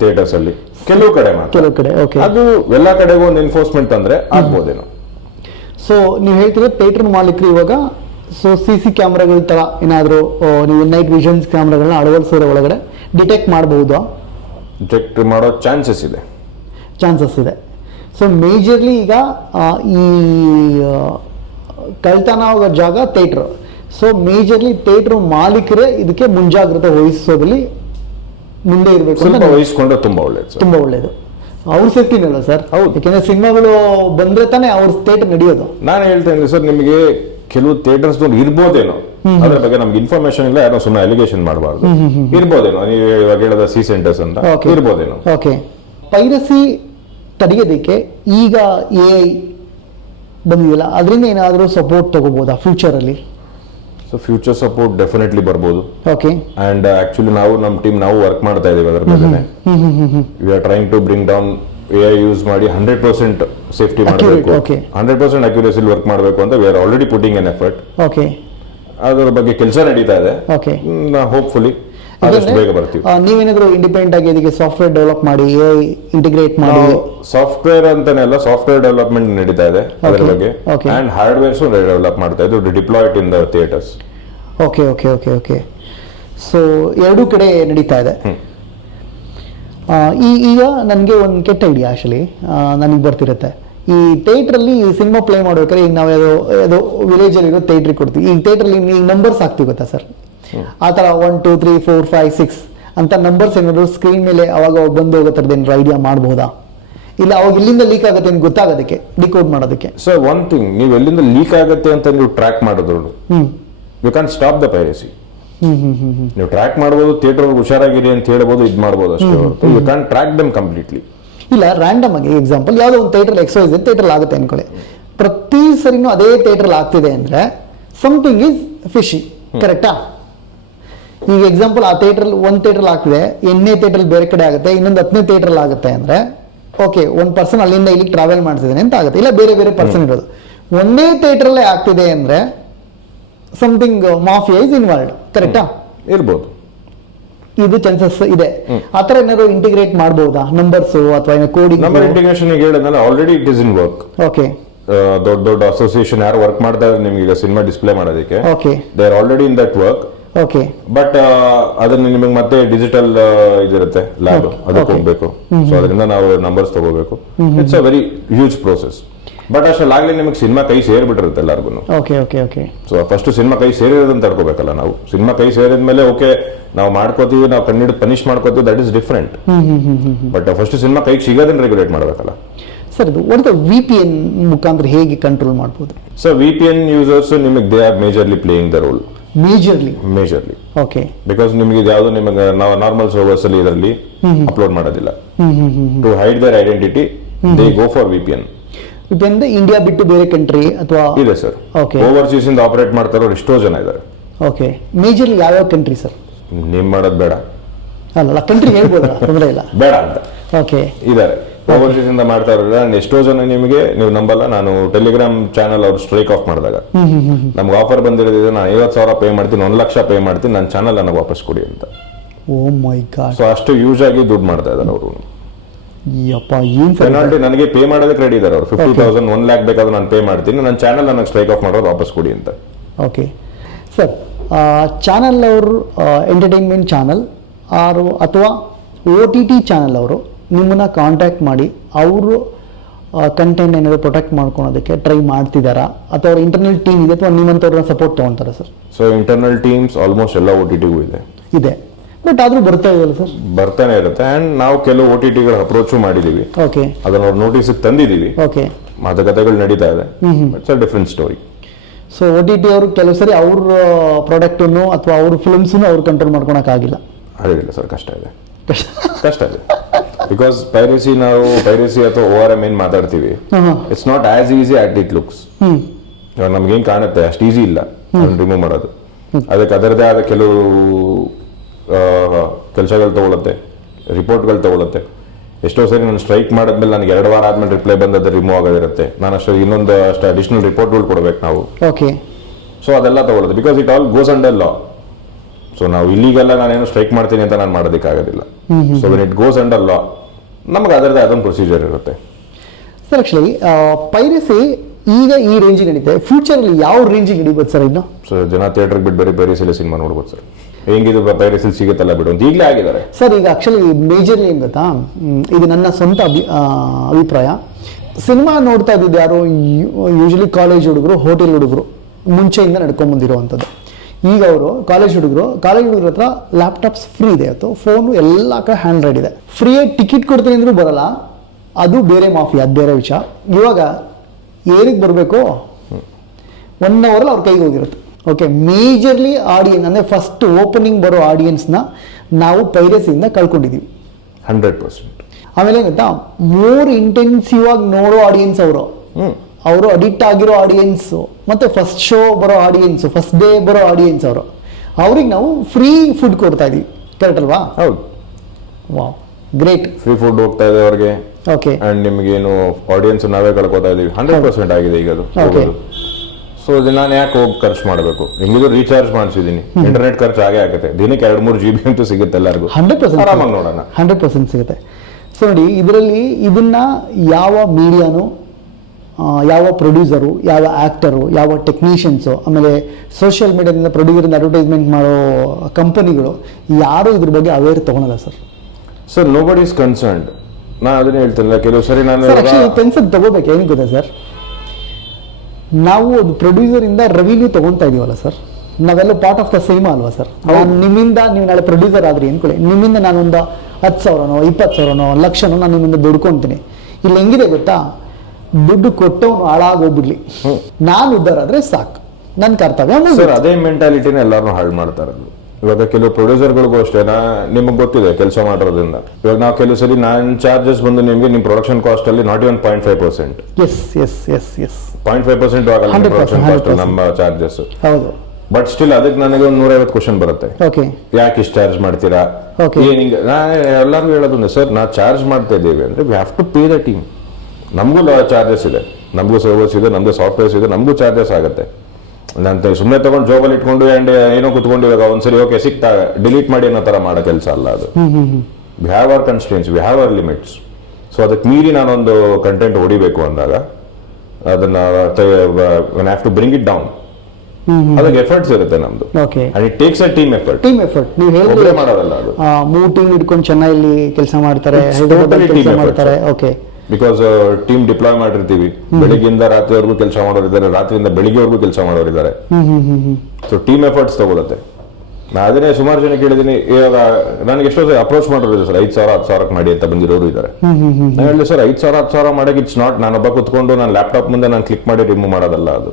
ಥಿಯೇಟರ್ಸ್ ಅಲ್ಲಿ, ಕೆಲವು ಕಡೆ ಮಾತ್ರ. ಅದು ಎಲ್ಲ ಕಡೆಗೂ ಒಂದು ಎನ್ಫೋರ್ಸ್ಮೆಂಟ್ ಅಂದ್ರೆ ಆಗ್ಬೋದೇನೋ. ಸೊ ನೀವು ಹೇಳ್ತೀರ ಥಿಯೇಟರ್ ಮಾಲೀಕರು ಇವಾಗ CC ಕ್ಯಾಮ್ರಾಗಳ ತರ ಏನಾದ್ರು ನೀವು ನೈಟ್ ವಿಷನ್ಸ್ ಕ್ಯಾಮ್ರಾಗಳನ್ನ ಅಳವಡಿಸೋದ್ರ ಒಳಗಡೆ ಡಿಟೆಕ್ಟ್ ಮಾಡಬಹುದು? ಡಿಟೆಕ್ಟ್ ಮಾಡೋ ಚಾನ್ಸಸ್ ಇದೆ. ಸೊ ಮೇಜರ್ಲಿ ಈಗ ಈ ಕಳ್ತನ ಆಗೋ ಜಾಗ ಥಿಯೇಟರ್. ಸೊ ಮೇಜರ್ಲಿ ಥಿಯೇಟರ್ ಮಾಲೀಕರೇ ಇದಕ್ಕೆ ಮುಂಜಾಗ್ರತೆ ವಹಿಸೋದ್ರಲ್ಲಿ ಮುಂದೆ ಇರಬೇಕು, ವಹಿಸ್ಕೊಂಡ್ರೆ ತುಂಬಾ ಒಳ್ಳೇದು. ಅವ್ರ ಸೇಫ್ಟಿನಲ್ಲ ಸರ್? ಹೌದು, ಯಾಕೆಂದ್ರೆ ಸಿನಿಮಾಗಳು ಬಂದ್ರೆ ತಾನೇ ಅವ್ರ ಥಿಯೇಟರ್ ನಡೆಯೋದು. ನಾನು ಹೇಳ್ತೇನೆ ಸರ್, ನಿಮಗೆ ಕೆಲವು ಥಿಯೇಟರ್ಸ್ ಇರ್ಬೋದೇನೋ, ಅದ್ರ ಬಗ್ಗೆ ನಮ್ಗೆ ಇನ್ಫಾರ್ಮೇಶನ್ ಇಲ್ಲ, ಯಾರೋ ಸುಮ್ಮನೆ ಅಲಿಗೇಷನ್ ಮಾಡಬಾರ್ದು. ಇರ್ಬೋದೇನೋ, ನೀವು ಇವಾಗ ಹೇಳದ ಸಿ ಸೆಂಟರ್ಸ್ ಅಂತ ಇರ್ಬೋದೇನೋ. ಓಕೆ, ಪೈರಸಿ ತಡೆಯೋದಕ್ಕೆ ಈಗ AI ಬಂದಿದೆಯಲ್ಲ, ಅದರಿಂದ ಏನಾದರೂ ಸಪೋರ್ಟ್ ತಗೋಬಹುದಾ ಫ್ಯೂಚರ್ ಅಲ್ಲಿ? ಸೊ ಫ್ಯೂಚರ್ ಸಪೋರ್ಟ್ ಡೆಫಿನೆಟ್ಲಿ ಬರ್ಬೋದು. ಓಕೆ, ಅಂಡ್ ಆಕ್ಚುಲಿ ನಮ್ಮ ಟೀಮ್ ವರ್ಕ್ ಮಾಡ್ತಾ ಇದೀವಿ ಅದರ ಮೇಲೆ. We are trying to bring down AI use ಮಾಡಿ 100% ಸೇಫ್ಟಿ ಮಾಡಬೇಕು, 100% ಅಕ್ಯುರೇಸಿಲಿ ವರ್ಕ್ ಮಾಡಬೇಕು ಅಂತ we are already putting an effort. Okay, ಅದರ ಬಗ್ಗೆ ಕೆಲಸ ನಡೀತಾ ಇದೆ. ಓಕೆ, ಹೋಪ್ಫುಲಿ ಆದಷ್ಟು ಬೇಗ ಬರ್ತೀವಿ. ನೀವೇನಾದ್ರೂ ಇಂಡಿಪೆಂಡೆಂಟ್ ಆಗಿ ಇದಕ್ಕೆ ಸಾಫ್ಟ್ವೇರ್ ಡೆವಲಪ್ ಮಾಡಿ AI ಇಂಟಿಗ್ರೇಟ್ ಮಾಡಿ? ಸಾಫ್ಟ್ವೇರ್ ಅಂತಾನೆ ಅಲ್ಲ, ಸಾಫ್ಟ್ವೇರ್ ಡೆವಲಪ್ಮೆಂಟ್ ನಡೀತಾ ಇದೆ ಅದರ ಬಗ್ಗೆ, ಅಂಡ್ ಹಾರ್ಡ್ವೇರ್ಸ್ ಡೆವಲಪ್ ಮಾಡ್ತಾ ಇದ್ದು diploid in the theatres. Okay okay okay okay, so ಎರಡೂ ಕಡೆ ನಡೀತಾ ಇದೆ. ಈಗ ನನಗೆ ಒಂದು ಕೆಟ್ಟ ಐಡಿಯಾ ಆಕ್ಚುಲಿ ನನಗೆ ಬರ್ತಿರುತ್ತೆ. ಈ ಥಿಯೇಟ್ರಲ್ಲಿ ಸಿನಿಮಾ ಪ್ಲೇ ಮಾಡ್ಬೇಕಾದ್ರೆ ಈಗ ನಾವು ಯಾವುದೋ ವಿಲೇಜಲ್ಲಿ ಇರೋ ಥಿಯೇಟ್ರಿಗೆ ಕೊಡ್ತೀವಿ. ಈಗ ಥಿಯೇಟ್ರಲ್ಲಿ ಈಗ ನಂಬರ್ಸ್ ಹಾಕ್ತೀವಿ ಗೊತ್ತಾ ಸರ್? ಆ ಥರ 1 2 3 4 5 6 ಅಂತ ನಂಬರ್ಸ್ ಏನಾದ್ರು ಸ್ಕ್ರೀನ್ ಮೇಲೆ ಅವಾಗ ಬಂದು ಹೋಗೋ ಥರದ್ದು ಏನಾದ್ರು ಐಡಿಯಾ ಮಾಡ್ಬೋದಾ? ಇಲ್ಲ ಅವಾಗ ಇಲ್ಲಿಂದ ಲೀಕ್ ಆಗುತ್ತೆ ಅಂತ ಗೊತ್ತಾಗೋದಕ್ಕೆ ಡಿಕೋಡ್ ಮಾಡೋದಕ್ಕೆ. ಸರ್ ಒನ್ ಥಿಂಗ್, ನೀವು ಎಲ್ಲಿಂದ ಲೀಕ್ ಆಗುತ್ತೆ ಅಂತ ನೀವು ಟ್ರ್ಯಾಕ್ ಮಾಡಿದ್ರು you can stop the piracy. ನೀವು ಟ್ರ್ಯಾಕ್ ಮಾಡ್ಬೋದು, ಥಿಯೇಟರ್ ಹುಷಾರಾಗಿರಿ ಅಂತ ಹೇಳ್ಬೋದು, ಇದು ಮಾಡ್ಬೋದು ಅಷ್ಟೇ ಹೊರತು you can track them completely. ಇಲ್ಲ ರ್ಯಾಂಡಮ್ ಆಗಿ ಎಕ್ಸಾಂಪಲ್ ಯಾವುದೋ ಒಂದು ಥಿಯೇಟರ್ ಎಕ್ಸೈಸ್ ಥಿಯೇಟರ್ ಆಗುತ್ತೆ ಅನ್ಕೊಳ್ಳಿ, ಪ್ರತಿ ಸರಿನೂ ಅದೇ ಥಿಯೇಟರ್ ಆಗ್ತಿದೆ ಅಂದ್ರೆ ಸಮಥಿಂಗ್ ಈಸ್ ಫಿಶಿ, ಕರೆಕ್ಟಾ? ಈಗ ಎಕ್ಸಾಂಪಲ್ ಆ ಥಿಯೇಟರ್ ಒಂದು ಥಿಯೇಟರ್ ಆಗ್ತಿದೆ, 8ನೇ ಥಿಯೇಟರ್ ಬೇರೆ ಕಡೆ ಆಗುತ್ತೆ, ಇನ್ನೊಂದು 10ನೇ ಥಿಯೇಟರ್ ಆಗುತ್ತೆ ಅಂದ್ರೆ ಓಕೆ, ಒಂದು ಪರ್ಸನ್ ಅಲ್ಲಿಂದ ಇಲ್ಲಿಗೆ ಟ್ರಾವೆಲ್ ಮಾಡ್ತಿದ್ದಾನೆ ಅಂತ ಆಗುತ್ತೆ. ಇಲ್ಲ ಬೇರೆ ಬೇರೆ ಪರ್ಸನ್ ಇರೋದು ಒಂದೇ ಥಿಯೇಟರ್ಲ್ಲೇ ಆಗ್ತಿದೆ ಅಂದ್ರೆ ಸಮಥಿಂಗ್ ಮಾಫಿಯಾ ಇಸ್ ಇನ್ವಾಲ್ವ್ಡ್, ಕರೆಕ್ಟಾ? ಇರ್ಬೋದು, ಇದು ಚಾನ್ಸಸ್ ಇದೆ. ಆ ಥರ ಏನಾದ್ರು ಇಂಟಿಗ್ರೇಟ್ ಮಾಡಬಹುದಾ ನಂಬರ್ಸ್ ಅಥವಾ ಕೋಡಿಂಗ್? ನಂಬರ್ ಇಂಟಿಗ್ರೇಷನ್ ಹೇಳಿದ್ನಲ್ಲ, already it is in work. Okay, ದೊಡ್ಡ ದೊಡ್ಡ ಅಸೋಸಿಯೇಷನ್ ಯಾರು ವರ್ಕ್ ಮಾಡ್ತಾ ಇದ್ದಾರೆ ನಿಮ್ಗೆ ಈಗ ಸಿನಿಮಾ ಡಿಸ್ಪ್ಲೇ ಮಾಡೋದಕ್ಕೆ, okay, they are already in that work. Okay, but ಅದನ್ನ ನಿಮಗೆ ಮತ್ತೆ ಡಿಜಿಟಲ್ ಇದಿರುತ್ತೆ ಲ್ಯಾಬ್, ಅದಕ್ಕೆ ಹೋಗ್ಬೇಕು. ಸೊ ಅದರಿಂದ ನಾವು ನಂಬರ್ಸ್ ತಗೋಬೇಕು. It's a very huge process. But ಅಷ್ಟಲ್ಲಾಗ್ಲಿ ನಿಮಗೆ ಸಿನಿಮಾ ಕೈ ಸೇರ್ಬಿಟ್ಟಿರುತ್ತೆ ಎಲ್ಲರಿಗೂ. Okay, okay, okay. So first cinema ಕೈ ಸೇರಿರೋದನ್ನ ತಡ್ಕೋಬೇಕಲ್ಲ ನಾವು. ಸಿನಿಮಾ ಕೈ ಸೇರಿದ್ಮೇಲೆ ಓಕೆ ನಾವು ಮಾಡ್ಕೋತೀವಿ, ನಾವು ಕಣ್ಣಿಡ್ ಪನಿಷ್ ಮಾಡ್ಕೋತೀವಿ, that is different. But first cinema ಕೈಗೆ ಸಿಗೋದನ್ನ ರೆಗ್ಯುಲೇಟ್ ಮಾಡಬೇಕಲ್ಲ. ಸರ್, ಇದು ಒಂದು VPN ಮುಖಾಂತರ ಹೇಗೆ ಕಂಟ್ರೋಲ್ ಮಾಡ್ಬೋದು? ಸೊ VPN ಯೂಸರ್ಸ್ ನಿಮಗೆ they are majorly playing the role. Majorly okay, because ನಿಮಗೆ ಯಾವುದು ನಿಮಗೆ ನಾವು ನಾರ್ಮಲ್ ಸರ್ವರ್ಸ್ ಅಲ್ಲಿ ಇದರಲ್ಲಿ ಅಪ್ಲೋಡ್ ಮಾಡೋದಿಲ್ಲ. To hide their identity they go for VPN. India ಬಿಟ್ಟು ಬೇರೆ ಕಂಟ್ರಿ ಅಥವಾ ಇದೆ ಸರ್. ಓಕೆ, ಓವರ್ಸೀಸ್ ಇಂದ ಆಪರೇಟ್ ಮಾಡ್ತಾರೋ ಎಷ್ಟೋ ಜನ ಇದ್ದಾರೆ. ಓಕೆ, ಮೇಜರ್ಲಿ ಯಾವ್ಯಾವ ಕಂಟ್ರಿ ಸರ್? ನಿಮ್ ಮಾಡೋದು ಬೇಡ, ಅಲ್ಲ ಕಂಟ್ರಿ ಹೇಳ್ಬೋದಲ್ಲ, ತೊಂದರೆ ಇಲ್ಲ, ಬೇಡ ಅಂತ. ಓಕೆ, ಇದಾರೆ ಓವರ್ಸೀಸ್ ಇಂದ ಮಾಡ್ತಾ ಇರೋದು. ಎಷ್ಟೋ ಜನ ನಿಮಗೆ ನೀವು ನಂಬಲ್ಲ, ನಾನು ಟೆಲಿಗ್ರಾಮ್ ಚಾನಲ್ ಅವ್ರು ಸ್ಟ್ರೈಕ್ ಆಫ್ ಮಾಡಿದಾಗ ನಮ್ಗೆ ಆಫರ್ ಬಂದಿರೋದಿದೆ, ನಾನು 50,000 ಪೇ ಮಾಡ್ತೀನಿ, 1 ಲಕ್ಷ ಪೇ ಮಾಡ್ತೀನಿ, ನನ್ನ ಚಾನಲ್ ನನಗೆ ವಾಪಸ್ ಕೊಡಿ ಅಂತ. ಓ ಮೈ ಗಾಡ್. ಸೊ ಅಷ್ಟು ಯೂಸ್ ಆಗಿ ದುಡ್ಡು ಮಾಡ್ತಾ ಇದ್ದಾರೆ ಅವರು. ಯಪ್ಪ, ಏನ್ ಪೆನಾಲ್ಟಿ ನನಗೆ ಪೇ ಮಾಡೋದಕ್ಕೆ ರೆಡಿ ಇದ್ದಾರೆ ಅವರು. 50,000 1 ಲ್ಯಾಕ್ ಬೇಕಾದ್ರೆ ನಾನು ಪೇ ಮಾಡ್ತೀನಿ, ನನ್ನ ಚಾನಲ್ ನನಗೆ ಸ್ಟ್ರೈಕ್ ಆಫ್ ಮಾಡೋದು ವಾಪಸ್ ಕೊಡಿ ಅಂತ. ಓಕೆ ಸರ್, ಚಾನಲ್ ಅವರು ಎಂಟರ್ಟೈನ್ಮೆಂಟ್ ಚಾನಲ್ ಅಥವಾ OTT ಚಾನಲ್ ಅವರು ನಿಮ್ಮನ್ನ ಕಾಂಟ್ಯಾಕ್ಟ್ ಮಾಡಿ ಅವರು ಕಂಟೆಂಟ್ ಏನಾದ್ರು ಪ್ರೊಟೆಕ್ಟ್ ಮಾಡ್ಕೊಳೋದಕ್ಕೆ ಟ್ರೈ ಮಾಡ್ತಿದ್ದಾರಾ, ಅಥವಾ ಅವ್ರ ಇಂಟರ್ನಲ್ ಟೀಮ್ ಇದೆ ಅಥವಾ ನಿಮ್ಮಂಥವ್ರನ್ನ ಸಪೋರ್ಟ್ ತೊಗೊಳ್ತಾರೆ sir? So internal teams almost ಎಲ್ಲ OTTಗೂ ಇದೆ, ಬಟ್ ಆದ್ರೂ ಬರ್ತಾ ಇದೆಯಲ್ಲ ಸರ್? ಬರ್ತಾನೆ ಇರುತ್ತೆ. ಅಂಡ್ ನಾವು ಕೆಲವು OTTಗಳ ಅಪ್ರೋಚ್ ಮಾಡಿದೀವಿ, ಓಕೆ, ಅದನ್ನ ಅವ್ರ ನೋಟಿಸ್ ತಂದಿದೀವಿ, ಓಕೆ, ಮಾತುಕತೆಗಳು ನಡೀತಾ ಇದೆ. It's a different story. So OTT ಅವರು ಕೆಲವು ಸರಿ ಅವ್ರ ಪ್ರಾಡಕ್ಟನ್ನು ಅಥವಾ ಅವ್ರ ಫಿಲ್ಮ್ಸನ್ನು ಅವ್ರು ಕಂಟ್ರೋಲ್ ಮಾಡ್ಕೊಳಕ್ಕಾಗಿಲ್ಲ. ಆಗಿಲ್ಲ ಸರ್, ಕಷ್ಟ ಇದೆ. ಬಿಕಾಸ್ ಪೈರಸಿ ಅಥವಾ ORM ಏನ್ ಮಾತಾಡ್ತೀವಿ, it's not as easy at it looks. ನಮ್ಗೇನ್ ಕಾಣುತ್ತೆ ಅಷ್ಟು ಈಸಿ ಇಲ್ಲ ರಿಮೂವ್ ಮಾಡೋದು. ಅದಕ್ಕೆ ಅದರದೇ ಆದ ಕೆಲವು ಕೆಲಸಗಳು ತಗೊಳುತ್ತೆ, ರಿಪೋರ್ಟ್ಗಳು ತಗೊಳುತ್ತೆ. ಎಷ್ಟೋ ಸರಿ ನಾನು ಸ್ಟ್ರೈಕ್ ಮಾಡಿದ್ಮೇಲೆ ನನಗೆ 2 ವಾರ ಆದ್ಮೇಲೆ ರಿಪ್ಲೈ ಬಂದದ್ದು ರಿಮೂವ್ ಆಗೋದಿರುತ್ತೆ. ನಾನು ಇನ್ನೊಂದು ಅಡಿಷನಲ್ ರಿಪೋರ್ಟ್ಗಳು ಕೊಡ್ಬೇಕು ನಾವು. ಓಕೆ, ಸೊ ಅದೆಲ್ಲ ತಗೊಳುತ್ತೆ because it all goes under law. So ನಾವು ಇಲ್ಲಿಗೆಲ್ಲ ನಾನೇನು ಸ್ಟ್ರೈಕ್ ಮಾಡ್ತೀನಿ ಅಂತ ನಾನು ಮಾಡೋದಕ್ಕಾಗೋದಿಲ್ಲ. So when it goes under law ನಮ್ಗೆ ಅದರದೇ ಅದೊಂದು ಪ್ರೊಸೀಜರ್ ಇರುತ್ತೆ. ಸರ್, ಆಕ್ಚುಲಿ ಪೈರಸಿ ಈಗ ಈ ರೇಂಜಿಗೆ ನಡೀತೆ, ಫ್ಯೂಚರಲ್ಲಿ ಯಾವ ರೇಂಜಿಗೆ ನಡೀಬೋದು ಸರ್ ಇನ್ನು? ಸೊ ಜನ ಥಿಯೇಟರ್ಗೆ ಬಿಟ್ಟು ಬರೀ ಪೈರಸಿಲಿ ಸಿನಿಮಾ ನೋಡ್ಬೋದು ಸರ್. ಹೆಂಗಿದು ಪೈರಸಿಲಿ ಸಿಗುತ್ತಲ್ಲ ಬಿಡು ಅಂತ ಈಗಲೇ ಆಗಿದ್ದಾರೆ ಸರ್. ಈಗ ಆಕ್ಚುಲಿ ಮೇಜರ್ಲಿ ಏನು ಗೊತ್ತಾ, ಇದು ನನ್ನ ಸ್ವಂತ ಅಭಿಪ್ರಾಯ. ಸಿನಿಮಾ ನೋಡ್ತಾ ಇದ್ದಿದ್ದು ಯಾರು? ಯೂಶಲಿ ಕಾಲೇಜ್ ಹುಡುಗರು, ಹೋಟೆಲ್ ಹುಡುಗರು ಮುಂಚೆಯಿಂದ ನಡ್ಕೊಂಡ್ಬಂದಿರುವಂಥದ್ದು. ಈಗ ಅವರು ಕಾಲೇಜ್ ಹುಡುಗರ ಹತ್ರ ಲ್ಯಾಪ್ಟಾಪ್ಸ್ ಫ್ರೀ ಇದೆ, ಇವತ್ತು ಫೋನು ಎಲ್ಲ ಹ್ಯಾಂಡ್ ರೈಡ್ ಇದೆ. ಫ್ರೀಯಾಗಿ ಟಿಕೆಟ್ ಕೊಡ್ತೀನಿ ಅಂದ್ರೂ ಬರಲ್ಲ, ಅದು ಬೇರೆ ಮಾಫಿಯಾ, ಅದು ಬೇರೆ ವಿಷಯ. ಇವಾಗ ಏನಕ್ಕೆ ಬರಬೇಕು, 1 ಅವರಲ್ಲಿ ಅವ್ರ ಕೈಗೆ ಹೋಗಿರುತ್ತೆ. ಓಕೆ, ಮೇಜರ್ಲಿ ಆಡಿಯನ್ಸ್ ಅಂದರೆ ಫಸ್ಟ್ ಓಪನಿಂಗ್ ಬರೋ ಆಡಿಯನ್ಸ್ನ ನಾವು ಪೈರಸಿಯಿಂದ ಕಳ್ಕೊಂಡಿದ್ದೀವಿ 100%. ಆಮೇಲೆ ಗೊತ್ತಾ, ಮೋರ್ ಇಂಟೆನ್ಸಿವ್ ಆಗಿ ನೋಡೋ ಆಡಿಯನ್ಸ್ ಅವರು ಅಡಿಕ್ಟ್ ಆಗಿರೋ ಆಡಿಯನ್ಸು, ಮತ್ತು ಫಸ್ಟ್ ಶೋ ಬರೋ ಆಡಿಯನ್ಸು, ಫಸ್ಟ್ ಡೇ ಬರೋ ಆಡಿಯನ್ಸ್ ಅವ್ರಿಗೆ ನಾವು ಫ್ರೀ ಫುಡ್ ಕೊಡ್ತಾ ಇದೀವಿ, ಕರೆಕ್ಟ್ ಅಲ್ವಾ? ಹೌದು. Wow, great. ಫ್ರೀ ಫುಡ್ ಹೋಗ್ತಾ ಇದೆ ಅವ್ರಿಗೆ. ಓಕೆ, ಅಂಡ್ ನಿಮಗೇನು ಆಡಿಯನ್ಸ್ ನಾವೇ ಕಳ್ಕೊತಾ ಇದೀವಿ. 100% ಆಗಿದೆ ಈಗ ಅದು. ಸೊ ನಾನು ಯಾಕೆ ಹೋಗಿ ಖರ್ಚು ಮಾಡಬೇಕು? ಹೆಂಗಿದ್ರು ರೀಚಾರ್ಜ್ ಮಾಡಿಸಿದೀನಿ, ಇಂಟರ್ನೆಟ್ ಖರ್ಚು ಆಗೇ ಆಗುತ್ತೆ. ದಿನಕ್ಕೆ 2-3 GB ಅಂತೂ ಸಿಗುತ್ತೆ ಎಲ್ಲರಿಗೂ. 100% ಆರಾಮಾಗಿ ನೋಡೋಣ. 100% ಸಿಗುತ್ತೆ. ಸೊ ನೋಡಿ, ಇದರಲ್ಲಿ ಇದನ್ನ ಯಾವ ಮೀಡಿಯಾನು, ಯಾವ ಪ್ರೊಡ್ಯೂಸರು, ಯಾವ ಆ್ಯಕ್ಟರು, ಯಾವ ಟೆಕ್ನಿಷಿಯನ್ಸು, ಆಮೇಲೆ ಸೋಷಿಯಲ್ ಮೀಡಿಯಾದಿಂದ ಪ್ರೊಡ್ಯೂಸರಿಂದ ಅಡ್ವರ್ಟೈಸ್ಮೆಂಟ್ ಮಾಡೋ ಕಂಪನಿಗಳು ಯಾರು ಇದ್ರ ಬಗ್ಗೆ ಅವೇರ್ ತಗೊಳಲ್ಲ ಸರ್. ಸರ್, ನೋ ಬಡಿ ಇಸ್ ಕನ್ಸರ್ನ್ಡ್. ನಾನು ಅದನ್ನೇ ಹೇಳ್ತಿಲ್ಲ. ಕೆಲವು ಸರಿ ನಾನು ಕನ್ಸರ್ನ್ ತಗೋಬೇಕು. ಏನು ಗೊತ್ತಾ ಸರ್, ನಾವು ಒಂದು ಪ್ರೊಡ್ಯೂಸರಿಂದ ರೆವಿನ್ಯೂ ತೊಗೊತಾ ಇದೀವಲ್ಲ ಸರ್, ನಾವೆಲ್ಲ ಪಾರ್ಟ್ ಆಫ್ ದ ಸಿನಿಮಾ ಅಲ್ವಾ ಸರ್? ನಿಮ್ಮಿಂದ ನೀವು ನಾಳೆ ಪ್ರೊಡ್ಯೂಸರ್ ಆದ್ರಿ ಅನ್ಕೊಳ್ಳಿ, ನಿಮ್ಮಿಂದ ನಾನೊಂದು 10,000ನೋ 20,000ನೋ ಲಕ್ಷನೋ ನಾನು ನಿಮ್ಮಿಂದ ದುಡ್ಕೊತೀನಿ. ಇಲ್ಲಿ ಹೆಂಗಿದೆ ಗೊತ್ತಾ, ದುಡ್ಡು ಕೊಟ್ಟವನು ಹಾಳಾಗೋಗ್ಬಿಡ್ಲಿ, ನಾನು ಉದ್ಧಾರ ಆದ್ರೆ ಸಾಕು, ನನ್ನ ಕರ್ತವ್ಯ ಮುಗ್ದು. ಸರ್ ಅದೇ ಮೆಂಟಾಲಿಟಿನ ಎಲ್ಲಾರು ಹಾಳು ಮಾಡ್ತಾರೆ. ಇವಾಗ ಕೆಲವು ಪ್ರೊಡ್ಯೂಸರ್ಗಳಿಗೂ ಅಷ್ಟೇ, ನಿಮಗೆ ಗೊತ್ತಿದೆ ಕೆಲಸ ಮಾಡಿರೋದ್ರಿಂದ, ಇವಾಗ ನಾವು ಕೆಲವು ಸರಿ ನಾನು ಚಾರ್ಜಸ್ ಬಂದು ನಿಮಗೆ ನಿಮ್ಮ ಪ್ರೊಡಕ್ಷನ್ ಕಾಸ್ಟ್ ಅಲ್ಲಿ not even 0.5%. Yes yes yes yes 0.5% ಆಗಲ್ಲ ಪ್ರೊಡಕ್ಷನ್ ಕಾಸ್ಟ್ ನಮ್ಮ ಚಾರ್ಜಸ್. ಹೌದು. ಬಟ್ ಸ್ಟಿಲ್ ಅದಕ್ಕೆ ನನಗೆ ಒಂದು 150 ಕ್ವಶನ್ ಬರುತ್ತೆ. ಓಕೆ, ಯಾಕೆ ಇಷ್ಟು ಚಾರ್ಜ್ ಮಾಡ್ತೀರಾ? ಏನಿಂಗ ನಾ ಎಲ್ಲರಿಗೂ ಹೇಳೋದು ಸರ್, ನಾ ಚಾರ್ಜ್ ಮಾಡ್ತಾ ಇದ್ದೀವಿ ಅಂದ್ರೆ we have to pay the team. ನಮಗೂ ಚಾರ್ಜಸ್ ಇದೆ, ನಮಗೂ ಸರ್ವರ್ಸ್ ಇದೆ, ನಮ್ದು ಸಾಫ್ಟ್ವೇರ್ಸ್ ಇದೆ, ನಮಗೂ ಚಾರ್ಜಸ್ ಆಗುತ್ತೆ. ನಾನು ಸುಮ್ಮನೆ ತಗೊಂಡು ಜೋಬಲ್ಲಿ ಇಟ್ಕೊಂಡು ಏನೋ ಕುತ್ಕೊಂಡು ಇವಾಗ ಒಂದ್ಸರಿ ಓಕೆ ಸಿಕ್ತಾ ಡಿಲೀಟ್ ಮಾಡಿ ಅನ್ನೋ ತರ ಮಾಡೋ ಕೆಲಸ ಅಲ್ಲ ಅದು. We have our constraints, we have our limits. So ಅದಕ್ಕೆ ಮೀರಿ ನಾನೊಂದು ಕಂಟೆಂಟ್ ಹೊಡಿಬೇಕು ಅಂದಾಗ ಅದನ್ನ have to bring it down. ಅದಕ್ಕೆ ಎಫರ್ಟ್ಸ್ ಇರುತ್ತೆ ನಮ್ದು. And it takes a team effort. Team effort ನೀವು ಹೇಳಿದ್ರೆ ಮಾಡೋದಲ್ಲ ಅದು. 3 ಟೀಮ್ ಇಟ್ಕೊಂಡು ಚೆನ್ನೈಲಿ ಕೆಲಸ ಮಾಡ್ತಾರೆ, ಮಾಡ್ತಾರೆ. ಓಕೆ, ಬಿಕಾಸ್ ಟೀಮ್ ಡಿಪ್ಲಾಯ್ ಮಾಡಿರ್ತೀವಿ, ಬೆಳಿಗ್ಗೆಯಿಂದ ರಾತ್ರಿವರೆಗೂ ಕೆಲಸ ಮಾಡೋರಿದ್ದಾರೆ, ರಾತ್ರಿಯಿಂದ ಬೆಳಿಗ್ಗೆವರೆಗೂ ಕೆಲಸ ಮಾಡೋರಿದ್ದಾರೆ. ಸೊ ಟೀಮ್ ಎಫರ್ಟ್ಸ್ ತಗೊಳುತ್ತೆ. ನಾ ಅದನ್ನೇ ಸುಮಾರು ಜನ ಕೇಳಿದೀನಿ. ಇವಾಗ ನನಗೆ ಎಷ್ಟೋ ಅಪ್ರೋಚ್ ಮಾಡೋರು ಸರ್, 5,000 10,000 ಮಾಡಿ ಅಂತ ಬಂದಿರೋರು ಇದ್ದಾರೆ. ನಾನು ಹೇಳಿದೆ ಸರ್ 5,000 10,000 ಮಾಡಕ್ಕೆ ಇಟ್ಸ್ ನಾಟ್ ನಾನೊಬ್ಬ ಕುತ್ಕೊಂಡು ನಾನು ಲ್ಯಾಪ್ಟಾಪ್ ಮುಂದೆ ನಾನು ಕ್ಲಿಕ್ ಮಾಡಿ ರಿಮೂವ್ ಮಾಡೋದಲ್ಲ ಅದು.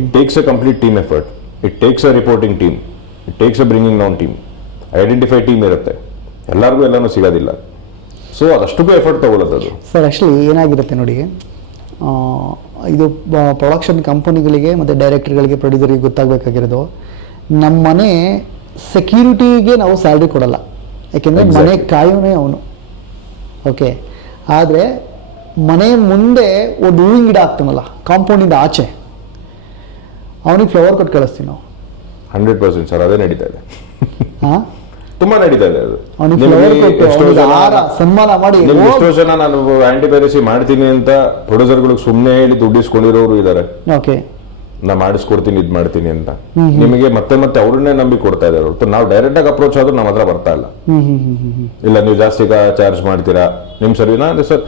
It takes a complete team effort. It takes a reporting team, it takes a bringing down team, identify team ಇರುತ್ತೆ. ಎಲ್ಲರಿಗೂ ಎಲ್ಲಾನು ಸಿಗೋದಿಲ್ಲ. ಸೊ ಅದಷ್ಟಕ್ಕೂ ಎಫರ್ಟ್ ತಗೊಳ್ಳೋದು ಅದು. ಸರ್ ಆ್ಯಕ್ಚುಲಿ ಏನಾಗಿರುತ್ತೆ ನೋಡಿ, ಇದು ಪ್ರೊಡಕ್ಷನ್ ಕಂಪನಿಗಳಿಗೆ ಮತ್ತು ಡೈರೆಕ್ಟರ್ಗಳಿಗೆ, ಪ್ರೊಡ್ಯೂಸರ್ಗೆ ಗೊತ್ತಾಗಬೇಕಾಗಿರೋದು, ನಮ್ಮ ಮನೆ ಸೆಕ್ಯೂರಿಟಿಗೆ ನಾವು ಸ್ಯಾಲ್ರಿ ಕೊಡಲ್ಲ, ಯಾಕೆಂದರೆ ಮನೆ ಕಾಯೋನೇ ಅವನು. ಓಕೆ, ಆದರೆ ಮನೆ ಮುಂದೆ ಒಂದು ಹೂವಿನ ಗಿಡ ಹಾಕ್ತಾನಲ್ಲ ಕಾಂಪೌಂಡಿಂದ ಆಚೆ, ಅವನಿಗೆ ಫ್ಲವರ್ ಕೊಟ್ಟು ಕಳಿಸ್ತೀವಿ ನಾವು. 100% ಸರ್, ಅದೇ ನಡೀತಾ ಇದೆ. ಹಾಂ, ತುಂಬಾ ನಡೀತಾ ಇದೆ ಅದು. ಸನ್ಮಾನ ಮಾಡಿ ಎಷ್ಟೋ ಜನ ನಾನು ಆಂಟಿ ಪೈರಸಿ ಮಾಡ್ತೀನಿ ಅಂತ ಪ್ರೊಡ್ಯೂಸರ್ಗಳಿಗೆ ಸುಮ್ಮನೆ ಹೇಳಿ ದುಡ್ಡಿಸ್ಕೊಂಡಿರೋರು ಇದ್ದಾರೆ. ಓಕೆ, ನಾ ಮಾಡಿಸ್ಕೊಡ್ತೀನಿ, ಇದ್ ಮಾಡ್ತೀನಿ ಅಂತ. ನಿಮಗೆ ಮತ್ತೆ ಮತ್ತೆ ಅವ್ರನ್ನೇ ನಂಬಿ ಕೊಡ್ತಾ ಇದ್ದಾರೆ ಹೊರತು ನಾವು ಡೈರೆಕ್ಟ್ ಆಗಿ ಅಪ್ರೋಚ್ ಆದ್ರೂ ನಮ್ಮ ಹತ್ರ ಬರ್ತಾ ಇಲ್ಲ. ಇಲ್ಲ ನೀವು ಜಾಸ್ತಿ ಚಾರ್ಜ್ ಮಾಡ್ತೀರಾ ನಿಮ್ ಸರ್ವಿನ ಸರ್,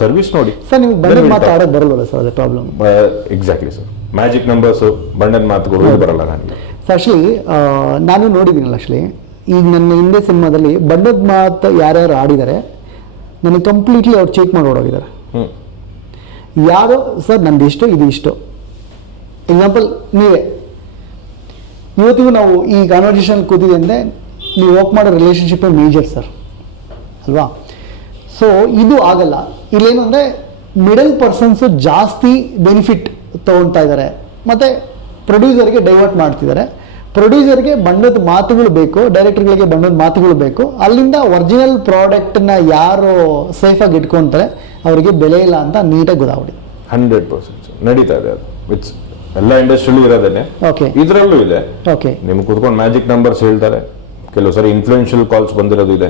ಸರ್ವಿಸ್ ನೋಡಿ ಸರ್. ನಿಮ್ಗೆ ಬಂಡಲ್ ಮಾತಾಡೋದು ಬರಲ್ವಲ್ಲ ಸರ್, ಅದೇ problem. Exactly sir, magic numbers bundle ಮಾತುಗಳು ಬರಲ್ಲ ನನಗೆ. ಆಕ್ಚುಲಿ ನಾನು ನೋಡಿದ್ದೀನಲ್ಲ, ಆಕ್ಚುಲಿ ಈಗ ನನ್ನ ಹಿಂದೆ ಸಿನಿಮಾದಲ್ಲಿ ಬಂಡದ ಮಾತು ಯಾರ್ಯಾರು ಆಡಿದ್ದಾರೆ ನನಗೆ ಕಂಪ್ಲೀಟ್ಲಿ ಅವ್ರು ಚೆಕ್ ಮಾಡಿ ಹೊಡೋಗಿದ್ದಾರೆ. ಯಾರೋ ಸರ್ ನಂದು ಇಷ್ಟು, ಇದು ಇಷ್ಟು. ಎಕ್ಸಾಂಪಲ್ ನೀವೇ, ಇವತ್ತಿಗೂ ನಾವು ಈ ಕಾನ್ವರ್ಸೇಷನ್ ಕೂತಿದೆ ಅಂದರೆ ನೀವು ವರ್ಕ್ ಮಾಡೋ ರಿಲೇಷನ್ಶಿಪ್ಪೇ ಮೇಜರ್ ಸರ್ ಅಲ್ವಾ? ಸೊ ಇದು ಆಗಲ್ಲ. ಇಲ್ಲೇನು ಅಂದರೆ ಮಿಡಲ್ ಪರ್ಸನ್ಸು ಜಾಸ್ತಿ ಬೆನಿಫಿಟ್ ತೊಗೊಳ್ತಾ ಇದ್ದಾರೆ, ಮತ್ತು ಪ್ರೊಡ್ಯೂಸರ್ಗೆ ಡೈವರ್ಟ್ ಮಾಡ್ತಿದ್ದಾರೆ. ಪ್ರೊಡ್ಯೂಸರ್ಗೆ ಬಣ್ಣದ ಮಾತುಗಳು ಬೇಕು, ಡೈರೆಕ್ಟರ್ಗಳಿಗೆ ಬಣ್ಣದ ಮಾತುಗಳು ಬೇಕು. ಅಲ್ಲಿಂದ ಒರಿಜಿನಲ್ ಪ್ರಾಡಕ್ಟ್ನ ಯಾರು ಸೇಫಾಗಿ ಇಟ್ಕೊತಾರೆ ಅವರಿಗೆ ಬೆಲೆ ಇಲ್ಲ ಅಂತ ನೀಟಾಗಿ ಗೊತ್ತಾಗ್ಬಿಡಿ. 100% ನಡೀತಾ ಇದೆ ಅದು. ಇಟ್ಸ್ ಎಲ್ಲ ಇಂಡಸ್ಟ್ರಿಯಲ್ಲೂ ಇರೋದೇನೆ, ಇದರಲ್ಲೂ ಇದೆ. ನಿಮ್ಗೆ ಕುತ್ಕೊಂಡು ಮ್ಯಾಜಿಕ್ ನಂಬರ್ಸ್ ಹೇಳ್ತಾರೆ. ಕೆಲವು ಸರಿ ಇನ್ಫ್ಲೂಯೆನ್ಷಿಯಲ್ ಕಾಲ್ಸ್ ಬಂದಿರೋದು ಇದೆ,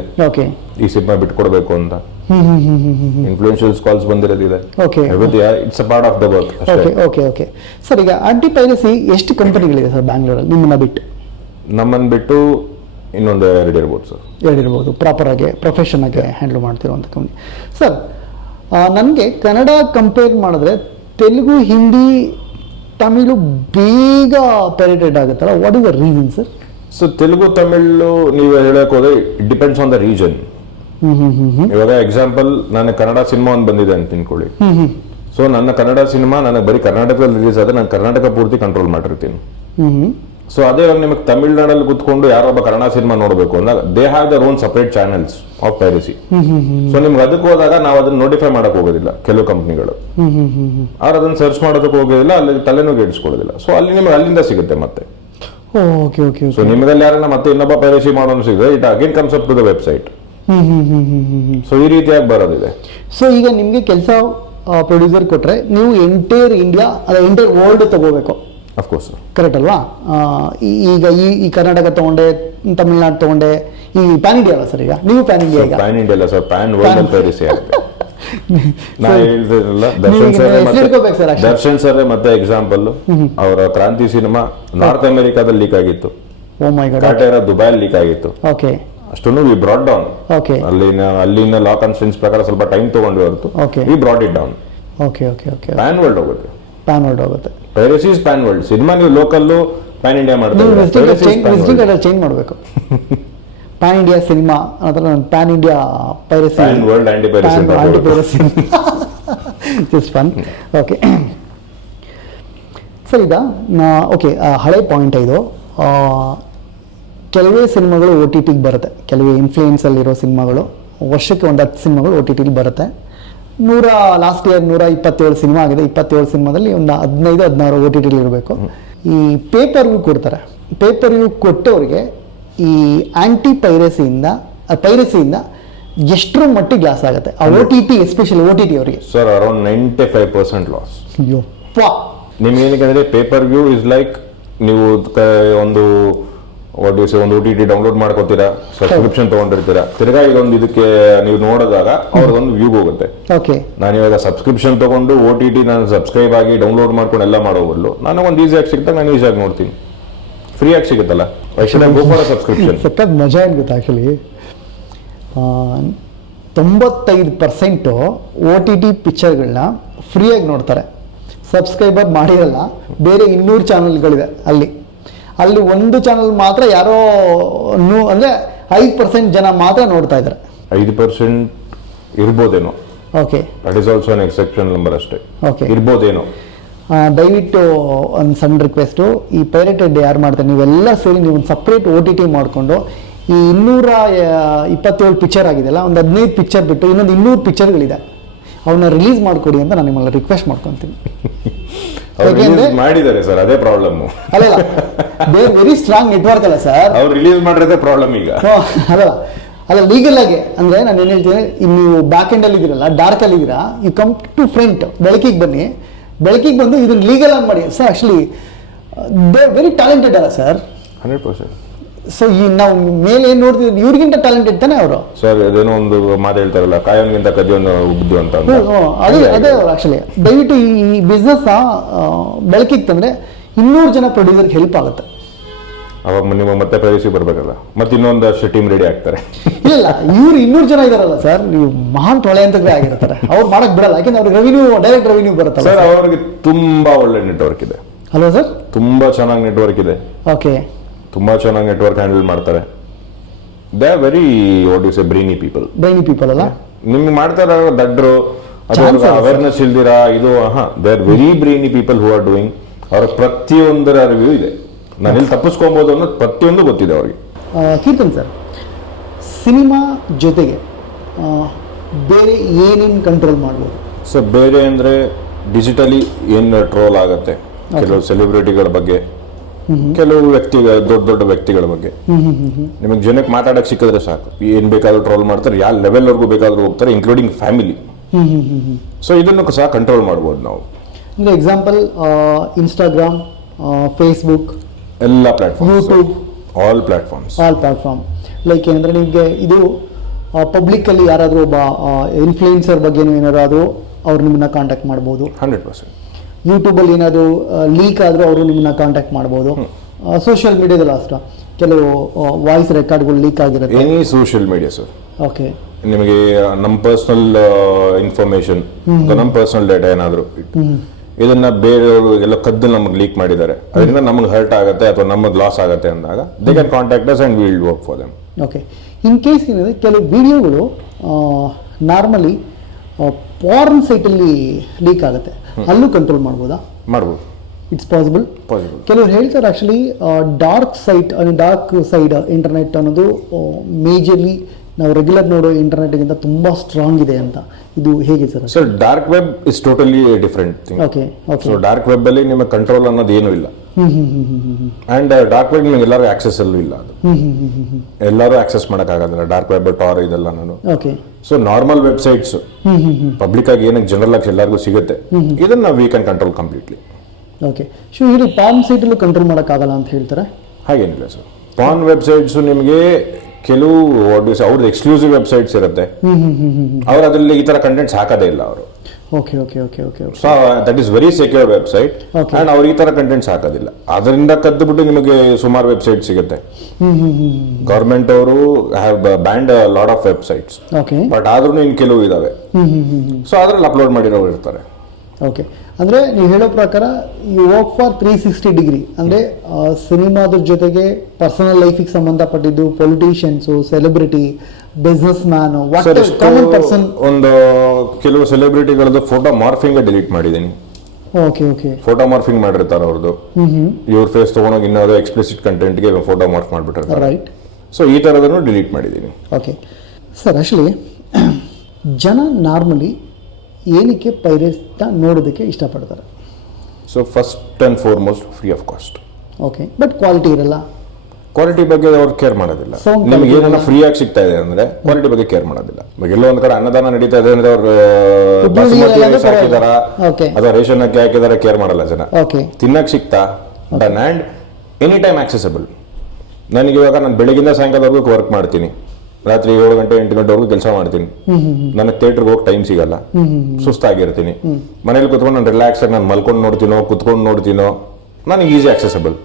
ಈ ಸಿನಿಮಾ ಬಿಟ್ಕೊಡ್ಬೇಕು ಅಂತ. ಇನ್ಫ್ಲೂಯೆನ್ಷಿಯಲ್ ಕಾಲ್ಸ್ ಬಂದಿರೋದಿದೆ. It's a part of the work. Okay sir, ಈಗ ಆಂಟಿ ಪೈರಸಿ ಎಷ್ಟು ಕಂಪನಿಗಳಿದೆ ಸರ್ ಬ್ಯಾಂಗ್ಳೂರಲ್ಲಿ ನಿಮ್ಮನ್ನ ಬಿಟ್ಟು? ನಮ್ಮನ್ನು ಬಿಟ್ಟು ಇನ್ನೊಂದು 2 ಇರ್ಬೋದು ಸರ್. 2 ಇರ್ಬೋದು. ಪ್ರಾಪರ್ ಆಗಿ ಪ್ರೊಫೆಷನ್ ಆಗಿ ಹ್ಯಾಂಡಲ್ ಮಾಡ್ತಿರುವಂಥ ಕಂಪ್ನಿ. ಸರ್ ನನಗೆ ಕನ್ನಡ ಕಂಪೇರ್ ಮಾಡಿದ್ರೆ ತೆಲುಗು, ಹಿಂದಿ, ತಮಿಳು ಬೇಗ ಪೆನೆಟ್ರೇಟ್ ಆಗುತ್ತಲ್ಲ, what is the reason sir? So Telugu, Tamil ನೀವು ಹೇಳಕ್ ಹೋದ್ರೆ it depends on the region. ಇವಾಗ ಎಕ್ಸಾಂಪಲ್, ನಾನು ಕನ್ನಡ ಸಿನಿಮಾ ಒಂದು ಬಂದಿದೆ ಅಂತ ತಿಳ್ಕೊಳ್ಳಿ. ಸೊ ನನ್ನ ಕನ್ನಡ ಸಿನಿಮಾ ನನಗೆ ಬರೀ ಕರ್ನಾಟಕದಲ್ಲಿ ರಿಲೀಸ್ ಆದ್ರೆ ನಾನು ಕರ್ನಾಟಕ ಪೂರ್ತಿ ಕಂಟ್ರೋಲ್ ಮಾಡಿರ್ತೀನಿ. ಸೊ ಅದೇ ಇವಾಗ ನಿಮಗೆ ತಮಿಳ್ನಾಡಲ್ಲಿ ಕುತ್ಕೊಂಡು ಯಾರೊಬ್ಬ ಕನ್ನಡ ಸಿನಿಮಾ ನೋಡಬೇಕು ಅಂದಾಗ they have their own separate channels of piracy. So ನಿಮ್ಗೆ ಅದಕ್ಕೆ ಹೋದಾಗ ನಾವು ಅದನ್ನ ನೋಟಿಫೈ ಮಾಡಕ್ ಹೋಗೋದಿಲ್ಲ. ಕೆಲವು ಕಂಪ್ನಿಗಳು ಅವ್ರು ಅದನ್ನ ಸರ್ಚ್ ಮಾಡೋದಕ್ಕೆ ಹೋಗೋದಿಲ್ಲ, ಅಲ್ಲಿ ತಲೆನೂ ಗೆಡಿಸ್ಕೊಳ್ಳೋದಿಲ್ಲ. ಸೊ ಅಲ್ಲಿ ನಿಮ್ಗೆ ಅಲ್ಲಿಂದ ಸಿಗುತ್ತೆ ಮತ್ತೆ. ಸೊ ನಿಮಗಲ್ಲಿ ಯಾರನ್ನ ಮತ್ತೆ ಇನ್ನೊಬ್ಬ ಪೈರಸಿ ಮಾಡೋನು ಸಿಗುತ್ತೆ, it again comes up to the website. So ಈ ರೀತಿಯಾಗಿ ಬರೋದಿದೆ. ಸೊ ಈಗ ನಿಮ್ಗೆ ಕೆಲಸ ಪ್ರೊಡ್ಯೂಸರ್ ಕೊಟ್ರೆ ನೀವು ಎಂಟೈರ್ ಇಂಡಿಯಾ ಅದ ಎಂಟೈರ್ ವರ್ಲ್ಡ್ ತಗೋಬೇಕು. ಅಫ್ಕೋರ್ಸ್ ಕರೆಕ್ಟ್ ಅಲ್ವಾ? ಈಗ ಈ ಕರ್ನಾಟಕ ತಗೊಂಡೆ, ತಮಿಳ್ನಾಡು ತಗೊಂಡೆ, ಈ ಪ್ಯಾನ್ ಇಂಡಿಯಾ ಅಲ್ಲ ಸರ್? ಈಗ ನೀವು ಪ್ಯಾನ್ ಇಂಡಿಯಾ? ಈಗ ಪ್ಯಾನ್ ಇಂಡಿಯಾ ಅಲ್ಲ ಸರ್, ಪ್ಯಾನ್ ವರ್ಲ್ಡ್ ಪೈರಸಿ ಆಗುತ್ತೆ. ನಾ ಹೇಳ್ತಿರಲ್ಲ, ದರ್ಶನ್ ಸರ್ ಮತ್ತೆ ಎಕ್ಸಾಂಪಲ್, ಅವರ ಕ್ರಾಂತಿ ಸಿನಿಮಾ ನಾರ್ತ್ ಅಮೆರಿಕಾದಲ್ಲಿ ಲೀಕ್ ಆಗಿತ್ತು. ಕಾಟೇರ ದುಬೈ ಲೀಕ್ ಆಗಿತ್ತು. ಅಷ್ಟನ್ನು ವಿ ಬ್ರಾಟ್ ಡೌನ್. ಅಲ್ಲಿನ ಲಾ ಕಾನ್ಸ್ಟೆನ್ಸ್ ಪ್ರಕಾರ ಸ್ವಲ್ಪ ಟೈಮ್ ತಗೊಂಡು ಹೊರತು we brought it down. Pan world ಹೋಗುತ್ತೆ. ಪ್ಯಾನ್ ವರ್ಲ್ಡ್ ಹೋಗುತ್ತೆ. Piracy is pan world. Cinema ನೀವು ಲೋಕಲ್ ಪ್ಯಾನ್ ಇಂಡಿಯಾ ಮಾಡ್ತೀವಿ, ಚೇಂಜ್ ಮಾಡಬೇಕು. ಪ್ಯಾನ್ ಇಂಡಿಯಾ ಸಿನಿಮಾ ಅದರ pan India piracy Pan world anti-piracy ಅಂತ anti piracy just fun. Okay sir, ಈಗ okay ಹಳೆ point ಇದು. ಕೆಲವೇ ಸಿನಿಮಾಗಳು ಒ ಟಿ ಟಿಗೆ ಬರುತ್ತೆ, ಕೆಲವೇ ಇನ್ಫ್ಲೂಯೆನ್ಸಲ್ಲಿರೋ ಸಿನಿಮಾಗಳು ವರ್ಷಕ್ಕೆ ಒಂದು 10 ಸಿನಿಮಾಗಳು ಒ ಟಿ ಟಿಲಿ ಬರುತ್ತೆ. ಲಾಸ್ಟ್ ಇಯರ್ 127 ಸಿನಿಮಾ ಆಗಿದೆ. 27 ಸಿನಿಮಾದಲ್ಲಿ ಒಂದು 15-16 ಒ ಟಿ ಟಿಲಿ ಇರಬೇಕು. ಈ ಪೇಪರ್ ವ್ಯೂ ಕೊಡ್ತಾರೆ. ಪೇಪರ್ ವ್ಯೂ ಕೊಟ್ಟವರಿಗೆ ಈ ಆಂಟಿ ಪೈರಸಿಯಿಂದ ಎಷ್ಟರ ಮಟ್ಟಿಗೆ ಲಾಸ್ ಆಗುತ್ತೆ ಆ O T T, especially O T T ಅವರಿಗೆ? Sir, around 95% loss. ಯಪ್ಪ, ನಿಮ್ಗೆ ಏನಕ್ಕೆ ಪೇಪರ್ ವ್ಯೂ ಇಸ್ ಲೈಕ್ ನೀವು ಒಂದು ಒಂದು ಒ ಟಿ ಟಿ ಡೌನ್ಲೋಡ್ ಮಾಡ್ಕೋತೀರಾ, ಸಬ್ಸ್ಕ್ರಿಪ್ಷನ್ ತಗೊಂಡಿರ್ತೀರಾ, ತಿರ್ಗಾ ಇದೊಂದು ಇದಕ್ಕೆ ನೀವು ನೋಡಿದಾಗ ಅವ್ರದೊಂದು ವ್ಯೂಗ್ ಹೋಗುತ್ತೆ. ಓಕೆ, ನಾನು ಇವಾಗ ಸಬ್ಸ್ಕ್ರಿಪ್ಷನ್ ತಗೊಂಡು ಒ ಟಿ ಟಿ ನಾನು ಸಬ್ಸ್ಕ್ರೈಬ್ ಆಗಿ ಡೌನ್ಲೋಡ್ ಮಾಡ್ಕೊಂಡು ಎಲ್ಲ ಮಾಡೋ ಬದಲು ನನಗೊಂದು ಈಸಿಯಾಗಿ ಸಿಗ್ತಾಗ ನಾನು ಈಸಿಯಾಗಿ ನೋಡ್ತೀನಿ. ಫ್ರೀಯಾಗಿ ಸಿಗುತ್ತಲ್ಲ, I should go for subscription. ಸಖತ್ ಮಜಾ ಏನ್ಗುತ್ತೆ ಆ್ಯಕ್ಚುಲಿ. 95% ಒ ಟಿ ಟಿ ಪಿಕ್ಚರ್ಗಳನ್ನ ಫ್ರೀಯಾಗಿ ನೋಡ್ತಾರೆ, ಸಬ್ಸ್ಕ್ರೈಬರ್ ಮಾಡಿರಲ್ಲ. ಬೇರೆ 200 ಚಾನಲ್ಗಳಿದೆ, ಅಲ್ಲಿ ಒಂದು ಚಾನಲ್ ಮಾತ್ರ ಯಾರೋ ಅಂದರೆ 5% ಜನ ಮಾತ್ರ ನೋಡ್ತಾ ಇದ್ದಾರೆ. 5% ಇರ್ಬೋದೇನೋ. Okay, that is also an exceptional number ಅಷ್ಟೇ. ಓಕೆ, ಇರ್ಬೋದೇನೋ. ದಯವಿಟ್ಟು ಒಂದು ಸಣ್ಣ ರಿಕ್ವೆಸ್ಟು, ಈ ಪೈರೇಟೆಡ್ ಯಾರು ಮಾಡ್ತಾರೆ ನೀವೆಲ್ಲ ಸೇರಿ ನೀವು ಒಂದು ಸಪ್ರೇಟ್ ಒ ಟಿ ಟಿ ಮಾಡಿಕೊಂಡು ಈ 227 ಪಿಕ್ಚರ್ ಆಗಿದೆಯಲ್ಲ, ಒಂದು 15 ಪಿಕ್ಚರ್ ಬಿಟ್ಟು ಇನ್ನೊಂದು 200 ಪಿಕ್ಚರ್ಗಳಿದೆ, ಅವನ್ನ ರಿಲೀಸ್ ಮಾಡಿಕೊಡಿ ಅಂತ ನಾನು ನಿಮ್ಮಲ್ಲಿ ರಿಕ್ವೆಸ್ಟ್ ಮಾಡ್ಕೊತೀನಿ. ಮಾಡಿದ್ದಾರೆ ಸರ್, ಅದೇ ಪ್ರಾಬ್ಲಮ್. ಅಲ್ಲ, ದೇ ವೆರಿ ಸ್ಟ್ರಾಂಗ್ ನೆಟ್ವರ್ಕ್ ಅಲ್ಲ ಸರ್, ಅವ್ರು ರಿಲೀಸ್ ಮಾಡಿರೋದೇ ಪ್ರಾಬ್ಲಮ್ ಈಗ. ಅಲ್ಲ ಲೀಗಲ್ ಆಗಿ ಅಂದರೆ ನಾನು ಏನು ಹೇಳ್ತೀನಿ, ನೀವು ಬ್ಯಾಕ್ ಎಂಡ್ ಅಲ್ಲಿ ಇದ್ದೀರಲ್ಲ, ಡಾರ್ಕ್ ಅಲ್ಲಿ ಇದ್ದೀರಾ, ಯು ಕಮ್ ಟು ಫ್ರಂಟ್, ಬೆಳಕಿಗೆ ಬನ್ನಿ, ಬೆಳಕಿಗೆ ಬಂದು ಇದನ್ನ ಲೀಗಲ್ ಆಗಿ ಮಾಡಿ sir. Actually they very talented ಅಲ್ಲ ಸರ್? 100%. ಸೊ ಈ ನಾವು ಮೇಲೆ ಏನು ನೋಡ್ತಿದ್ವಿ, ಇವ್ರಿಗಿಂತ ಟ್ಯಾಲೆಂಟೆಡ್ ತಾನೆ ಅವರು. ಸರ್, ಅದೇನೋ ಒಂದು ಮಾತು ಹೇಳ್ತಾರಲ್ಲ, ಕಾಯೋನ್ಗಿಂತ ಕದಿಯೋನು ಉಬ್ದು ಅಂತ. ಅದೇ ಆಕ್ಚುಲಿ ದಯವಿಟ್ಟು ಈ ಬಿಸ್ನೆಸ್ ಬೆಳಕಿಗೆ ತಂದ್ರೆ 200 ಜನ ಪ್ರೊಡ್ಯೂಸರ್ಗೆ ಹೆಲ್ಪ್ ಆಗುತ್ತೆ. ಅವಾಗ ನಿಮ್ಮ ಮತ್ತೆ ಪ್ರೈವಸಿ ಬರ್ಬೇಕಲ್ಲ, ಮತ್ತೆ ಇನ್ನೊಂದಷ್ಟು ಟೀಮ್ ರೆಡಿ ಆಗ್ತಾರೆ. ಇಲ್ಲ, ಇವ್ರು 200 ಜನ ಇದಾರಲ್ಲ ಸರ್, ನೀವು ಮಹಾನ್ ತೊಳೆ ಅಂತ ಆಗಿರ್ತಾರೆ, ಅವ್ರು ಮಾಡಕ್ ಬಿಡಲ್ಲ, ಯಾಕೆಂದ್ರೆ ಅವ್ರಿಗೆ ಡೈರೆಕ್ಟ್ ರೆವಿನ್ಯೂ ಬರುತ್ತೆ ಸರ್. ಅವ್ರಿಗೆ ತುಂಬಾ ಒಳ್ಳೆ ನೆಟ್ವರ್ಕ್ ಇದೆ ಅಲ್ವಾ ಸರ್? ತುಂಬಾ ಚೆನ್ನಾಗಿ ನೆಟ್ವರ್ಕ್ ಇದೆ. ಓಕೆ, ತುಂಬಾ ಚೆನ್ನಾಗಿ ನೆಟ್ವರ್ಕ್ ಹ್ಯಾಂಡಲ್ ಮಾಡ್ತಾರೆ. They are very what you say brainy people ಅಲ್ಲ? ನಿಮ್ಗೆ ಮಾಡ್ತಾರ ದಡ್ರು, ಅವೇರ್ನೆಸ್ ಇಲ್ದಿರಾ ಇದು. They are very brainy people who are doing. ಅವರ ಪ್ರತಿಯೊಂದರ ರಿವ್ಯೂ ಇದೆ, ನಾನು ಇಲ್ಲಿ ತಪ್ಪಿಸ್ಕೊಬೋದು ಅನ್ನೋದು ಪ್ರತಿಯೊಂದು ಗೊತ್ತಿದೆ ಅವ್ರಿಗೆ. ಕೀರ್ತನ್ ಸರ್, ಸಿನಿಮಾ ಜೊತೆಗೆ ಬೇರೆ ಏನೇನು ಕಂಟ್ರೋಲ್ ಮಾಡ್ಬೋದು ಸರ್? ಬೇರೆ ಅಂದರೆ ಡಿಜಿಟಲಿ ಏನು ಟ್ರೋಲ್ ಆಗುತ್ತೆ, ಕೆಲವು ಸೆಲೆಬ್ರಿಟಿಗಳ ಬಗ್ಗೆ, ಕೆಲವು ದೊಡ್ಡ ವ್ಯಕ್ತಿಗಳ ಬಗ್ಗೆ ನಿಮಗೆ ಜನಕ್ಕೆ ಮಾತಾಡಕ್ಕೆ ಸಿಕ್ಕಿದ್ರೆ ಸಾಕು, ಏನ್ ಬೇಕಾದ್ರೂ ಟ್ರೋಲ್ ಮಾಡ್ತಾರೆ, ಯಾವ ಲೆವೆಲ್ವರೆಗೂ ಬೇಕಾದ್ರೂ ಹೋಗ್ತಾರೆ, ಇನ್ಕ್ಲೂಡಿಂಗ್ ಫ್ಯಾಮಿಲಿ. ಸೊ ಇದನ್ನು ಸಹ ಕಂಟ್ರೋಲ್ ಮಾಡ್ಬೋದು ನಾವು. ಅಂದರೆ ಎಕ್ಸಾಂಪಲ್ ಇನ್ಸ್ಟಾಗ್ರಾಮ್, ಫೇಸ್ಬುಕ್, ಎಲ್ಲ platform, YouTube, all platform. Like ಏನಂದರೆ ನಿಮಗೆ ಇದು ಪಬ್ಲಿಕ್ಕಲ್ಲಿ ಯಾರಾದರೂ ಒಬ್ಬ ಇನ್ಫ್ಲೂಯೆನ್ಸರ್ ಬಗ್ಗೆ ಏನಾದರೂ ಅವ್ರು ನಿಮ್ಮನ್ನ ಕಾಂಟ್ಯಾಕ್ಟ್ ಮಾಡ್ಬೋದು. 100%. ಯೂಟ್ಯೂಬಲ್ಲಿ ಏನಾದರೂ ಲೀಕ್ ಆದರೂ ಅವರು ನಿಮ್ಮನ್ನ ಕಾಂಟ್ಯಾಕ್ಟ್ ಮಾಡ್ಬೋದು. ಸೋಷಿಯಲ್ ಮೀಡಿಯಾದಲ್ಲಿ ಅಷ್ಟೇ ಕೆಲವು ವಾಯ್ಸ್ ರೆಕಾರ್ಡ್ಗಳು ಲೀಕ್ ಆಗಿರುತ್ತೆ. Any social media sir. Okay, ನಿಮಗೆ ನಮ್ಮ ಪರ್ಸನಲ್ ಇನ್ಫಾರ್ಮೇಶನ್, ನಮ್ಮ ಪರ್ಸನಲ್ ಡೇಟಾ ಏನಾದರೂ ಇದನ್ನ ಬೇರೆಯವರು ಎಲ್ಲ ಕದ್ದು ನಮಗೆ ಲೀಕ್ ಮಾಡಿದ್ದಾರೆ, ಅದರಿಂದ ನಮಗೆ ಹರ್ಟ್ ಆಗುತ್ತೆ ಅಥವಾ ನಮಗೆ ಲಾಸ್ ಆಗುತ್ತೆ ಅಂದಾಗ they can contact us and we will work for them. Okay, in case ಏನಿದೆ ಕೆಲವು ವಿಡಿಯೋಗಳು ನಾರ್ಮಲಿ ಪಾರ್ನ್ ಸೈಟಲ್ಲಿ ಲೀಕ್ ಆಗುತ್ತೆ, ಅಲ್ಲೂ ಕಂಟ್ರೋಲ್ ಮಾಡ್ಬೋದಾ? ಮಾಡ್ಬೋದು, ಇಟ್ಸ್ ಪಾಸಿಬಲ್. ಕೆಲವರು ಹೇಳ್ತಾರೆ ಆ್ಯಕ್ಚುಲಿ ಡಾರ್ಕ್ ಸೈಡ್ ಇಂಟರ್ನೆಟ್ ಅನ್ನೋದು ಮೇಜರ್ಲಿ ನಾವು ರೆಗ್ಯುಲರ್ ನೋಡೋ ಇಂಟರ್ನೆಟ್ಗಿಂತ ತುಂಬ ಸ್ಟ್ರಾಂಗ್ ಇದೆ ಅಂತ. ಇದು ಹೇಗೆ sir? Sir, dark web is totally different thing. Okay, so dark web ಅಲ್ಲಿ ನಿಮಗೆ ಕಂಟ್ರೋಲ್ ಅನ್ನೋದು ಏನೂ ಇಲ್ಲ. ಅಂಡ್ ಡಾರ್ಕ್ ವೆಬ್ ನಿಮಗೆ ಎಲ್ಲರೂ ಆಕ್ಸೆಸ್ ಅಲ್ಲೂ ಇಲ್ಲ, ಅದು ಎಲ್ಲರೂ ಆಕ್ಸೆಸ್ ಮಾಡೋಕ್ಕಾಗೋದಿಲ್ಲ. ಡಾರ್ಕ್ ವೆಬ್, ಟಾರ್ ಇದೆಲ್ಲ ನಾನು. Okay, so normal websites public ಆಗಿ ಏನಕ್ಕೆ ಜನರಲ್ ಆಗಿ ಎಲ್ಲರಿಗೂ ಸಿಗುತ್ತೆ, ಇದನ್ನ ನಾವು we can control completely. Okay, so ಇದು ಪಾರ್ನ್ ಸೈಟಲ್ಲೂ ಕಂಟ್ರೋಲ್ ಮಾಡೋಕ್ಕಾಗಲ್ಲ ಅಂತ ಹೇಳ್ತಾರೆ? ಹಾಗೇನಿಲ್ಲ ಸರ್. ಪಾರ್ನ್ ವೆಬ್ಸೈಟ್ಸ್ ನಿಮಗೆ ಕೆಲವು ಅವ್ರದ್ದು ಎಕ್ಸ್ಕ್ಲೂಸಿವ್ ವೆಬ್ಸೈಟ್ಸ್ ಇರುತ್ತೆ, ಅವ್ರು ಅದರಲ್ಲಿ ಈ ತರ ಕಂಟೆಂಟ್ಸ್ ಹಾಕೋದೇ ಇಲ್ಲ ಅವರು. Okay okay okay okay so that is very secure website and ಅವ್ರು ಈ ತರ ಕಂಟೆಂಟ್ಸ್ ಹಾಕೋದಿಲ್ಲ. ಅದರಿಂದ ಕದ್ದು ಬಿಟ್ಟು ನಿಮಗೆ ಸುಮಾರು ವೆಬ್ಸೈಟ್ ಸಿಗುತ್ತೆ. ಗವರ್ಮೆಂಟ್ ಅವರು have banned lot of websites, but ಆದ್ರೂ ಇನ್ ಕೆಲವು ಇದಾವೆ. ಸೊ ಅದ್ರಲ್ಲಿ ಅಪ್ಲೋಡ್ ಮಾಡಿರೋರು ಇರ್ತಾರೆ. ಓಕೆ, ಅಂದರೆ ನೀವು ಹೇಳೋ ಪ್ರಕಾರ ಯು ವರ್ಕ್ ಫಾರ್ 360 ಡಿಗ್ರಿ, ಅಂದರೆ ಸಿನಿಮಾದ್ರ ಜೊತೆಗೆ ಪರ್ಸನಲ್ ಲೈಫಿಗೆ ಸಂಬಂಧಪಟ್ಟಿದ್ದು, politicians, celebrity, businessman, common person. ಒಂದು ಕೆಲವು ಸೆಲೆಬ್ರಿಟಿಗಳದ್ದು ಫೋಟೋ ಮಾರ್ಫಿಂಗ್ ಡಿಲೀಟ್ ಮಾಡಿದ್ದೀನಿ. ಓಕೆ ಓಕೆ, ಫೋಟೋ ಮಾರ್ಫಿಂಗ್ ಮಾಡಿರ್ತಾರೆ ಅವ್ರದ್ದು, ಇವ್ರ ಫೇಸ್ ತಗೊಂಡೋಗಿ ಇನ್ನೊಂದು ಎಕ್ಸ್ಪ್ಲಿಸಿಟ್ ಕಂಟೆಂಟ್ಗೆ ಫೋಟೋ ಮಾರ್ಫ್ ಮಾಡಿಬಿಟ್ಟಿರ್ತಾರೆ. ರೈಟ್. ಸೊ ಈ ಥರದನ್ನು ಡಿಲೀಟ್ ಮಾಡಿದ್ದೀನಿ. ಓಕೆ ಸರ್, ಆ್ಯಕ್ಚುಲಿ ಜನ ನಾರ್ಮಲಿ ಏನಕ್ಕೆ ಪೈರೇಟ್ನ ನೋಡೋದಕ್ಕೆ ಇಷ್ಟಪಡ್ತಾರೆ? So first and foremost free of cost. Okay, but quality ಇರಲ್ಲ. ಕ್ವಾಲಿಟಿ ಬಗ್ಗೆ ಅವ್ರು ಕೇರ್ ಮಾಡೋದಿಲ್ಲ. ನಿಮ್ಗೆ ಏನನ್ನ ಫ್ರೀ ಆಗಿ ಸಿಗ್ತಾ ಇದೆ ಅಂದ್ರೆ ಕ್ವಾಲಿಟಿ ಬಗ್ಗೆ ಕೇರ್ ಮಾಡೋದಿಲ್ಲ. ಇವಾಗ ಎಲ್ಲೋ ಒಂದ್ ಕಡೆ ಅನ್ನದಾನ ನಡೀತಾ ಇದೆ ಅಂದ್ರೆ ಅವ್ರು ಬಾಸುಮತಿ ರೈಸ್ ಹಾಕಿದಾರ ಅಥವಾ ರೇಷನ್ ಅಕ್ಕಿ ಹಾಕಿದಾರ ಕೇರ್ ಮಾಡಲ್ಲ ಜನ. ತಿನ್ನಕ್ ಸಿಗ್ತಾ done and any time accessible. ನನಗೆ ಇವಾಗ ನಾನು ಬೆಳಗಿಂದ ಸಾಯಂಕಾಲವರೆಗೂ ವರ್ಕ್ ಮಾಡ್ತೀನಿ, ರಾತ್ರಿ 7 ಗಂಟೆ 8 ಗಂಟೆವರೆಗೂ ಕೆಲಸ ಮಾಡ್ತೀನಿ. ನನಗೆ ಥಿಯೇಟರ್ಗೆ ಹೋಗಿ ಟೈಮ್ ಸಿಗಲ್ಲ, ಸುಸ್ತಾಗಿರ್ತೀನಿ. ಮನೇಲಿ ಕುತ್ಕೊಂಡು ನಾನು ರಿಲ್ಯಾಕ್ಸ್ ಆಗಿ ನಾನು ಮಲ್ಕೊಂಡು ನೋಡ್ತೀನೋ ಕುತ್ಕೊಂಡು ನೋಡ್ತೀನೋ, ನನಗೆ easy accessible.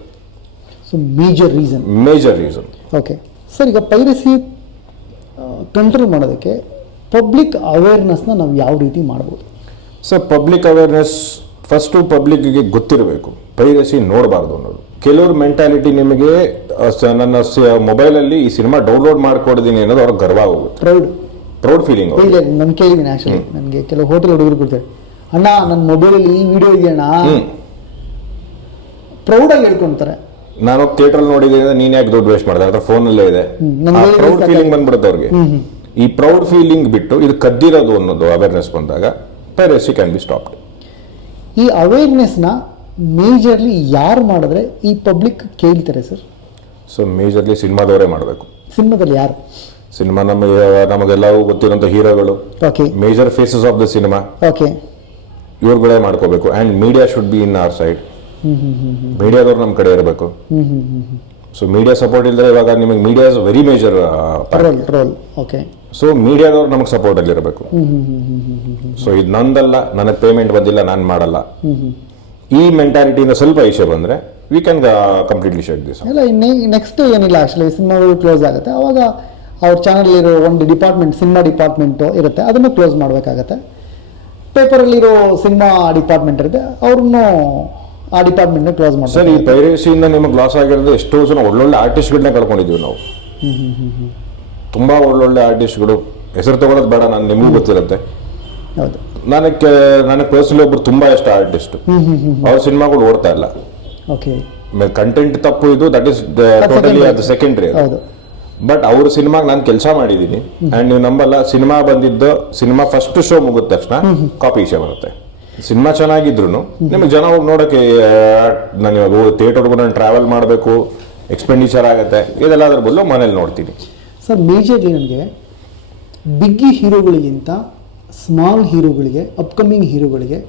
So major reason. Okay sir, ಈಗ ಪೈರಸಿ ಕಂಟ್ರೋಲ್ ಮಾಡೋದಕ್ಕೆ ಪಬ್ಲಿಕ್ ಅವೇರ್ನೆಸ್ನ ನಾವು ಯಾವ ರೀತಿ ಮಾಡ್ಬೋದು? ಸರ್, ಪಬ್ಲಿಕ್ ಅವೇರ್ನೆಸ್ ಫಸ್ಟು ಪಬ್ಲಿಕ್ಗೆ ಗೊತ್ತಿರಬೇಕು ಪೈರಸಿ ನೋಡಬಾರ್ದು ಅನ್ನೋದು. ಕೆಲವ್ರ ಮೆಂಟಾಲಿಟಿ ನಿಮಗೆ ನನ್ನ ಮೊಬೈಲಲ್ಲಿ ಈ ಸಿನಿಮಾ ಡೌನ್ಲೋಡ್ ಮಾಡ್ಕೊಡಿದ್ದೀನಿ ಅನ್ನೋದು ಅವ್ರಿಗೆ ಗರ್ವ ಆಗೋಗುತ್ತೆ, ಪ್ರೌಡ್ ಫೀಲಿಂಗ್. ನಾನು ಕೇಳಿದ್ದೀನಿ ಆ್ಯಕ್ಚುಲಿ, ನನಗೆ ಕೆಲವು ಹೋಟೆಲ್ ಹುಡುಗರು ಕೊಡ್ತಾರೆ, ಅಣ್ಣ ನನ್ನ ಮೊಬೈಲಲ್ಲಿ ಈ ವಿಡಿಯೋ ಇದೆಯಣ್ಣ, ಪ್ರೌಡಾಗಿ ಹೇಳ್ಕೊಂತಾರೆ. ನಾನು ಥಿಯೇಟರ್ ನೋಡಿದ್ದೀನಿ, ನೀನ್ ಯಾಕೆ ದುಡ್ಡು ವೇಸ್ಟ್ ಮಾಡಿದೆ, ಅದ್ರ ಫೋನಲ್ಲೇ ಇದೆ. ಪ್ರೌಡ್ ಫೀಲಿಂಗ್ ಬಂದ್ಬಿಡುತ್ತೆ ಅವ್ರಿಗೆ. ಈ ಪ್ರೌಡ್ ಫೀಲಿಂಗ್ ಬಿಟ್ಟು ಇದು ಕದ್ದಿರೋದು ಅನ್ನೋದು ಅವೇರ್ನೆಸ್ ಬಂದಾಗ ಪೈರಸಿ ಕ್ಯಾನ್ ಬಿ ಸ್ಟಾಪ್ಡ್. ಈ ಅವೇರ್ನೆಸ್ನ ಮೇಜರ್ಲಿ ಯಾರು ಮಾಡಿದ್ರೆ ಈ ಪಬ್ಲಿಕ್ ಕೇಳ್ತಾರೆ ಸರ್? ಸೊ ಮೇಜರ್ಲಿ ಸಿನಿಮಾದವರೇ ಮಾಡಬೇಕು. ಸಿನಿಮಾದಲ್ಲಿ ಯಾರು? ಸಿನಿಮಾ ನಮಗೆಲ್ಲವೂ ಗೊತ್ತಿರೋಂಥ ಹೀರೋಗಳು, major faces of the cinema, ಇವ್ರುಗಳೇ ಮಾಡ್ಕೋಬೇಕು. And media should be in our side. ಮೀಡಿಯಾದವ್ರು ನಮ್ಮ ಕಡೆ ಇರಬೇಕು. ಸೊ ಮೀಡಿಯಾ ಸಪೋರ್ಟ್ ಇಲ್ಲದೆ ಇವಾಗ ನಿಮಗೆ media is very major role. Okay, so ಮೀಡಿಯಾದವ್ರು ನಮಗೆ ಸಪೋರ್ಟ್ ಅಲ್ಲಿ ಇರಬೇಕು. ಸೊ ಇದು ನಂದಲ್ಲ, ನನಗೆ ಪೇಮೆಂಟ್ ಬಂದಿಲ್ಲ, ನಾನು ಮಾಡಲ್ಲ, ಈ ಮೆಂಟಾಲಿಟಿಯಿಂದ ಸ್ವಲ್ಪ ವಿಷಯ ಬಂದ್ರೆ we can completely shut this. ಇಲ್ಲ, ನೆಕ್ಸ್ಟ್ ಏನಿಲ್ಲ, ಆಕ್ಚುಲಿ ಸಿನಿಮಾಗಳು ಕ್ಲೋಸ್ ಆಗುತ್ತೆ, ಅವಾಗ ಅವ್ರ ಚಾನಲ್ ಇರೋ ಒಂದು ಡಿಪಾರ್ಟ್ಮೆಂಟ್, ಸಿನಿಮಾ ಡಿಪಾರ್ಟ್ಮೆಂಟು ಇರುತ್ತೆ, ಅದನ್ನು ಕ್ಲೋಸ್ ಮಾಡಬೇಕಾಗತ್ತೆ. ಪೇಪರಲ್ಲಿರೋ ಸಿನಿಮಾ ಡಿಪಾರ್ಟ್ಮೆಂಟ್ ಇರುತ್ತೆ, ಅವ್ರನ್ನು ಆ ಡಿಪಾರ್ಟ್ಮೆಂಟ್ನ ಕ್ಲೋಸ್ ಮಾಡ್ತಾರೆ. ಸರ್, ಈ ಪೈರಸಿಯಿಂದ ನಿಮಗೆ ಲಾಸ್ ಆಗಿರೋದು ಎಷ್ಟೋ ಜನ ಒಳ್ಳೊಳ್ಳೆ ಆರ್ಟಿಸ್ಟ್ಗಳನ್ನೇ ಕಳ್ಕೊಂಡಿದ್ದೀವಿ ನಾವು. ತುಂಬಾ ಒಳ್ಳೊಳ್ಳೆ ಆರ್ಟಿಸ್ಟ್ಗಳು, ಹೆಸರು ತಗೊಳ್ಳೋದು ಬೇಡ, ನಾನು ನಿಮಗೂ ಗೊತ್ತಿರುತ್ತೆ. ಹೌದು, ನನಗೆ ಪರ್ಸನಲಿ ಒಬ್ರು ತುಂಬಾ ಇಷ್ಟ ಆರ್ಟಿಸ್ಟ್, ಅವ್ರ ಸಿನಿಮಾಗಳು ಓಡ್ತಾ ಇಲ್ಲ. ಓಕೆ, ಕಂಟೆಂಟ್ ತಪ್ಪು, ಇದು ದಟ್ ಇಸ್ ಟೋಟಲಿ ಅದು ಸೆಕೆಂಡ್ರಿ. ಬಟ್ ಅವ್ರ ಸಿನಿಮಾಗೆ ನಾನು ಕೆಲಸ ಮಾಡಿದ್ದೀನಿ. ಅಂಡ್ ನೀವು ನಂಬಲ್ಲ, ಸಿನಿಮಾ ಬಂದಿದ್ದು, ಸಿನಿಮಾ ಫಸ್ಟ್ ಶೋ ಮುಗಿದ ತಕ್ಷಣ ಕಾಪಿ ವಿಷಯ ಬರುತ್ತೆ. ಸಿನಿಮಾ ಚೆನ್ನಾಗಿದ್ರು ನಿಮಗೆ ಜನ ಹೋಗಿ ನೋಡೋಕೆ, ನಾನು ಇವಾಗ ಥಿಯೇಟರ್ಗೂ ನಾನು ಟ್ರಾವೆಲ್ ಮಾಡಬೇಕು, ಎಕ್ಸ್ಪೆಂಡಿಚರ್ ಆಗುತ್ತೆ, ಇದೆಲ್ಲ ಅದ್ರ ಬದಲು ಮನೇಲಿ ನೋಡ್ತೀನಿ. ಸರ್, ಮೇಜರ್ಲಿ ನನಗೆ ಬಿಗ್ಗಿ ಹೀರೋಗಳಿಗಿಂತ ಸ್ಮಾಲ್ ಹೀರೋಗಳಿಗೆ, ಅಪ್ಕಮಿಂಗ್ ಹೀರೋಗಳಿಗೆ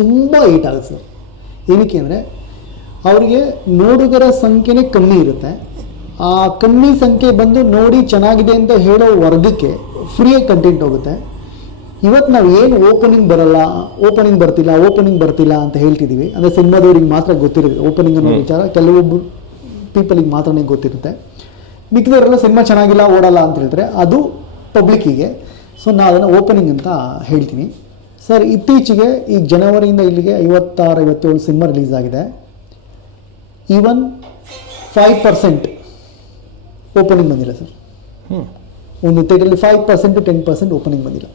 ತುಂಬ ಏಟ್ ಆಗುತ್ತೆ ಸರ್. ಏನಕ್ಕೆ ಅಂದರೆ ಅವರಿಗೆ ನೋಡುಗರ ಸಂಖ್ಯೆನೇ ಕಮ್ಮಿ ಇರುತ್ತೆ. ಆ ಕಮ್ಮಿ ಸಂಖ್ಯೆ ಬಂದು ನೋಡಿ ಚೆನ್ನಾಗಿದೆ ಅಂತ ಹೇಳೋ ವರ್ಗಕ್ಕೆ ಫ್ರೀಯಾಗಿ ಕಂಟೆಂಟ್ ಹೋಗುತ್ತೆ. ಇವತ್ತು ನಾವು ಏನು ಓಪನಿಂಗ್ ಬರ್ತಿಲ್ಲ ಅಂತ ಹೇಳ್ತಿದ್ದೀವಿ, ಅಂದರೆ ಸಿನಿಮಾದವ್ರಿಗೆ ಮಾತ್ರ ಗೊತ್ತಿರುತ್ತೆ ಓಪನಿಂಗ್ ಅನ್ನೋ ವಿಚಾರ. ಕೆಲವೊಬ್ಬರು ಪೀಪಲಿಗೆ ಮಾತ್ರನೇ ಗೊತ್ತಿರುತ್ತೆ, ಮಿಕ್ಕಿದವರೆಲ್ಲ ಸಿನಿಮಾ ಚೆನ್ನಾಗಿಲ್ಲ, ಓಡಲ್ಲ ಅಂತ ಹೇಳ್ತಾರೆ, ಅದು ಪಬ್ಲಿಕ್ಕಿಗೆ. ಸೊ ನಾನು ಅದನ್ನು ಓಪನಿಂಗ್ ಅಂತ ಹೇಳ್ತೀನಿ. ಸರ್, ಇತ್ತೀಚೆಗೆ ಈ ಜನವರಿಯಿಂದ ಇಲ್ಲಿಗೆ 56-57 ಸಿನಿಮಾ ರಿಲೀಸ್ ಆಗಿದೆ. ಈವನ್ 5% ಓಪನಿಂಗ್ ಬಂದಿಲ್ಲ ಸರ್. ಒಂದು ಥಿಯೇಟರಲ್ಲಿ 5% to 10% ಓಪನಿಂಗ್ ಬಂದಿಲ್ಲ.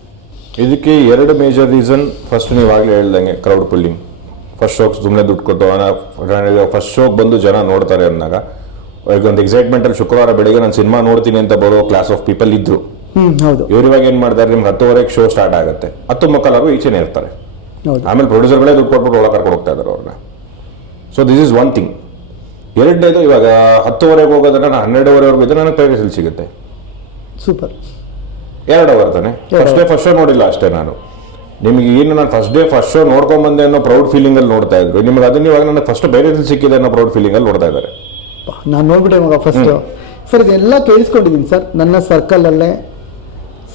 ಇದಕ್ಕೆ 2 ಮೇಜರ್ ರೀಸನ್. ಫಸ್ಟ್ ನೀವು ಆಗಲೇ ಹೇಳ್ದಂಗೆ ಕ್ರೌಡ್ ಪುಲ್ಲಿಂಗ್. ಫಸ್ಟ್ ಶೋಕ್ ಸುಮ್ಮನೆ ದುಡ್ಡು ಕೊಟ್ಟು ಫಸ್ಟ್ ಶೋಕ್ ಬಂದು ಜನ ನೋಡ್ತಾರೆ ಅಂದಾಗ ಈಗ ಒಂದು ಎಕ್ಸೈಟ್ಮೆಂಟಲ್ಲಿ ಶುಕ್ರವಾರ ಬೆಳಿಗ್ಗೆ ನಾನು ಸಿನಿಮಾ ನೋಡ್ತೀನಿ ಅಂತ ಬರೋ ಕ್ಲಾಸ್ ಆಫ್ ಪೀಪಲ್ ಇದ್ರು. ಇವ್ರು ಇವಾಗ ಏನ್ ಮಾಡ್ತಾರೆ, ನಿಮ್ಗೆ 10:30 ಶೋ ಸ್ಟಾರ್ಟ್ ಆಗುತ್ತೆ, 10:45 ಈಚೆನೇ ಇರ್ತಾರೆ. ಆಮೇಲೆ ಪ್ರೊಡ್ಯೂಸರ್ಗಳೇ ದುಡ್ಡು ಕೊಟ್ಬಿಟ್ಟು ಒಳಗೆ ಕರ್ಕೊಂಡು ಹೋಗ್ತಾ ಇದ್ದಾರೆ ಅವ್ರನ್ನ. So this is one thing. ಎರಡನೇದು, ಇವಾಗ 10:30 ಹೋಗೋದ್ರೆ ನಾನು 12:00ವರೆಗೂ ಇದ್ರೆ ನನಗೆ ಪೈರಸಿ ಸಿಗುತ್ತೆ. ಸೂಪರ್. 2 ಅವರ್ ತಾನೆ. ಫಸ್ಟ್ ಶೋ ನೋಡಿಲ್ಲ ಅಷ್ಟೇ ನಾನು. ನಿಮಗೆ ಏನು ನಾನು ಫಸ್ಟ್ ಶೋ ನೋಡ್ಕೊಂಡ್ಬಂದೆ ಅನ್ನೋ ಪ್ರೌಡ್ ಫೀಲಿಂಗ್ ಅಲ್ಲಿ ನೋಡ್ತಾ ಇದ್ರು, ನಿಮ್ಗೆ ಅದನ್ನ ಇವಾಗ ನನಗೆ ಫಸ್ಟ್ ಪೈರಸಿ ಸಿಕ್ಕಿದೆ ಅನ್ನೋ ಪ್ರೌಡ್ ಫೀಲಿಂಗ್ ಅಲ್ಲಿ ನೋಡ್ತಾ ಇದ್ದಾರೆ. ನಾನು ನೋಡ್ಬಿಟ್ಟೆ ಮಗ ಫಸ್ಟ್. ಸರ್, ಇದೆಲ್ಲ ಕೇಳಿಸ್ಕೊಂಡಿದ್ದೀನಿ ಸರ್. ನನ್ನ ಸರ್ಕಲಲ್ಲೇ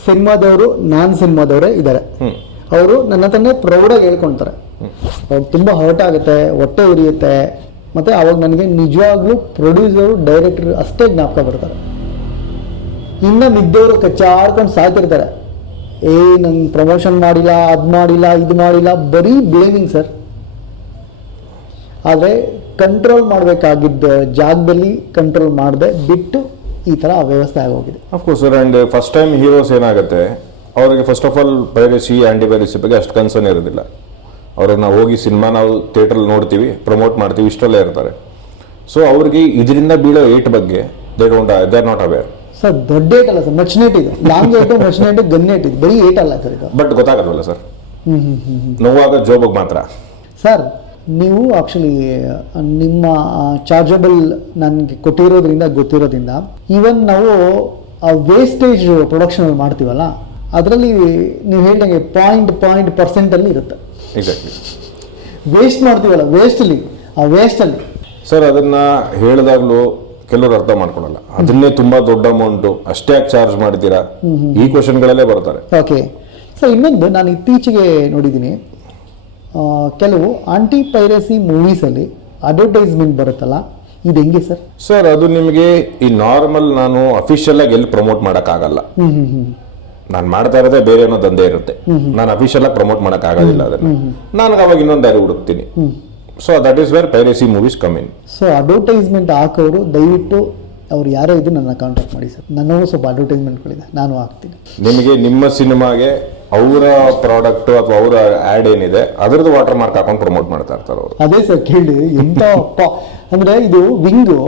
ಸಿನಿಮಾದವರು, ನಾನ್ ಸಿನಿಮಾದವರೇ ಇದ್ದಾರೆ. ಅವರು ನನ್ನ ಹತ್ರನೇ ಪ್ರೌಡಾಗಿ ಹೇಳ್ಕೊಳ್ತಾರೆ. ಅವಾಗ ತುಂಬ ಹರ್ಟ್ ಆಗುತ್ತೆ, ಹೊಟ್ಟೆ ಉರಿಯುತ್ತೆ. ಮತ್ತು ಅವಾಗ ನನಗೆ ನಿಜವಾಗ್ಲೂ ಪ್ರೊಡ್ಯೂಸರು, ಡೈರೆಕ್ಟರ್ ಅಷ್ಟೇ ಜ್ಞಾಪಕ ಬರ್ತಾರೆ. ಇನ್ನು ನಿದ್ದವರು ಕಚ್ಚಾಡ್ಕೊಂಡು ಸಾಯ್ತಿರ್ತಾರೆ. ನಂಗೆ ಪ್ರಮೋಷನ್ ಮಾಡಿಲ್ಲ, ಅದು ಮಾಡಿಲ್ಲ, ಇದು ಮಾಡಿಲ್ಲ, ಬರೀ ಬ್ಲೇಮಿಂಗ್ ಸರ್. ಆದರೆ ಕಂಟ್ರೋಲ್ ಮಾಡಬೇಕಾಗಿದ್ದ ಜಾಗದಲ್ಲಿ ಕಂಟ್ರೋಲ್ ಮಾಡದೆ ಬಿಟ್ಟು ಈ ಥರ ವ್ಯವಸ್ಥೆ ಆಗೋಗಿದೆ. Of course sir. And first time heroes ಏನಾಗುತ್ತೆ, ಅವರಿಗೆ first of all piracy anti piracy ಬಗ್ಗೆ ಅಷ್ಟು ಕನ್ಸರ್ನ್ ಇರೋದಿಲ್ಲ. ಅವ್ರನ್ನ ಹೋಗಿ ಸಿನಿಮಾ ನಾವು ಥಿಯೇಟ್ರಲ್ಲಿ ನೋಡ್ತೀವಿ, ಪ್ರಮೋಟ್ ಮಾಡ್ತೀವಿ, ಇಷ್ಟರಲ್ಲೇ ಇರ್ತಾರೆ. ಸೊ ಅವ್ರಿಗೆ ಇದರಿಂದ ಬೀಳೋ ಏಟ್ ಬಗ್ಗೆ they are not aware. Sir ದೊಡ್ಡ ಏಟ್ ಅಲ್ಲ ಸರ್, ಮಚ್ನೇಟ್ ಇದು, ಲಾಂಗ್ ಏಟು, ಮಚ್ನೇಟು, ಗನ್ನೇಟ್ ಇದು, ಬರೀ ಏಟ್ ಅಲ್ಲ ಸರ್ ಇದು. ಬಟ್ ಗೊತ್ತಾಗಲ್ವಲ್ಲ ಸರ್, ನೋವಾಗ ಜೋಬಗೆ ಮಾತ್ರ. ಸರ್ ನೀವು ಆ್ಯಕ್ಚುಲಿ ನಿಮ್ಮ ಚಾರ್ಜಬಲ್ ನನಗೆ ಕೊಟ್ಟಿರೋದ್ರಿಂದ ಗೊತ್ತಿರೋದ್ರಿಂದ, ಈವನ್ ನಾವು ವೇಸ್ಟೇಜ್ ಪ್ರೊಡಕ್ಷನಲ್ಲಿ ಮಾಡ್ತೀವಲ್ಲ, ಅದರಲ್ಲಿ ನೀವು ಹೇಳ್ದಂಗೆ ಪಾಯಿಂಟ್ ಇರುತ್ತೆ. ಎಕ್ಸಾಕ್ಟ್ಲಿ. ವೇಸ್ಟ್ ಮಾಡ್ತೀವಲ್ಲ, ವೇಸ್ಟಲ್ಲಿ ಸರ್ ಅದನ್ನ ಹೇಳಿದಾಗಲೂ ಕೆಲವರು ಅರ್ಥ ಮಾಡ್ಕೊಳಲ್ಲ. ಅದನ್ನೇ ತುಂಬಾ ದೊಡ್ಡ ಅಮೌಂಟು, ಅಷ್ಟೇ ಯಾಕೆ ಚಾರ್ಜ್ ಮಾಡ್ತೀರಾ, ಈ ಕ್ವಶನ್ಗಳಲ್ಲೇ ಬರ್ತಾರೆ. ಓಕೆ ಸರ್, ಇನ್ನೊಂದು ನಾನು ಇತ್ತೀಚೆಗೆ ನೋಡಿದ್ದೀನಿ, ಕೆಲವು ಆಂಟಿ ಪೈರಸಿ ಮೂವೀಸಲ್ಲಿ ಅಡ್ವರ್ಟೈಸ್ಮೆಂಟ್ ಬರುತ್ತಲ್ಲ, ಇದು ಹೆಂಗೆ ಸರ್? ಸರ್ ಅದು ನಿಮಗೆ ಈ ನಾರ್ಮಲ್ ನಾನು ಅಫಿಷಿಯಲ್ ಆಗಿ ಎಲ್ಲಿ ಪ್ರಮೋಟ್ ಮಾಡೋಕ್ಕಾಗಲ್ಲ. ನಾನು ಮಾಡ್ತಾ ಇರೋದೇ ಬೇರೆ ಏನೋ ದಂಧೆ ಇರುತ್ತೆ, ನಾನು ಅಫಿಷಿಯಲ್ ಆಗಿ ಪ್ರಮೋಟ್ ಮಾಡೋಕ್ಕಾಗೋದಿಲ್ಲ. ಅದನ್ನು ನಾನು ಅವಾಗ ಇನ್ನೊಂದು ದಾರಿ ಹುಡುಕ್ತೀನಿ. So that is where piracy movies come in. So advertisement ಹಾಕೋರು ದಯವಿಟ್ಟು ಅವ್ರು ಯಾರೇ ಇದು ನನ್ನ ಕಾಂಟ್ಯಾಕ್ಟ್ ಮಾಡಿ ಸರ್. ನನ್ನೂ ಸ್ವಲ್ಪ ಅಡ್ವರ್ಟೈಸ್ಮೆಂಟ್ಗಳಿದೆ, ನಾನು ಹಾಕ್ತೀನಿ. ನಿಮಗೆ ನಿಮ್ಮ ಸಿನಿಮಾಗೆ ಅವರ ಪ್ರಾಡಕ್ಟ್ ಅಥವಾ ಅವರ ಆ್ಯಡ್ ಏನಿದೆ ಅದರದ್ದು ವಾಟರ್ ಮಾರ್ಕ್ ಹಾಕೊಂಡು ಪ್ರಮೋಟ್ ಮಾಡ್ತಾ ಇರ್ತಾರೆ ಅವರು. ಅದೇ ಸರ್ ಕೇಳಿ, ಎಂತ ಅಂದರೆ ಇದು ವಿಂಗು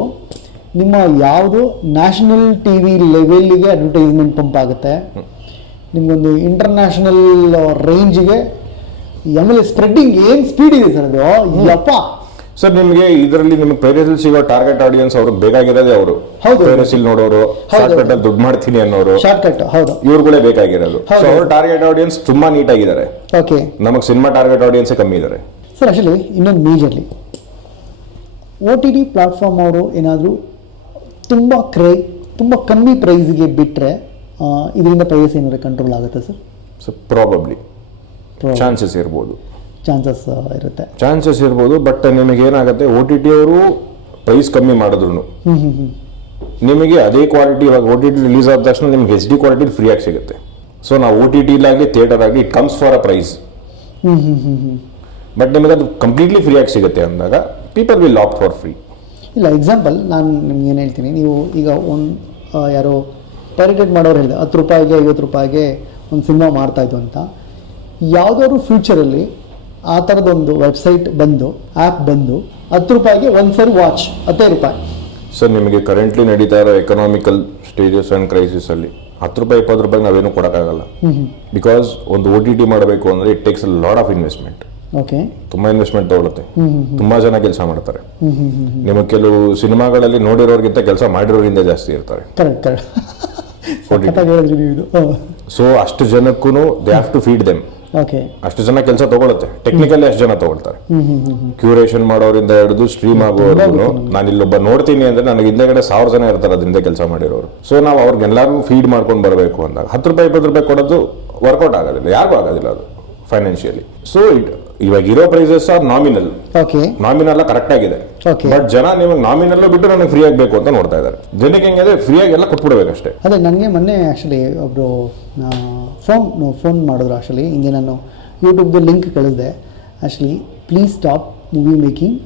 ನಿಮ್ಮ ಯಾವುದು ನ್ಯಾಷನಲ್ ಟಿ ವಿ ಲೆವೆಲ್ಗೆ ಅಡ್ವರ್ಟೈಸ್ಮೆಂಟ್ ಪಂಪ್ ಆಗುತ್ತೆ, ನಿಮಗೊಂದು ಇಂಟರ್ನ್ಯಾಷನಲ್ ರೇಂಜ್ಗೆ, ಆಮೇಲೆ ಸ್ಪ್ರೆಡ್ಡಿಂಗ್ ಏನು ಸ್ಪೀಡ್ ಇದೆ ಸರ್ ಅದು, ಯಪ್ಪ. ಸರ್ ನಿಮಗೆ ಇದರಲ್ಲಿ ನಿಮಗೆ ಪೈರಸಿಲ್ ಸಿಗೋ ಟಾರ್ಗೆಟ್ ಆಡಿಯನ್ಸ್ ಅವ್ರಿಗೆ ಬೇಕಾಗಿರೋದೇ ಅವರು. ಪೈರಸಿಲ್ ನೋಡೋರು, ಶಾರ್ಟ್ ಕಟ್ ಅಲ್ಲಿ ದುಡ್ಡು ಮಾಡ್ತೀನಿ ಅನ್ನೋರು, ಶಾರ್ಟ್ ಕಟ್, ಹೌದು, ಇವ್ರುಗಳೇ ಬೇಕಾಗಿರೋದು. ಸೊ ಅವ್ರ ಟಾರ್ಗೆಟ್ ಆಡಿಯನ್ಸ್ ತುಂಬಾ ನೀಟಾಗಿದ್ದಾರೆ. ಓಕೆ, ನಮಗೆ ಸಿನಿಮಾ ಟಾರ್ಗೆಟ್ ಆಡಿಯನ್ಸೇ ಕಮ್ಮಿ ಇದ್ದಾರೆ ಸರ್. ಆಕ್ಚುಲಿ ಇನ್ನೊಂದು ಮೇಜರ್ಲಿ OTT ಪ್ಲಾಟ್ಫಾರ್ಮ್ ಅವರು ಏನಾದರೂ ತುಂಬ ಕಮ್ಮಿ ಪ್ರೈಸ್ಗೆ ಬಿಟ್ಟರೆ ಇದರಿಂದ ಪ್ರೈಸ್ ಏನಾದ್ರು ಕಂಟ್ರೋಲ್ ಆಗುತ್ತೆ ಸರ್? ಸೊ ಪ್ರಾಬಬ್ಲಿ ಚಾನ್ಸಸ್ ಇರ್ಬೋದು, ಚಾನ್ಸಸ್ ಇರ್ಬೋದು. ಬಟ್ ನಿಮಗೆ ಏನಾಗುತ್ತೆ, OTT ಅವರು ಪ್ರೈಸ್ ಕಮ್ಮಿ ಮಾಡಿದ್ರು ನಿಮಗೆ ಅದೇ ಕ್ವಾಲಿಟಿ ಇವಾಗ OTT ರಿಲೀಸ್ ಆದ ತಕ್ಷಣ ನಿಮ್ಗೆ HD ಕ್ವಾಲಿಟಿ ಫ್ರೀ ಆಗಿ ಸಿಗುತ್ತೆ. ಸೊ ನಾವು OTT ಆಗಲಿ ಥಿಯೇಟರ್ ಆಗಲಿ it comes for a price. But ನಿಮಗೆ ಅದು ಕಂಪ್ಲೀಟ್ಲಿ ಫ್ರೀ ಆಗಿ ಸಿಗುತ್ತೆ ಅಂದಾಗ people will opt for free. ಇಲ್ಲ, ಎಕ್ಸಾಂಪಲ್ ನಾನು ನಿಮ್ಗೆ ಏನು ಹೇಳ್ತೀನಿ, ನೀವು ಈಗ ಯಾರೋ ಪೈರೇಟೆಡ್ ಮಾಡೋರು ಹೇಳಿದೆ 10 ರೂಪಾಯಿಗೆ 50 ರೂಪಾಯಿಗೆ ಒಂದು ಸಿನಿಮಾ ಮಾಡ್ತಾಯಿದ್ದು ಅಂತ. ಯಾವುದಾದ್ರು ಫ್ಯೂಚರಲ್ಲಿ ಆ ಥರದೊಂದು ವೆಬ್ಸೈಟ್ ಬಂದು, ಆ್ಯಪ್ ಬಂದು 10 ರೂಪಾಯಿಗೆ ಒಂದ್ಸರಿ ವಾಚ್ 10 ರೂಪಾಯಿ. ಸರ್ ನಿಮಗೆ ಕರೆಂಟ್ಲಿ ನಡೀತಾ ಇರೋ ಎಕನಾಮಿಕಲ್ ಸ್ಟೇಜಸ್ ಆ್ಯಂಡ್ ಕ್ರೈಸಿಸ್ ಅಲ್ಲಿ 10 ರೂಪಾಯಿ 20 ರೂಪಾಯಿ ನಾವೇನು ಕೊಡೋಕ್ಕಾಗಲ್ಲ. ಬಿಕಾಸ್ ಒಂದು OTT ಮಾಡಬೇಕು ಅಂದರೆ it takes a lot of investment. Okay, ತುಂಬಾ ಇನ್ವೆಸ್ಟ್ಮೆಂಟ್ ತಗೊಳುತ್ತೆ, ತುಂಬಾ ಜನ ಕೆಲಸ ಮಾಡ್ತಾರೆ. ನಿಮಗೆ ಕೆಲವು ಸಿನಿಮಾಗಳಲ್ಲಿ ನೋಡಿರೋರ್ಗಿಂತ ಕೆಲಸ ಮಾಡಿರೋರಿಂದ ಜಾಸ್ತಿ ಇರ್ತಾರೆ. ಸೊ ಅಷ್ಟು ಜನಕ್ಕೂ they have to feed them. ಅಷ್ಟು ಜನ ಕೆಲಸ ತಗೊಳುತ್ತೆ, ಟೆಕ್ನಿಕಲಿ ಅಷ್ಟು ಜನ ತಗೊಳ್ತಾರೆ. ಕ್ಯೂರೇಷನ್ ಮಾಡೋರಿಂದ ಹಿಡಿದು ಸ್ಟ್ರೀಮ್ ಆಗೋವರೆಗೂ ನಾನು ಇಲ್ಲೊಬ್ಬ ನೋಡ್ತೀನಿ ಅಂದ್ರೆ ನನಗೆ ಹಿಂದೆಗಡೆ 1000 ಜನ ಇರ್ತಾರೆ ಅದರಿಂದ ಕೆಲಸ ಮಾಡಿರೋರು. ಸೊ ನಾವು ಅವ್ರಿಗೆಲ್ಲರಿಗೂ ಫೀಡ್ ಮಾಡ್ಕೊಂಡು ಬರಬೇಕು ಅಂದಾಗ 10 ರೂಪಾಯಿ 20 ರೂಪಾಯಿ ಕೊಡೋದು ವರ್ಕೌಟ್ ಆಗೋದಿಲ್ಲ, ಯಾರಿಗೂ ಆಗೋದಿಲ್ಲ ಅದು ಫೈನಾನ್ಷಿಯಲಿ. ಸೊ ಇವಾಗ ಇರೋ prices are nominal. Nominal correct ಆಗಿದೆ, ಬಟ್ ಜನ ನಿಮಗೆ ನಾಮಿನಲ್ಲೂ ಬಿಟ್ಟು ನನಗೆ ಫ್ರೀ ಆಗಬೇಕು ಅಂತ ನೋಡ್ತಾ ಇದ್ದಾರೆ. ಜನಕ್ಕೆ ಹೆಂಗಿದೆ, ಫ್ರೀ ಆಗಿ ಎಲ್ಲ ಕೊಟ್ಬಿಡ್ಬೇಕಷ್ಟೇ. ಅದೇ ನನಗೆ ಮೊನ್ನೆ ಆ್ಯಕ್ಚುಲಿ ಒಬ್ಬರು ಫೋನ್ ಮಾಡಿದ್ರು. ಆ್ಯಕ್ಚುಲಿ ಹಿಂಗೆ ನಾನು ಯೂಟ್ಯೂಬ್ದು ಲಿಂಕ್ ಕಳಿಸಿದೆ. Actually please stop movie making,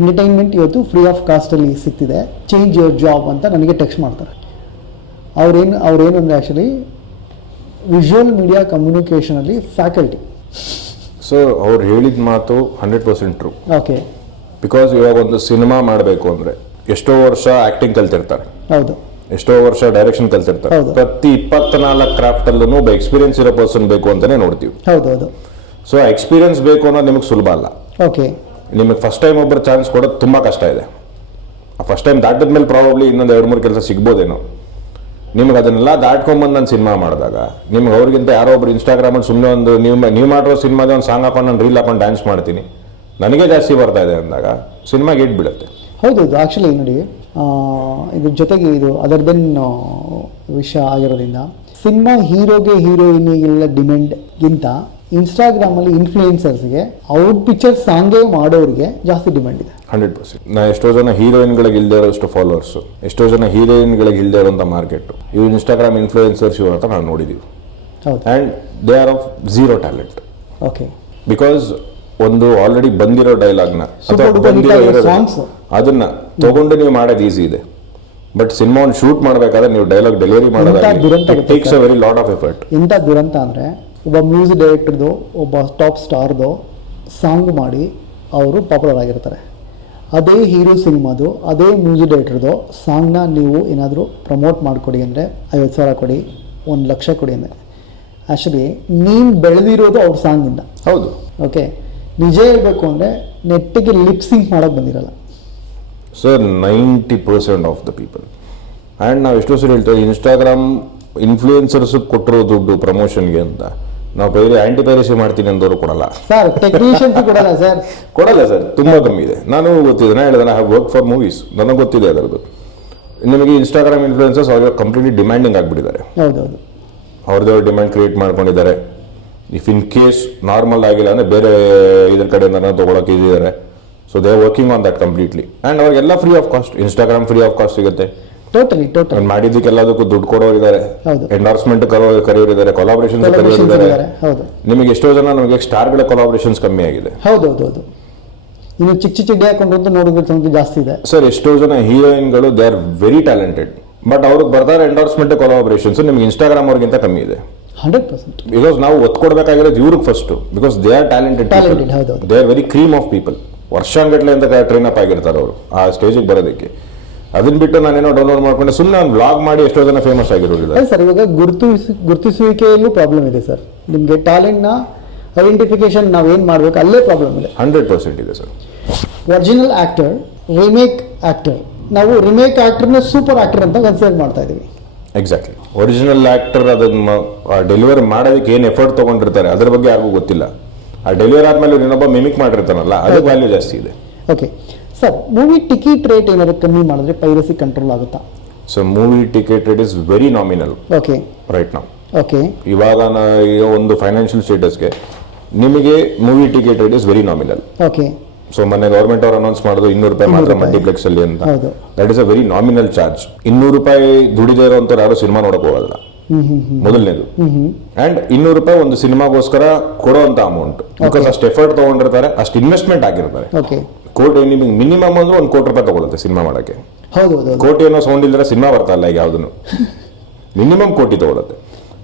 entertainment ಇವತ್ತು ಫ್ರೀ ಆಫ್ ಕಾಸ್ಟಲ್ಲಿ ಸಿಗ್ತಿದೆ, ಚೇಂಜ್ ಯುವರ್ ಜಾಬ್ ಅಂತ ನನಗೆ ಟೆಕ್ಸ್ಟ್ ಮಾಡ್ತಾರೆ. ಅವ್ರೇನು ಅಂದರೆ ಆ್ಯಕ್ಚುಲಿ ವಿಜುವಲ್ ಮೀಡಿಯಾ ಕಮ್ಯುನಿಕೇಷನಲ್ಲಿ ಫ್ಯಾಕಲ್ಟಿ. ಸೊ ಅವ್ರು ಹೇಳಿದ ಮಾತು 100% ಟ್ರೂ. ಓಕೆ, ಬಿಕಾಸ್ ಇವಾಗ ಒಂದು ಸಿನಿಮಾ ಮಾಡಬೇಕು ಅಂದರೆ ಎಷ್ಟೋ ವರ್ಷ ಆ್ಯಕ್ಟಿಂಗ್ ಕಲ್ತಿರ್ತಾರೆ, ಹೌದು, ಎಷ್ಟೋ ವರ್ಷ ಡೈರೆಕ್ಷನ್ ಕಲ್ತಿರ್ತಾರೆ. ಪ್ರತಿ 24 ಕ್ರಾಫ್ಟ್ ಅಲ್ಲೂ ಒಬ್ಬ ಎಕ್ಸ್ಪೀರಿಯನ್ಸ್ ಇರೋ ಪರ್ಸನ್ ಬೇಕು ಅಂತಾನೆ ನೋಡ್ತೀವಿ. ಹೌದು. ಸೊ ಎಕ್ಸ್ಪೀರಿಯನ್ಸ್ ಬೇಕು ಅನ್ನೋದು ನಿಮಗೆ ಸುಲಭ ಅಲ್ಲ. ಓಕೆ, ನಿಮಗೆ ಫಸ್ಟ್ ಟೈಮ್ ಒಬ್ಬರು ಚಾನ್ಸ್ ಕೊಡೋದು ತುಂಬ ಕಷ್ಟ ಇದೆ. ಆ ಫಸ್ಟ್ ಟೈಮ್ ದಾಟಿದ ಮೇಲೆ ಪ್ರಾಬಬ್ಲಿ ಇನ್ನೊಂದು 2-3 ಕೆಲಸ ಸಿಗ್ಬೋದೇನೋ. ನಿಮ್ಗೆ ಅದನ್ನೆಲ್ಲ ದಾಟ್ಕೊಂಡ್ಬಂದು ನಾನು ಸಿನಿಮಾ ಮಾಡಿದಾಗ ನಿಮ್ಗೆ ಅವ್ರಿಗಿಂತ ಯಾರೋ ಒಬ್ರು ಇನ್ಸ್ಟಾಗ್ರಾಮಲ್ಲಿ ಸುಮ್ಮನೆ ಒಂದು ನೀವು ಮಾಡಿರೋ ಸಿನಿಮಾದ ಒಂದು ಸಾಂಗ್ ಹಾಕೊಂಡು ನಾನು ರೀಲ್ ಹಾಕೊಂಡು ಡ್ಯಾನ್ಸ್ ಮಾಡ್ತೀನಿ, ನನಗೆ ಜಾಸ್ತಿ ಬರ್ತಾ ಇದೆ ಅಂದಾಗ ಸಿನಿಮಾಗೆ ಇಟ್ ಬೀಳುತ್ತೆ. ಹೌದು. ಆ್ಯಕ್ಚುಲಿ ನೋಡಿ, ಇದ್ರ ಜೊತೆಗೆ ಇದು ಅದರ್ ದೆನ್ ವಿಷಯ ಆಗಿರೋದ್ರಿಂದ ಸಿನಿಮಾ ಹೀರೋಗೆ ಹೀರೋಯಿನಿಗೆಲ್ಲ ಡಿಮ್ಯಾಂಡ್ಗಿಂತ ಇನ್ಸ್ಟಾಗ್ರಾಮಲ್ಲಿ ಇನ್ಫ್ಲೂಯೆನ್ಸರ್ಸ್ಗೆ ಅವ್ರ ಪಿಕ್ಚರ್ ಸಾಂಗೇ ಮಾಡೋರಿಗೆ ಜಾಸ್ತಿ ಡಿಮ್ಯಾಂಡ್ ಇದೆ. 100%. ನಾ ಎಷ್ಟೋ ಜನ ಹೀರೋಯಿನ್ಗಳಿಗೆ ಇಲ್ಲದೆ ಇರೋಷ್ಟು ಫಾಲೋವರ್ಸು, ಎಷ್ಟೋ ಜನ ಹೀರೋಯಿನ್ಗಳಿಗೆ ಇಲ್ಲದೆ ಇರೋಂಥ ಮಾರ್ಕೆಟು ಇವು ಇನ್ಸ್ಟಾಗ್ರಾಮ್ ಇನ್ಫ್ಲೂಯೆನ್ಸರ್ಸ್ ಇವ್ರ ಹತ್ರ ನಾವು ನೋಡಿದ್ದೀವಿ. ಹೌದು. And they are of zero talent. Okay. Because ಒಂದು ಆಲ್ರೆಡಿ ಬಂದಿರೋ ಡೈಲಾಗ್ನ ಅಥವಾ Super ಬಂದಿರೋ duper ಇರೋದನ್ನ, songs. ಅದನ್ನ ತಗೊಂಡು ನೀವು ಮಾಡೋದು ಈಸಿ ಇದೆ. ಬಟ್ ಸಿನಿಮಾವನ್ನು ಶೂಟ್ ಮಾಡಬೇಕಾದ್ರೆ ನೀವು ಡೈಲಾಗ್ ಡೆಲಿವರಿ ಎಂಥ ಮಾಡೋದಾಗಿ ದುರಂತ it takes a very lot of effort. ಎಂಥ ದುರಂತ ಅಂದರೆ ಒಬ್ಬ ಮ್ಯೂಸಿಕ್ ಡೈರೆಕ್ಟರ್ದು ಒಬ್ಬ ಟಾಪ್ ಸ್ಟಾರ್ದು ಸಾಂಗ್ ಮಾಡಿ ಅವರು ಪಾಪ್ಯುಲರ್ ಆಗಿರ್ತಾರೆ. ಅದೇ ಹೀರೋ ಸಿನಿಮಾದು ಅದೇ ಮ್ಯೂಸಿಕ್ ಡೈರೆಕ್ಟರ್ದು ಸಾಂಗ್ನ ನೀವು ಏನಾದರೂ ಪ್ರಮೋಟ್ ಮಾಡಿಕೊಡಿ ಅಂದರೆ 50,000 ಕೊಡಿ, 1,00,000 ಕೊಡಿ ಅಂದರೆ ಆ್ಯಕ್ಚುಲಿ ನೀನು ಬೆಳೆದಿರೋದು ಅವ್ರ ಸಾಂಗಿಂದ. ಹೌದು. ಓಕೆ, ನಿಜ ಹೇಳ್ಬೇಕು ಅಂದರೆ ನೆಟ್ಟಿಗೆ ಲಿಪ್ಸಿಂಗ್ ಮಾಡೋಕ್ಕೆ ಬಂದಿರಲ್ಲ sir 90% of the people. And ನಾವು ಎಷ್ಟೋ ಸರಿ ಹೇಳ್ತೇವೆ ಇನ್ಸ್ಟಾಗ್ರಾಮ್ ಇನ್ಫ್ಲೂಯೆನ್ಸರ್ಸ್ ಕೊಟ್ಟಿರೋ ದುಡ್ಡು ಪ್ರಮೋಷನ್ಗೆ ಅಂತ ನಾವು ಆ್ಯಂಟಿ ಪೈರಸಿ ಮಾಡ್ತೀನಿ ಅಂದವರು ಕೊಡಲ್ಲ ಸರ್. ಟೆಕ್ನಿಷಿಯನ್ಸ್ ಕೊಡಲ್ಲ ಸರ್. ಕೊಡಲ್ಲ ಸರ್, ತುಂಬ ಕಮ್ಮಿ ಇದೆ. ನಾನು ಗೊತ್ತಿದೆ, ನಾನು ಹೇಳಿದೆ, ಐ ವರ್ಕ್ ಫಾರ್ ಮೂವೀಸ್, ನನಗೆ ಗೊತ್ತಿದೆ ಅದರದ್ದು. ನಿಮಗೆ ಇನ್ಸ್ಟಾಗ್ರಾಮ್ ಇನ್ಫ್ಲೂಯೆನ್ಸರ್ಸ್ ಅವ್ರಿಗೆ ಕಂಪ್ಲೀಟ್ಲಿ ಡಿಮ್ಯಾಂಡಿಂಗ್ ಆಗಿಬಿಟ್ಟಿದ್ದಾರೆ. ಹೌದೌದು. ಅವ್ರದ್ದು ಡಿಮ್ಯಾಂಡ್ ಕ್ರಿಯೇಟ್ ಮಾಡ್ಕೊಂಡಿದ್ದಾರೆ. ಇಫ್ ಇನ್ ಕೇಸ್ ನಾರ್ಮಲ್ ಆಗಿಲ್ಲ ಅಂದರೆ ಬೇರೆ ಇದ್ರ ಕಡೆಯಿಂದ ತೊಗೊಳಕ್ಕೆ ಇದ್ದಾರೆ. So they are working on that completely. And ಅವ್ರಿಗೆಲ್ಲ free of cost, Instagram free of cost ಸಿಗುತ್ತೆ. ಟೋಟಲಿ ಮಾಡಿದ್ದಕ್ಕೆಲ್ಲದಕ್ಕೂ ದುಡ್ಡು ಕೊಡೋರು ಇದ್ದಾರೆ, ಹೌದು. ಎಂಡೋರ್ಸ್ಮೆಂಟ್ ಕರೆಯೋರು ಇದ್ದಾರೆ, ಕೊಲಾಬ್ರೇಷನ್ಸ್ ಕರೆಯೋರು ಇದ್ದಾರೆ. ಹೌದು. ನಿಮಗೆ ಎಷ್ಟೋ ಜನ ನಮಗೆ ಸ್ಟಾರ್ಗಳ ಕೊಲಾಬ್ರೇಷನ್ಸ್ ಕಮ್ಮಿ ಆಗಿದೆ. ಹೌದೌದು. ಇನ್ನು ಚಿಕ್ಕ ಚಿಡ್ಡಿ ಹಾಕೊಂಡು ನೋಡೋದು ಜಾಸ್ತಿ ಇದೆ ಸರ್. ಎಷ್ಟೋ ಜನ ಹೀರೋಯಿನ್ಗಳು they are very talented, but ಅವ್ರಿಗೆ ಬರ್ತಾರೆ ಎಂಡೋರ್ಸ್ಮೆಂಟ್ ಕೊಲಾಬ್ರೇಷನ್ಸ್ ನಿಮ್ಗೆ ಇನ್ಸ್ಟಾಗ್ರಾಮ್ ಅವ್ರಿಗಿಂತ ಕಮ್ಮಿ ಇದೆ 100%. ಬಿಕಾಸ್ ನಾವು ಒತ್ತು ಕೊಡಬೇಕಾಗಿರೋದು ಇವ್ರಿಗೆ first, because they are talented, ಹೌದು. They are very cream of people. ವರ್ಷಾನ್ಗಟ್ಲೆ ಅಂತ ಟ್ರೈನ್ ಅಪ್ ಆಗಿರ್ತಾರೆ ಅವರು ಆ ಸ್ಟೇಜಿಗೆ ಬರೋದಕ್ಕೆ. ಅದನ್ನ ಬಿಟ್ಟು ನಾನೇನೋ ಡೌನ್ಲೋಡ್ ಮಾಡ್ಕೊಂಡು ಸುಮ್ಮನೆ ನಾನು ವ್ಲಾಗ್ ಮಾಡಿ ಎಷ್ಟೋ ಜನ ಫೇಮಸ್ ಆಗಿರೋದಿಲ್ಲ ಸರ್. ಇವಾಗ ಗುರುತಿಸುವಿಕೆಯಲ್ಲೂ ಪ್ರಾಬ್ಲಮ್ ಇದೆ ಸರ್. ನಿಮಗೆ ಟ್ಯಾಲೆಂಟ್ನ ಐಡೆಂಟಿಫಿಕೇಶನ್ ನಾವೇನು ಮಾಡಬೇಕು ಅಲ್ಲೇ ಪ್ರಾಬ್ಲಮ್ ಇದೆ. 100% ಇದೆ sir. Original actor, remake actor, ನಾವು ರಿಮೇಕ್ ಆಕ್ಟರ್ನ ಸೂಪರ್ ಆಕ್ಟರ್ ಅಂತ ಕನ್ಸಿಡರ್ ಮಾಡ್ತಾ ಇದೀವಿ. ಎಕ್ಸಾಕ್ಟ್ಲಿ. ಒರಿಜಿನಲ್ ಆಕ್ಟರ್ ಅದನ್ನ ಡೆಲಿವರಿ ಮಾಡೋದಕ್ಕೆ ಏನು ಎಫರ್ಟ್ ತೊಗೊಂಡಿರ್ತಾರೆ ಅದ್ರ ಬಗ್ಗೆ ಯಾರಿಗೂ ಗೊತ್ತಿಲ್ಲ. ಆ ಡೆಲಿವರಿ ಆದ್ಮೇಲೆ ಇನ್ನೊಬ್ಬ ಮಿಮಿಕ್ ಮಾಡಿರ್ತಾನಲ್ಲ ಅದಕ್ಕೆ ವ್ಯಾಲ್ಯೂ ಜಾಸ್ತಿ ಇದೆ. Okay sir, movie ticket rate ಏನಾದ್ರು ಕಮ್ಮಿ ಮಾಡಿದ್ರೆ ಪೈರಸಿ ಕಂಟ್ರೋಲ್ ಆಗುತ್ತಾ? So movie ticket rate is very nominal okay right now. Okay. ಇವಾಗ ಒಂದು ಫೈನಾನ್ಷಿಯಲ್ ಸ್ಟೇಟಸ್ಗೆ ನಿಮಗೆ movie ticket rate is very nominal. Okay. So ಮೊನ್ನೆ ಗೌರ್ಮೆಂಟ್ ಅವ್ರು ಅನೌನ್ಸ್ ಮಾಡೋದು 200 ರೂಪಾಯಿ ಮಾತ್ರ ಮಲ್ಟಿಪ್ಲೆಕ್ಸ್ ಅಲ್ಲಿ ಅಂತ. That is a very nominal charge. 200 ರೂಪಾಯಿ ದುಡಿದೇ ಇರೋಂಥವ್ರು ಯಾರು ಸಿನಿಮಾ ನೋಡಕ್ ಹೋಗಲ್ಲ, ಮೊದಲನೇದು. ಅಂಡ್ 200 ರೂಪಾಯಿ ಒಂದು ಸಿನಿಮಾಗೋಸ್ಕರ ಕೊಡುವಂತ ಅಮೌಂಟ್, ಬಿಕಾಸ್ ಅಷ್ಟು ಎಫರ್ಟ್ ತಗೊಂಡಿರ್ತಾರೆ, ಅಷ್ಟು ಇನ್ವೆಸ್ಟ್ಮೆಂಟ್ ಆಗಿರ್ತಾರೆ. ಕೋಟಿ ನಿಮಗೆ ಮಿನಿಮಮ್ ಅಂದ್ರೆ 1 ಕೋಟಿ ರೂಪಾಯಿ ತಗೊಳುತ್ತೆ ಸಿನಿಮಾ ಮಾಡಕ್ಕೆ. ಕೋಟಿ ಅನ್ನೋ ಸೌಂಡ್ ಇಲ್ಲದ್ರೆ ಸಿನಿಮಾ ಬರ್ತಾ ಇಲ್ಲ ಈಗ ಯಾವ್ದನ್ನು. ಮಿನಿಮಮ್ ಕೋಟಿ ತಗೊಳುತ್ತೆ.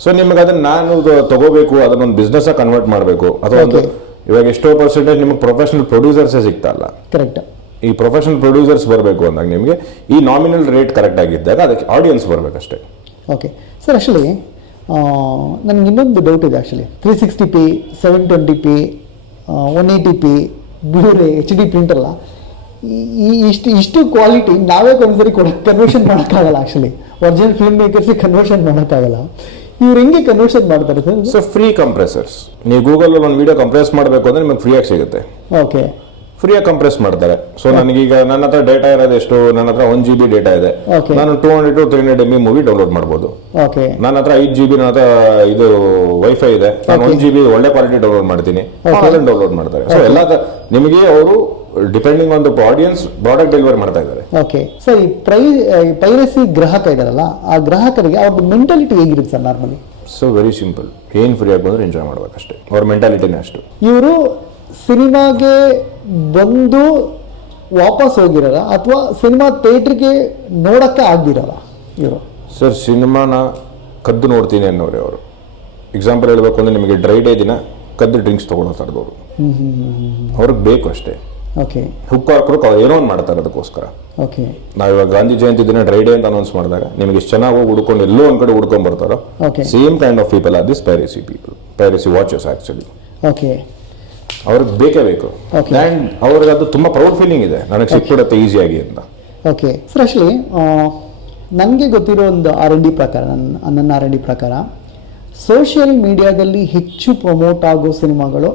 ಸೊ ನಿಮಗೆ ಅದನ್ನ ನಾನು ತಗೋಬೇಕು, ಅದನ್ನೊಂದು ಬಿಸ್ನೆಸ್ ಆಗಿ ಕನ್ವರ್ಟ್ ಮಾಡಬೇಕು, ಅಥವಾ ಒಂದು ಇವಾಗ ಎಷ್ಟೋ ಪರ್ಸೆಂಟೇಜ್ ನಿಮಗೆ ಪ್ರೊಫೆಷನಲ್ ಪ್ರೊಡ್ಯೂಸರ್ಸೇ ಸಿಗ್ತಾ ಇಲ್ಲ. ಕರೆಕ್ಟ್. ಈ ಪ್ರೊಫೆಷನಲ್ ಪ್ರೊಡ್ಯೂಸರ್ಸ್ ಬರಬೇಕು ಅಂದಾಗ ನಿಮಗೆ ಈ ನಾಮಿನಲ್ ರೇಟ್ ಕರೆಕ್ಟ್ ಆಗಿದ್ದಾಗ ಅದಕ್ಕೆ ಆಡಿಯನ್ಸ್ ಬರಬೇಕಷ್ಟೇ. Okay sir. ಆ್ಯಕ್ಚುಲಿ ನನಗೆ ಇನ್ನೊಂದು ಡೌಟ್ ಇದೆ. Actually 360p, 720p, 180p, ಬ್ಲೂರೇ, HD print ಅಲ್ಲ, ಇಷ್ಟು ಕ್ವಾಲಿಟಿ ನಾವೇ ಒಂದ್ಸರಿ ಕನ್ವರ್ಷನ್ ಮಾಡೋಕ್ಕಾಗಲ್ಲ. ಆ್ಯಕ್ಚುಲಿ ಒರಿಜಿನಲ್ ಫಿಲ್ಮ್ ಮೇಕರ್ಸಿಗೆ ಕನ್ವರ್ಷನ್ ಮಾಡೋಕ್ಕಾಗಲ್ಲ. ಇವ್ರು ಹೆಂಗೆ ಕನ್ವರ್ಷನ್ ಮಾಡ್ತಾರೆ ಸರ್? So free ಕಂಪ್ರೆಸರ್ಸ್. ನೀವು ಗೂಗಲಲ್ಲಿ ಒಂದು ವಿಡಿಯೋ ಕಂಪ್ರೆಸ್ ಮಾಡಬೇಕು ಅಂದ್ರೆ ನಿಮಗೆ ಫ್ರೀಯಾಗಿ ಸಿಗುತ್ತೆ. ಓಕೆ. ಫ್ರೀಯಾಗಿ ಕಂಪ್ರೆಸ್ ಮಾಡ್ತಾರೆ. ಸೊ ನನಗೀಗ ನನ್ನ ಹತ್ರ ಡೇಟಾ ಇರೋದು ಎಷ್ಟು, ನನ್ನ ಹತ್ರ 1 GB ಡೇಟಾ ಇದೆ. ನಾನು 200 to 300 MB ಮೂವಿ ಡೌನ್ಲೋಡ್ ಮಾಡ್ಬೋದು. ನನ್ನ ಹತ್ರ 5 GB ನನ್ನ ಹತ್ರ ಇದು ವೈಫೈ ಇದೆ. ನಾನು 1 GB ಒಳ್ಳೆ ಕ್ವಾಲಿಟಿ ಡೌನ್ಲೋಡ್ ಮಾಡ್ತೀನಿ, ಡೌನ್ಲೋಡ್ ಮಾಡ್ತಾರೆ. ಸೊ ಎಲ್ಲ ನಿಮಗೆ ಅವರು depending on the audience product delivery ಮಾಡ್ತಾ ಇದ್ದಾರೆ. Okay sir. ಈ ಪೈರಸಿ ಗ್ರಾಹಕ ಇದಾರಲ್ಲ, ಆ ಗ್ರಾಹಕರಿಗೆ ಅವ್ರದ್ದು ಮೆಂಟಾಲಿಟಿ ಹೇಗಿರುತ್ತೆ sir normally? So very simple. ಏನು ಫ್ರೀ ಆಗಿ ಬಂದ್ರೆ ಎಂಜಾಯ್ ಮಾಡ್ಬೇಕಷ್ಟೇ. ಅವ್ರ ಮೆಂಟಾಲಿಟಿನೇ ಅಷ್ಟು. ಇವರು ಸಿನಿಮಾಗೆ ಬಂದು ವಾಪಸ್ ಹೋಗಿರಲ್ಲ, ಅಥವಾ ಸಿನಿಮಾ ಥಿಯೇಟ್ರಿಗೆ ನೋಡಕ್ಕೆ ಆಗ್ದಿರಲ್ಲ ಇವರು? ಸರ್ ಸಿನಿಮಾನ ಕದ್ದು ನೋಡ್ತೀನಿ ಅನ್ನೋರೆ ಅವರು. ಎಕ್ಸಾಂಪಲ್ ಹೇಳ್ಬೇಕು ಅಂದ್ರೆ ನಿಮಗೆ ಡ್ರೈ ಡೇ ದಿನ ಕದ್ದು ಡ್ರಿಂಕ್ಸ್ ತಗೊಳ್ಳೋ ಥರದವರು. ಅವ್ರಿಗೆ ಬೇಕು ಅಷ್ಟೇ. ಓಕೆ. ಹುಕ್ಕು ಹಾಕ್ಬೇಕು, ಅವ್ರು ಏನೋ ಒಂದು ಮಾಡ್ತಾರೆ ಅದಕ್ಕೋಸ್ಕರ. ಓಕೆ. ನಾವಿವಾಗ ಗಾಂಧಿ ಜಯಂತಿ ದಿನ ಡ್ರೈ ಡೇ ಅಂತ ಅನೌನ್ಸ್ ಮಾಡಿದಾಗ ನಿಮಗೆ ಎಷ್ಟು ಚೆನ್ನಾಗಿ ಹೋಗಿ ಹುಡ್ಕೊಂಡು ಎಲ್ಲೋ ಒಂದು ಕಡೆ ಹುಡ್ಕೊಂಡ್ ಬರ್ತಾರೋ, same kind of people are this piracy people, piracy watchers actually. Okay. ಅವ್ರಿಗೆ ಬೇಕೇ ಬೇಕು. ಆ್ಯಂಡ್ ಅವ್ರಿಗೆ ಅದು ತುಂಬ ಪ್ರೌಡ್ ಫೀಲಿಂಗ್ ಇದೆ, ನನಗೆ ಸಿಕ್ಬಿಡುತ್ತೆ ಈಸಿಯಾಗಿ ಅಂತ. Okay sir. ಆ್ಯಕ್ಚುಲಿ ನನಗೆ ಗೊತ್ತಿರೋ ಒಂದು R&D ಪ್ರಕಾರ, ನನ್ನ R&D ಪ್ರಕಾರ ಸೋಷಿಯಲ್ ಮೀಡಿಯಾದಲ್ಲಿ ಹೆಚ್ಚು ಪ್ರಮೋಟ್ ಆಗೋ ಸಿನಿಮಾಗಳು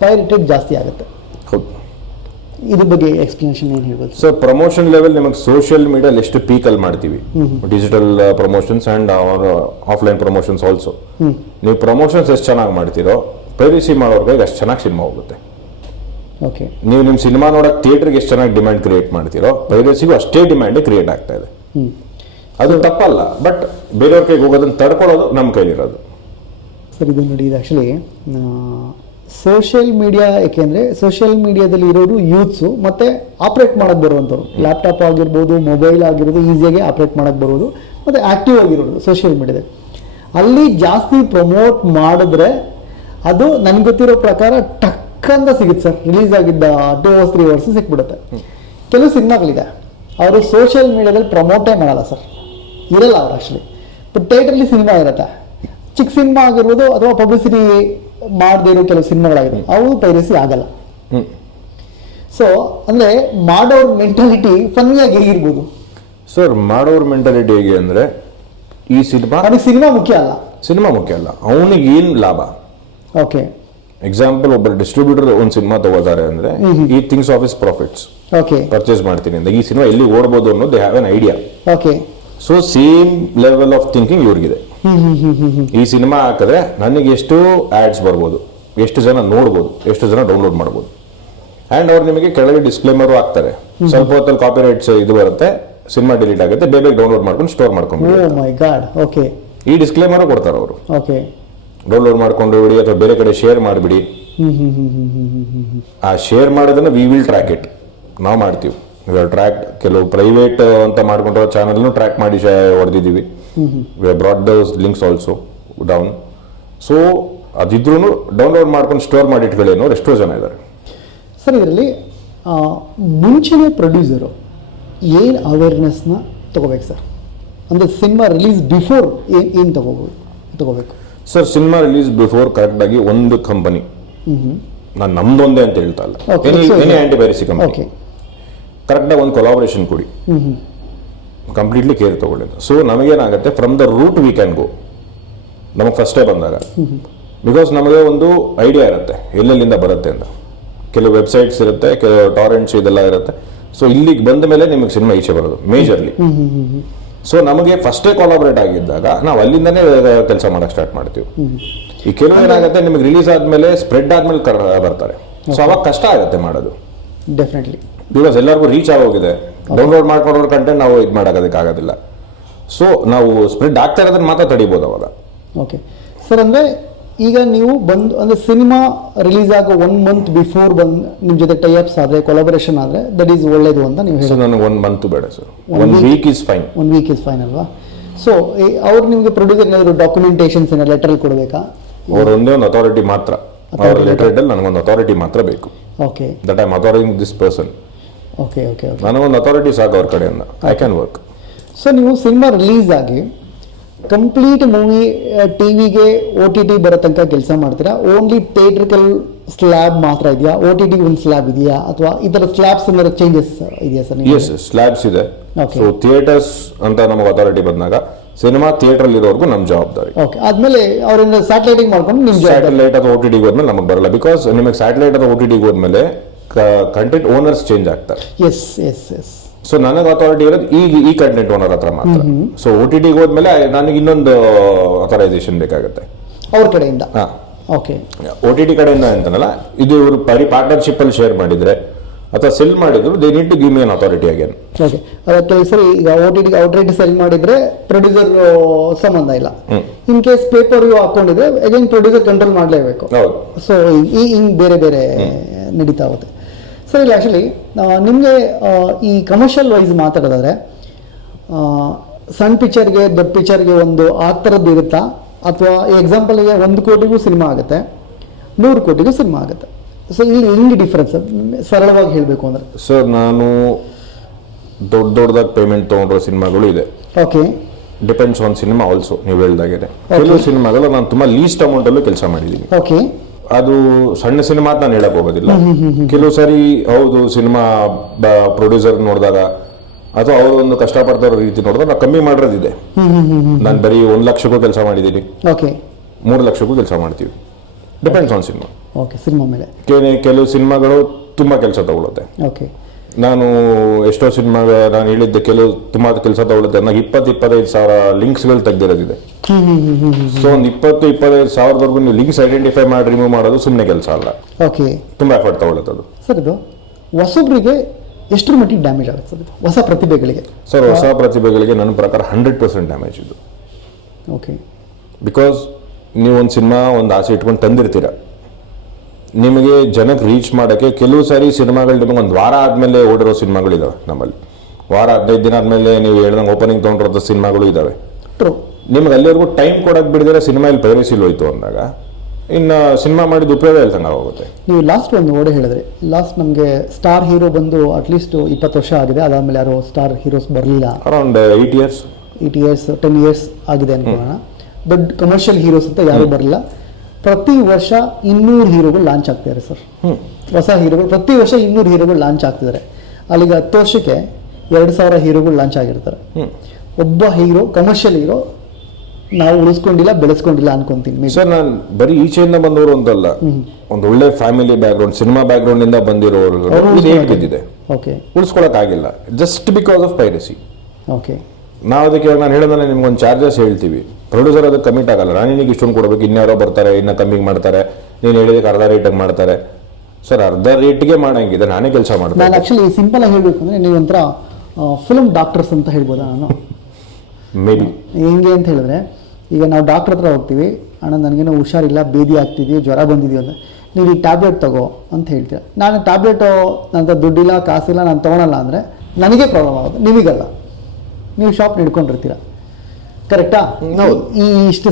ಪೈರೇಟೆಡ್ ಜಾಸ್ತಿ ಆಗುತ್ತೆ. ಹೌದು. ಇದ್ರ ಬಗ್ಗೆ ಎಕ್ಸ್ಪ್ಲನೇಷನ್ ಏನು ಹೇಳ್ಬೋದು? ಸೊ ಪ್ರಮೋಷನ್ ಲೆವೆಲ್ ನಿಮಗೆ ಸೋಷಿಯಲ್ ಮೀಡಿಯಲ್ಲಿ ಎಷ್ಟು ಪೀಕಲ್ಲಿ ಮಾಡ್ತೀವಿ, digital promotions and offline promotions also. ನೀವು ಪ್ರಮೋಷನ್ಸ್ ಎಷ್ಟು ಚೆನ್ನಾಗಿ ಮಾಡ್ತೀರೋ ಪೈರಸಿ ಮಾಡೋರ್ಗೆ ಅಷ್ಟು ಚೆನ್ನಾಗಿ ಸಿನಿಮಾ ಹೋಗುತ್ತೆ. ಓಕೆ. ನೀವು ನಿಮ್ಮ ಸಿನಿಮಾ ನೋಡೋಕೆ ಥಿಯೇಟರ್ಗೆ ಎಷ್ಟು ಚೆನ್ನಾಗಿ ಡಿಮ್ಯಾಂಡ್ ಕ್ರಿಯೇಟ್ ಮಾಡ್ತೀರೋ ಪೈರಸಿಗೂ ಅಷ್ಟೇ ಡಿಮ್ಯಾಂಡ್ ಕ್ರಿಯೇಟ್ ಆಗ್ತಾ ಇದೆ. ಅದು ತಪ್ಪಲ್ಲ, ಬಟ್ ಬೇರೆಯವ್ರ ಕೈಗೆ ಹೋಗೋದನ್ನ ತಡ್ಕೊಳ್ಳೋದು ನಮ್ಮ ಕೈಲಿರೋದು. ಸರ್ ಇದು ನೋಡಿ, ಇದು ಆ್ಯಕ್ಚುಲಿ ಸೋಷಿಯಲ್ ಮೀಡಿಯಾ, ಏಕೆಂದರೆ ಸೋಷಿಯಲ್ ಮೀಡಿಯಾದಲ್ಲಿ ಇರೋರು ಯೂತ್ಸು ಮತ್ತು ಆಪ್ರೇಟ್ ಮಾಡೋಕ್ಕೆ ಬರುವಂಥವ್ರು. ಲ್ಯಾಪ್ಟಾಪ್ ಆಗಿರ್ಬೋದು, ಮೊಬೈಲ್ ಆಗಿರ್ಬೋದು, ಈಸಿಯಾಗಿ ಆಪ್ರೇಟ್ ಮಾಡೋಕ್ಕೆ ಬರೋದು ಮತ್ತು ಆ್ಯಕ್ಟಿವ್ ಆಗಿರೋದು ಸೋಷಿಯಲ್ ಮೀಡಿಯಾದಲ್ಲಿ. ಅಲ್ಲಿ ಜಾಸ್ತಿ ಪ್ರಮೋಟ್ ಮಾಡಿದ್ರೆ ಅದು ನನಗೆ ಗೊತ್ತಿರೋ ಪ್ರಕಾರ ಟಕ್ಕಂತ ಸಿಗುತ್ತೆ ಸರ್. ರಿಲೀಸ್ ಆಗಿದ್ದ 2 hours 3 hours ಸಿಕ್ಬಿಡುತ್ತೆ. ಕೆಲವು ಸಿನಿಮಾಗಳಿದೆ ಅವರು ಸೋಷಿಯಲ್ ಮೀಡಿಯಾದಲ್ಲಿ ಪ್ರಮೋಟೇ ಮಾಡಲ್ಲ ಸರ್, ಇರಲ್ಲ ಅವ್ರು ಆ್ಯಕ್ಚುಲಿ. ಬಟ್ ಥಿಯೇಟ್ರಲ್ಲಿ ಸಿನಿಮಾ ಇರುತ್ತೆ, ಚಿಕ್ಕ ಸಿನಿಮಾ ಆಗಿರ್ಬೋದು ಅಥವಾ ಪಬ್ಲಿಸಿಟಿ ಮಾಡದೇ ಇರೋ ಕೆಲವು ಸಿನಿಮಾಗಳಾಗಿದೆ, ಅವು ಪೈರಸಿ ಆಗಲ್ಲ. ಸೊ ಅಂದರೆ ಮಾಡೋರ ಮೆಂಟಾಲಿಟಿ ಫನ್ನಿಯಾಗಿ ಹೇಗಿರ್ಬೋದು ಸರ್? ಮಾಡೋರ್ ಮೆಂಟಾಲಿಟಿ ಹೇಗೆ ಅಂದರೆ, ಈ ಅವನಿಗೆ ಸಿನಿಮಾ ಮುಖ್ಯ ಅಲ್ಲ, ಸಿನಿಮಾ ಮುಖ್ಯ ಅಲ್ಲ, ಅವನಿಗೆ ಏನು ಲಾಭ. ಓಕೆ, ಎಕ್ಸಾಂಪಲ್, ಒಬ್ಬರು ಡಿಸ್ಟ್ರಿಬ್ಯೂಟರ್ ಒಂದು ಸಿನಿಮಾ ತಗೋತಾರೆ ಅಂದರೆ ಈ things of is profits. Okay, purchase ಮಾಡ್ತೀನಿ ಅಂತ ಈ ಸಿನಿಮಾ ಎಲ್ಲಿ ಓಡ್ಬೋದು ಅನ್ನೋದು they have an idea. Okay, so same level of thinking ಇವ್ರಿಗಿದೆ. ಈ ಸಿನಿಮಾ ಹಾಕಿದ್ರೆ ನನಗೆ ಎಷ್ಟು ಆಡ್ಸ್ ಬರ್ಬೋದು, ಎಷ್ಟು ಜನ ನೋಡ್ಬೋದು, ಎಷ್ಟು ಜನ ಡೌನ್ಲೋಡ್ ಮಾಡ್ಬೋದು. ಆ್ಯಂಡ್ ಅವ್ರು ನಿಮಗೆ ಕೆಳಗೆ ಡಿಸ್ಕ್ಲೇಮರು ಹಾಕ್ತಾರೆ, ಸ್ವಲ್ಪ ಹೊತ್ತಲ್ಲಿ ಕಾಪಿ ರೈಟ್ಸ್ ಇದು ಬರುತ್ತೆ, ಸಿನಿಮಾ ಡಿಲೀಟ್ ಆಗುತ್ತೆ, ಬೇಗ ಡೌನ್ಲೋಡ್ ಮಾಡ್ಕೊಂಡು ಸ್ಟೋರ್ ಮಾಡ್ಕೊಂಡು. ಓ ಮೈ ಗಾಡ್. ಓಕೆ, ಈ ಡಿಸ್ಕ್ಲೇಮರು ಕೊಡ್ತಾರೆ ಅವರು. ಓಕೆ, ಡೌನ್ಲೋಡ್ ಮಾಡ್ಕೊಂಡು ಬಿಡಿ ಅಥವಾ ಬೇರೆ ಕಡೆ ಶೇರ್ ಮಾಡಿಬಿಡಿ. ಆ ಶೇರ್ ಮಾಡೋದನ್ನ ವಿ ವಿಲ್ ಟ್ರ್ಯಾಕ್ ಇಟ್, ನಾವು ಮಾಡ್ತೀವಿ. ಟ್ರ್ಯಾಕ್ ಕೆಲವು ಪ್ರೈವೇಟ್ ಅಂತ ಮಾಡ್ಕೊಂಡಿರೋ ಚಾನಲ್ನು ಟ್ರ್ಯಾಕ್ ಮಾಡಿ ಹೊಡೆದಿದ್ದೀವಿ. We brought those links also down. So ಅದಿದ್ರೂ ಡೌನ್ಲೋಡ್ ಮಾಡ್ಕೊಂಡು ಸ್ಟೋರ್ ಮಾಡಿ ಇಟ್ಕೊಳ್ಳಿ ಅನ್ನೋರು ಎಷ್ಟೋ ಜನ ಇದ್ದಾರೆ ಸರ್. ಇದರಲ್ಲಿ ಮುಂಚೆನೇ ಪ್ರೊಡ್ಯೂಸರು ಏನು ಅವೇರ್ನೆಸ್ನ ತಗೋಬೇಕು ಸರ್? ಅಂದರೆ ಸಿನಿಮಾ ರಿಲೀಸ್ ಬಿಫೋರ್ ಏನು ತಗೋಬೇಕು ಸರ್? ಸಿನಿಮಾ ರಿಲೀಸ್ ಬಿಫೋರ್ ಕರೆಕ್ಟಾಗಿ ಒಂದು ಕಂಪನಿ, ನಾನು ನಮ್ದೊಂದೇ ಅಂತ ಹೇಳ್ತಾ ಇಲ್ಲ, ಎನಿ ಆಂಟಿವೈರಸಿ ಕಂಪನಿ ಕರೆಕ್ಟಾಗಿ ಒಂದು ಕೊಲಾಬರೇಷನ್ ಕೊಡಿ, ಕಂಪ್ಲೀಟ್ಲಿ ಕೇರ್ ತಗೊಳ್ಳಿ. ಸೊ ನಮಗೇನಾಗುತ್ತೆ, from the root we can go. ನಮಗೆ ಫಸ್ಟೇ ಬಂದಾಗ ಬಿಕಾಸ್ ನಮಗೆ ಒಂದು ಐಡಿಯಾ ಇರುತ್ತೆ ಎಲ್ಲೆಲ್ಲಿಂದ ಬರುತ್ತೆ ಅಂತ. ಕೆಲವು ವೆಬ್ಸೈಟ್ಸ್ ಇರುತ್ತೆ, ಕೆಲವು ಟಾರೆಂಟ್ಸ್ ಇದೆಲ್ಲ ಇರುತ್ತೆ. ಸೊ ಇಲ್ಲಿಗೆ ಬಂದ ಮೇಲೆ ನಿಮಗೆ ಸಿನಿಮಾ ಈಚೆ ಬರೋದು ಮೇಜರ್ಲಿ. ಸೊ ನಮಗೆ ಫಸ್ಟೇ ಕೊಲಾಬರೇಟ್ ಆಗಿದ್ದಾಗ ನಾವು ಅಲ್ಲಿಂದನೇ ಕೆಲಸ ಮಾಡಕ್ಕೆ ಸ್ಟಾರ್ಟ್ ಮಾಡ್ತೀವಿ. ಈ ಕೆಲವು ಏನಾಗುತ್ತೆ, ನಿಮಗೆ ರಿಲೀಸ್ ಆದಮೇಲೆ ಸ್ಪ್ರೆಡ್ ಆದ್ಮೇಲೆ ಬರ್ತಾರೆ. ಸೊ ಅವಾಗ ಕಷ್ಟ ಆಗುತ್ತೆ ಮಾಡೋದು ಡೆಫಿನೆಟ್ಲಿ, ಬಿಕಾಸ್ ಎಲ್ಲರಿಗೂ ರೀಚ್ ಆಗೋಗಿದೆ. ಡೌನ್ಲೋಡ್ ಮಾಡ್ಕೊಂಡ್ರ ಕಂಟೆಂಟ್ ನಾವು ಇದು ಮಾಡೋದಕ್ಕಾಗೋದಿಲ್ಲ. ಸೊ ನಾವು ಸ್ಪ್ರೆಡ್ ಆಗ್ತಾ ಇರೋದನ್ನ ಮಾತ್ರ ತಡಿಬೋದು ಅವಾಗ. ಓಕೆ ಸರ್, ಅಂದರೆ ಈಗ ನೀವು ಬಂದು ಅಂದರೆ ಸಿನಿಮಾ ರಿಲೀಸ್ ಆಗೋ 1 month ಬಿಫೋರ್ ಬಂದು ನಿಮ್ಮ ಜೊತೆ ಟೈಅಪ್ಸ್ ಆದರೆ, ಕೊಲಾಬರೇಷನ್ ಆದರೆ ದಟ್ ಈಸ್ ಒಳ್ಳೇದು ಅಂತ ನೀವು ಹೇಳಿ. ನನಗೆ 1 month ಬೇಡ sir, 1 week is fine. 1 week is fine ಅಲ್ವಾ? ಸೊ ಅವ್ರು ನಿಮಗೆ ಪ್ರೊಡ್ಯೂಸರ್ ಏನಾದರೂ ಡಾಕ್ಯುಮೆಂಟೇಷನ್ಸ್ ಏನೋ ಲೆಟರ್ ಕೊಡಬೇಕಾ? ಅವ್ರ ಒಂದೇ ಒಂದು ಅಥಾರಿಟಿ ಮಾತ್ರ, ಅವ್ರ ಲೆಟರ್ ನನಗೊಂದು ಅಥಾರಿಟಿ ಮಾತ್ರ ಬೇಕು. Okay, that I am authorizing this person. Okay okay okay, ನನಗೊಂದು ಅಥಾರಿಟಿ ಸಾಕು ಅವ್ರ ಕಡೆಯಿಂದ, ಐ ಕ್ಯಾನ್ ವರ್ಕ್. ಸೊ ನೀವು ಸಿನಿಮಾ ರಿಲೀಸ್ ಆಗಿ ಕಂಪ್ಲೀಟ್ ಮೂವಿ ಟಿವಿಗೆ OTT ಬರೋ ತನಕ ಕೆಲಸ ಮಾಡ್ತೀರಾ? ಓನ್ಲಿ ಥಿಯೇಟ್ರಿಕಲ್ ಸ್ಲ್ಯಾಬ್ ಮಾತ್ರ ಇದೆಯಾ? OTT ಒಂದು ಸ್ಲ್ಯಾಬ್ ಇದೆಯಾ, ಅಥವಾ ಈ ಥರ ಸ್ಲ್ಯಾಬ್ಸ್ ಏನಾದ್ರು ಚೇಂಜಸ್ ಇದೆಯಾ ಸರ್? ಎಸ್, ಸ್ಲ್ಯಾಬ್ಸ್ ಇದೆ. ಸೊ ಥಿಯೇಟರ್ಸ್ ಅಂತ ನಮಗೆ ಅಥಾರಿಟಿ ಬಂದಾಗ ಸಿನಿಮಾ ಥಿಯೇಟರ್ ಇರೋರ್ಗು ನಮ್ಮ ಜವಾಬ್ದಾರಿ. ಓಕೆ, ಆದ್ಮೇಲೆ ಅವ್ರಿಂದ ಸ್ಯಾಟಲೈಟಿಂಗ್ ಮಾಡ್ಕೊಂಡು ನಿಮ್ಮ ಸ್ಯಾಟಲೈಟ್ ಅಥವಾ OTT ಹೋದ್ಮೇಲೆ ನಮಗೆ ಬರಲ್ಲ. ಬಿಕಾಸ್ ನಿಮಗೆ ಸ್ಯಾಟಲೈಟ್ ಅಥವಾ OTT ಹೋದ್ಮೇಲೆ ಕಂಟೆಂಟ್ ಓನರ್ಸ್ ಚೇಂಜ್ ಆಗ್ತಾರೆ. Yes yes yes. ಸೊ ನನಗೆ ಅಥಾರಿಟಿ ಇರೋದು ಈ ಕಂಟೆಂಟ್ ಓನರ್ ಹತ್ರ ಮಾತ್ರ. ಸೊ OTT ಹೋದ್ಮೇಲೆ ನನಗೆ ಇನ್ನೊಂದು ಅಥರೈಸೇಷನ್ ಬೇಕಾಗುತ್ತೆ ಅವ್ರ ಕಡೆಯಿಂದ. ಹಾ, ಓಕೆ, OTT ಕಡೆಯಿಂದ ಅಂತನಲ್ಲ, ಇದು ಇವರು ಪಾರ್ಟ್ನರ್ಶಿಪ್ ಅಲ್ಲಿ ಶೇರ್ ಮಾಡಿದ್ರೆ ಅಥವಾ ಸೆಲ್ ಮಾಡಿದ್ರು, they need to give me an authority again. Okay, ಕೆಲವು ಸರಿ ಈಗ OTT ಔಟ್ರೈಟ್ ಸೆಲ್ ಮಾಡಿದ್ರೆ ಪ್ರೊಡ್ಯೂಸರ್ ಸಂಬಂಧ ಇಲ್ಲ. ಇನ್ ಕೇಸ್ ಪೇಪರ್ ಹಾಕೊಂಡಿದ್ರೆ ಅಗೇನ್ ಪ್ರೊಡ್ಯೂಸರ್ ಕಂಟ್ರೋಲ್ ಮಾಡಲೇಬೇಕು. ಹೌದು. ಸೊ ಹಿಂಗ್ ಬೇರೆ ಬೇರೆ ನಡೀತಾ ಹೋಗುತ್ತೆ. ಸರ್, ಇಲ್ಲಿ ಆ್ಯಕ್ಚುಲಿ ನಿಮಗೆ ಈ ಕಮರ್ಷಿಯಲ್ ವೈಸ್ ಮಾತಾಡೋದಾದ್ರೆ ಸಣ್ಣ ಪಿಕ್ಚರ್ಗೆ ದೊಡ್ಡ ಪಿಕ್ಚರ್ಗೆ ಒಂದು ಆ ಥರದ್ದು ಇರುತ್ತಾ, ಅಥವಾ ಎಕ್ಸಾಂಪಲ್ಗೆ 1 ಕೋಟಿಗೂ ಸಿನಿಮಾ ಆಗುತ್ತೆ, 100 ಕೋಟಿಗೂ ಸಿನಿಮಾ ಆಗುತ್ತೆ. ಸೊ ಇಲ್ಲಿ ಹೆಂಗೆ ಡಿಫ್ರೆನ್ಸ್ ಸರಳವಾಗಿ ಹೇಳಬೇಕು ಅಂದರೆ? ಸರ್, ನಾನು ದೊಡ್ಡದಾಗಿ ಪೇಮೆಂಟ್ ತೊಗೊಂಡಿರೋ ಸಿನಿಮಾಗಳು ಇದೆ. Okay, depends on cinema also. ನೀವು ಹೇಳ್ದಾಗೆ ಕೆಲವು ಸಿನಿಮಾಗಳು ನಾನು ತುಂಬ ಲೀಸ್ಟ್ ಅಮೌಂಟಲ್ಲೂ ಕೆಲಸ ಮಾಡಿದ್ದೀನಿ. ಓಕೆ, ಅದು ಸಣ್ಣ ಸಿನಿಮಾ ಅಂತ ನಾನು ಹೇಳಕ್ ಹೋಗೋದಿಲ್ಲ. ಕೆಲವು ಸಾರಿ ಹೌದು ಸಿನಿಮಾ ಪ್ರೊಡ್ಯೂಸರ್ ನೋಡಿದಾಗ ಅಥವಾ ಅವರು ಒಂದು ಕಷ್ಟಪಡ್ತಾರೋ ರೀತಿ ನೋಡಿದಾಗ ನಾವು ಕಮ್ಮಿ ಮಾಡಿರೋದಿದೆ. ನಾನು ಬರೀ 1 ಲಕ್ಷಕ್ಕೂ ಕೆಲಸ ಮಾಡಿದ್ದೀನಿ, ಓಕೆ, 3 ಲಕ್ಷಕ್ಕೂ ಕೆಲಸ ಮಾಡ್ತೀವಿ. Depends on cinema. Okay, cinema ಮೇಲೆ ಕೆಲವು ಸಿನಿಮಾಗಳು ತುಂಬಾ ಕೆಲಸ ತಗೊಳುತ್ತೆ. ಓಕೆ, ನಾನು ಎಷ್ಟೋ ಸಿನಿಮಾ ನಾನು ಹೇಳಿದ್ದೆ ಕೆಲವು ತುಂಬಾ ಕೆಲಸ ತಗೊಳುತ್ತೆ. ನನಗೆ 20-25 ಸಾವಿರ ಲಿಂಕ್ಸ್ಗಳು ತೆಗ್ದಿರೋದಿದೆ. ಸೊ ಒಂದು 20-25 ಸಾವಿರದವರೆಗೂ ನೀವು ಲಿಂಕ್ಸ್ ಐಡೆಂಟಿಫೈ ಮಾಡಿ ರಿಮೂವ್ ಮಾಡೋದು ಸುಮ್ಮನೆ ಕೆಲಸ ಅಲ್ಲ. ಓಕೆ, ತುಂಬಾ ಎಫರ್ಟ್ ತಗೊಳುತ್ತೆ ಅದು. ಸರ್, ಇದು ಹೊಸಬ್ರಿಗೆ ಎಷ್ಟರ ಮಟ್ಟಿಗೆ ಡ್ಯಾಮೇಜ್ ಆಗುತ್ತೆ ಸರ್? ಹೊಸ ಪ್ರತಿಭೆಗಳಿಗೆ ಸರ್, ಹೊಸ ಪ್ರತಿಭೆಗಳಿಗೆ ನನ್ನ ಪ್ರಕಾರ 100% ಡ್ಯಾಮೇಜ್ ಇದು. ಓಕೆ, ಬಿಕಾಸ್ ನೀವೊಂದು ಸಿನಿಮಾ ಒಂದು ಆಸೆ ಇಟ್ಕೊಂಡು ತಂದಿರ್ತೀರ, ನಿಮಗೆ ಜನಕ್ಕೆ ರೀಚ್ ಮಾಡೋಕ್ಕೆ ಕೆಲವು ಸಾರಿ ಸಿನಿಮಾಗಳು ನಿಮಗೆ ಒಂದು ವಾರ ಆದಮೇಲೆ ಓಡಿರೋ ಸಿನಿಮಾಗಳಿದ್ದಾವೆ ನಮ್ಮಲ್ಲಿ. ವಾರ 15 ದಿನ ಆದಮೇಲೆ ನೀವು ಹೇಳ್ದಂಗೆ ಓಪನಿಂಗ್ ತೊಗೊಂಡಿರೋ ಸಿನಿಮಾಗಳು ಇದ್ದಾವೆ. ಟ್ರೂ. ನಿಮ್ಗೆ ಅಲ್ಲಿವರೆಗೂ ಟೈಮ್ ಕೊಡೋಕೆ ಬಿಡಿದ್ರೆ ಸಿನಿಮಾ ಇಲ್ಲಿ ಪೈರಸಿಲ್ ಹೋಯ್ತು ಅಂದಾಗ ಇನ್ನು ಸಿನಿಮಾ ಮಾಡಿದ ಉಪಯೋಗ ಹೇಳ್ದಂಗೆ ಆಗೋಗುತ್ತೆ. ನೀವು ಲಾಸ್ಟ್ ಒಂದು ಓಡೆ ಹೇಳಿದ್ರಿ, ಲಾಸ್ಟ್ ನಮಗೆ ಸ್ಟಾರ್ ಹೀರೋ ಬಂದು ಅಟ್ಲೀಸ್ಟ್ 20 ವರ್ಷ ಆಗಿದೆ, ಅದಾದಮೇಲೆ ಯಾರು ಸ್ಟಾರ್ ಹೀರೋಸ್ ಬರಲಿಲ್ಲ. ಅರೌಂಡ್ 8 years 10 years ಆಗಿದೆ ಅನ್ಕೊಳ್ಳೋಣ. ದೊಡ್ಡ ಕಮರ್ಷಿಯಲ್ ಹೀರೋಸ್ ಅಂತ ಯಾರು ಬರಲಿಲ್ಲ. ಪ್ರತಿ ವರ್ಷ 200 ಹೀರೋಗಳು ಲಾಂಚ್ ಆಗ್ತಿದ್ದಾರೆ ಸರ್. ಹೊಸ ಹೀರೋಗಳು ಪ್ರತಿ ವರ್ಷ 200 ಹೀರೋಗಳು ಲಾಂಚ್ ಆಗ್ತಿದ್ದಾರೆ. ಅಲ್ಲಿಗೆ 10 ವರ್ಷಕ್ಕೆ 2000 ಹೀರೋಗಳು ಲಾಂಚ್ ಆಗಿರ್ತಾರೆ. ಒಬ್ಬ ಹೀರೋ ಕಮರ್ಷಿಯಲ್ ಹೀರೋ ನಾವು ಉಳಿಸ್ಕೊಂಡಿಲ್ಲ ಬೆಳೆಸ್ಕೊಂಡಿಲ್ಲ ಅನ್ಕೊಂತೀನಿ. ಸರ್ ನಾನು ಬರೀ ಈಚೆಯಿಂದ ಬಂದವರು ಅಂತಲ್ಲ, ಒಂದು ಒಳ್ಳೆ ಫ್ಯಾಮಿಲಿ ಬ್ಯಾಕ್ಗ್ರೌಂಡ್, ಸಿನಿಮಾ ಬ್ಯಾಕ್ಗ್ರೌಂಡ್ ಇಂದ ಬಂದಿರೋರು ಬಿದ್ದಿದೆ, ಓಕೆ, ಉಳಿಸ್ಕೊಳಕ್ ಆಗಿಲ್ಲ just because of piracy. Okay, ನಾವು ಅದಕ್ಕೆ ಇವಾಗ ನಾನು ಹೇಳೋದನ್ನ ನಿಮ್ಗೊಂದು ಚಾರ್ಜಸ್ ಹೇಳ್ತೀವಿ, ಪ್ರೊಡ್ಯೂಸರ್ ಅದಕ್ಕೆ ಕಮಿಟ್ ಆಗಲ್ಲ. ನಾನು ನಿನಗೆ ಇಷ್ಟೊಂದು ಕೊಡಬೇಕು, ಇನ್ಯಾರೋ ಬರ್ತಾರೆ ಇನ್ನ ಕಮ್ಮಿಗೆ ಮಾಡ್ತಾರೆ, ನೀನು ಹೇಳಿದಕ್ಕೆ ಅರ್ಧ ರೇಟಾಗಿ ಮಾಡ್ತಾರೆ. ಸರ್ ಅರ್ಧ ರೇಟ್ಗೆ ಮಾಡಂಗಿದೆ ನಾನೇ ಕೆಲಸ ಮಾಡ್ತೀನಿ. ನಾನು ಆಕ್ಚುಲಿ ಸಿಂಪಲ್ ಆಗಿ ಹೇಳ್ಬೇಕು ಅಂದ್ರೆ ನೀವೊಂಥರ ಫಿಲ್ಮ್ ಡಾಕ್ಟರ್ಸ್ ಅಂತ ಹೇಳ್ಬೋದಾ ನಾನು? ಮೇ ಬಿ ಹೆಂಗೆ ಅಂತ ಹೇಳಿದ್ರೆ, ಈಗ ನಾವು ಡಾಕ್ಟರ್ ಹತ್ರ ಹೋಗ್ತೀವಿ, ಅಣ್ಣ ನನಗೇನೋ ಹುಷಾರಿಲ್ಲ, ಬೇದಿ ಆಗ್ತಿದೆಯೋ, ಜ್ವರ ಬಂದಿದೆಯೋ ಅಂತ, ನೀವು ಈ ಟ್ಯಾಬ್ಲೆಟ್ ತಗೋ ಅಂತ ಹೇಳ್ತೀರ. ನಾನು ಟ್ಯಾಬ್ಲೆಟು ನನ್ನ ದುಡ್ಡಿಲ್ಲ ಕಾಸಿಲ್ಲ ನಾನು ತೊಗೊಳಲ್ಲ ಅಂದರೆ ನನಗೆ ಪ್ರಾಬ್ಲಮ್ ಆಗುತ್ತೆ, ನಿಮಗಲ್ಲ. ನೀವು ಶಾಪ್ ಹಿಡ್ಕೊಂಡಿರ್ತೀರ, ಕರೆಕ್ಟಾ? ಈ ಇಷ್ಟು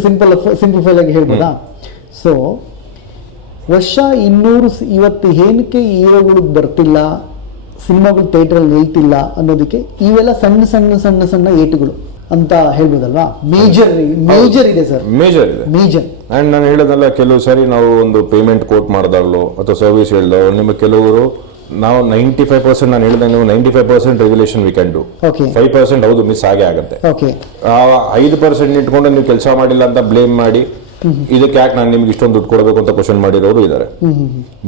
ಸಿಂಪ್ಲಿಫೈಲ್ ಆಗಿ ಹೇಳ್ಬೋದಾ? ಸೊ ವರ್ಷ 200 ಇವತ್ತು ಏನಕ್ಕೆ ಹೀರೋಗಳಿಗೆ ಬರ್ತಿಲ್ಲ, ಸಿನಿಮಾಗಳು ಥಿಯೇಟ್ರಲ್ಲಿ ನಿಲ್ತಿಲ್ಲ ಅನ್ನೋದಕ್ಕೆ ಇವೆಲ್ಲ ಸಣ್ಣ ಸಣ್ಣ ಸಣ್ಣ ಸಣ್ಣ ಏಟುಗಳು ಅಂತ ಹೇಳ್ಬೋದಲ್ವಾ? ಮೇಜರ್ ಇದೆ ಸರ್, ಮೇಜರ್ ಇದೆ, ಮೇಜರ್. ಅಂಡ್ ನಾನು ಹೇಳೋದಲ್ಲ, ಕೆಲವು ಸಾರಿ ನಾವು ಒಂದು ಪೇಮೆಂಟ್ ಕೋಟ್ ಮಾಡಿದಾಗಲೋ ಅಥವಾ ಸರ್ವಿಸ್ ಹೇಳಿದೋ ನಿಮಗೆ ಕೆಲವರು ನಾವು 95% ನಾನು ಹೇಳಿದೆ, ನೀವು 95% ರೆಗ್ಯುಲೇಷನ್ ವಿ ಕ್ಯಾನ್ ಡೂ, 5% ಹೌದು ಮಿಸ್ ಆಗೇ ಆಗುತ್ತೆ. 5% ಇಟ್ಕೊಂಡು ನೀವು ಕೆಲಸ ಮಾಡಿಲ್ಲ ಅಂತ ಬ್ಲೇಮ್ ಮಾಡಿ ಇದಕ್ಕೆ ಯಾಕೆ ನಾನು ನಿಮ್ಗೆ ಇಷ್ಟೊಂದು ದುಡ್ಡು ಕೊಡಬೇಕು ಅಂತ ಕ್ವಶನ್ ಮಾಡಿರೋರು ಇದ್ದಾರೆ.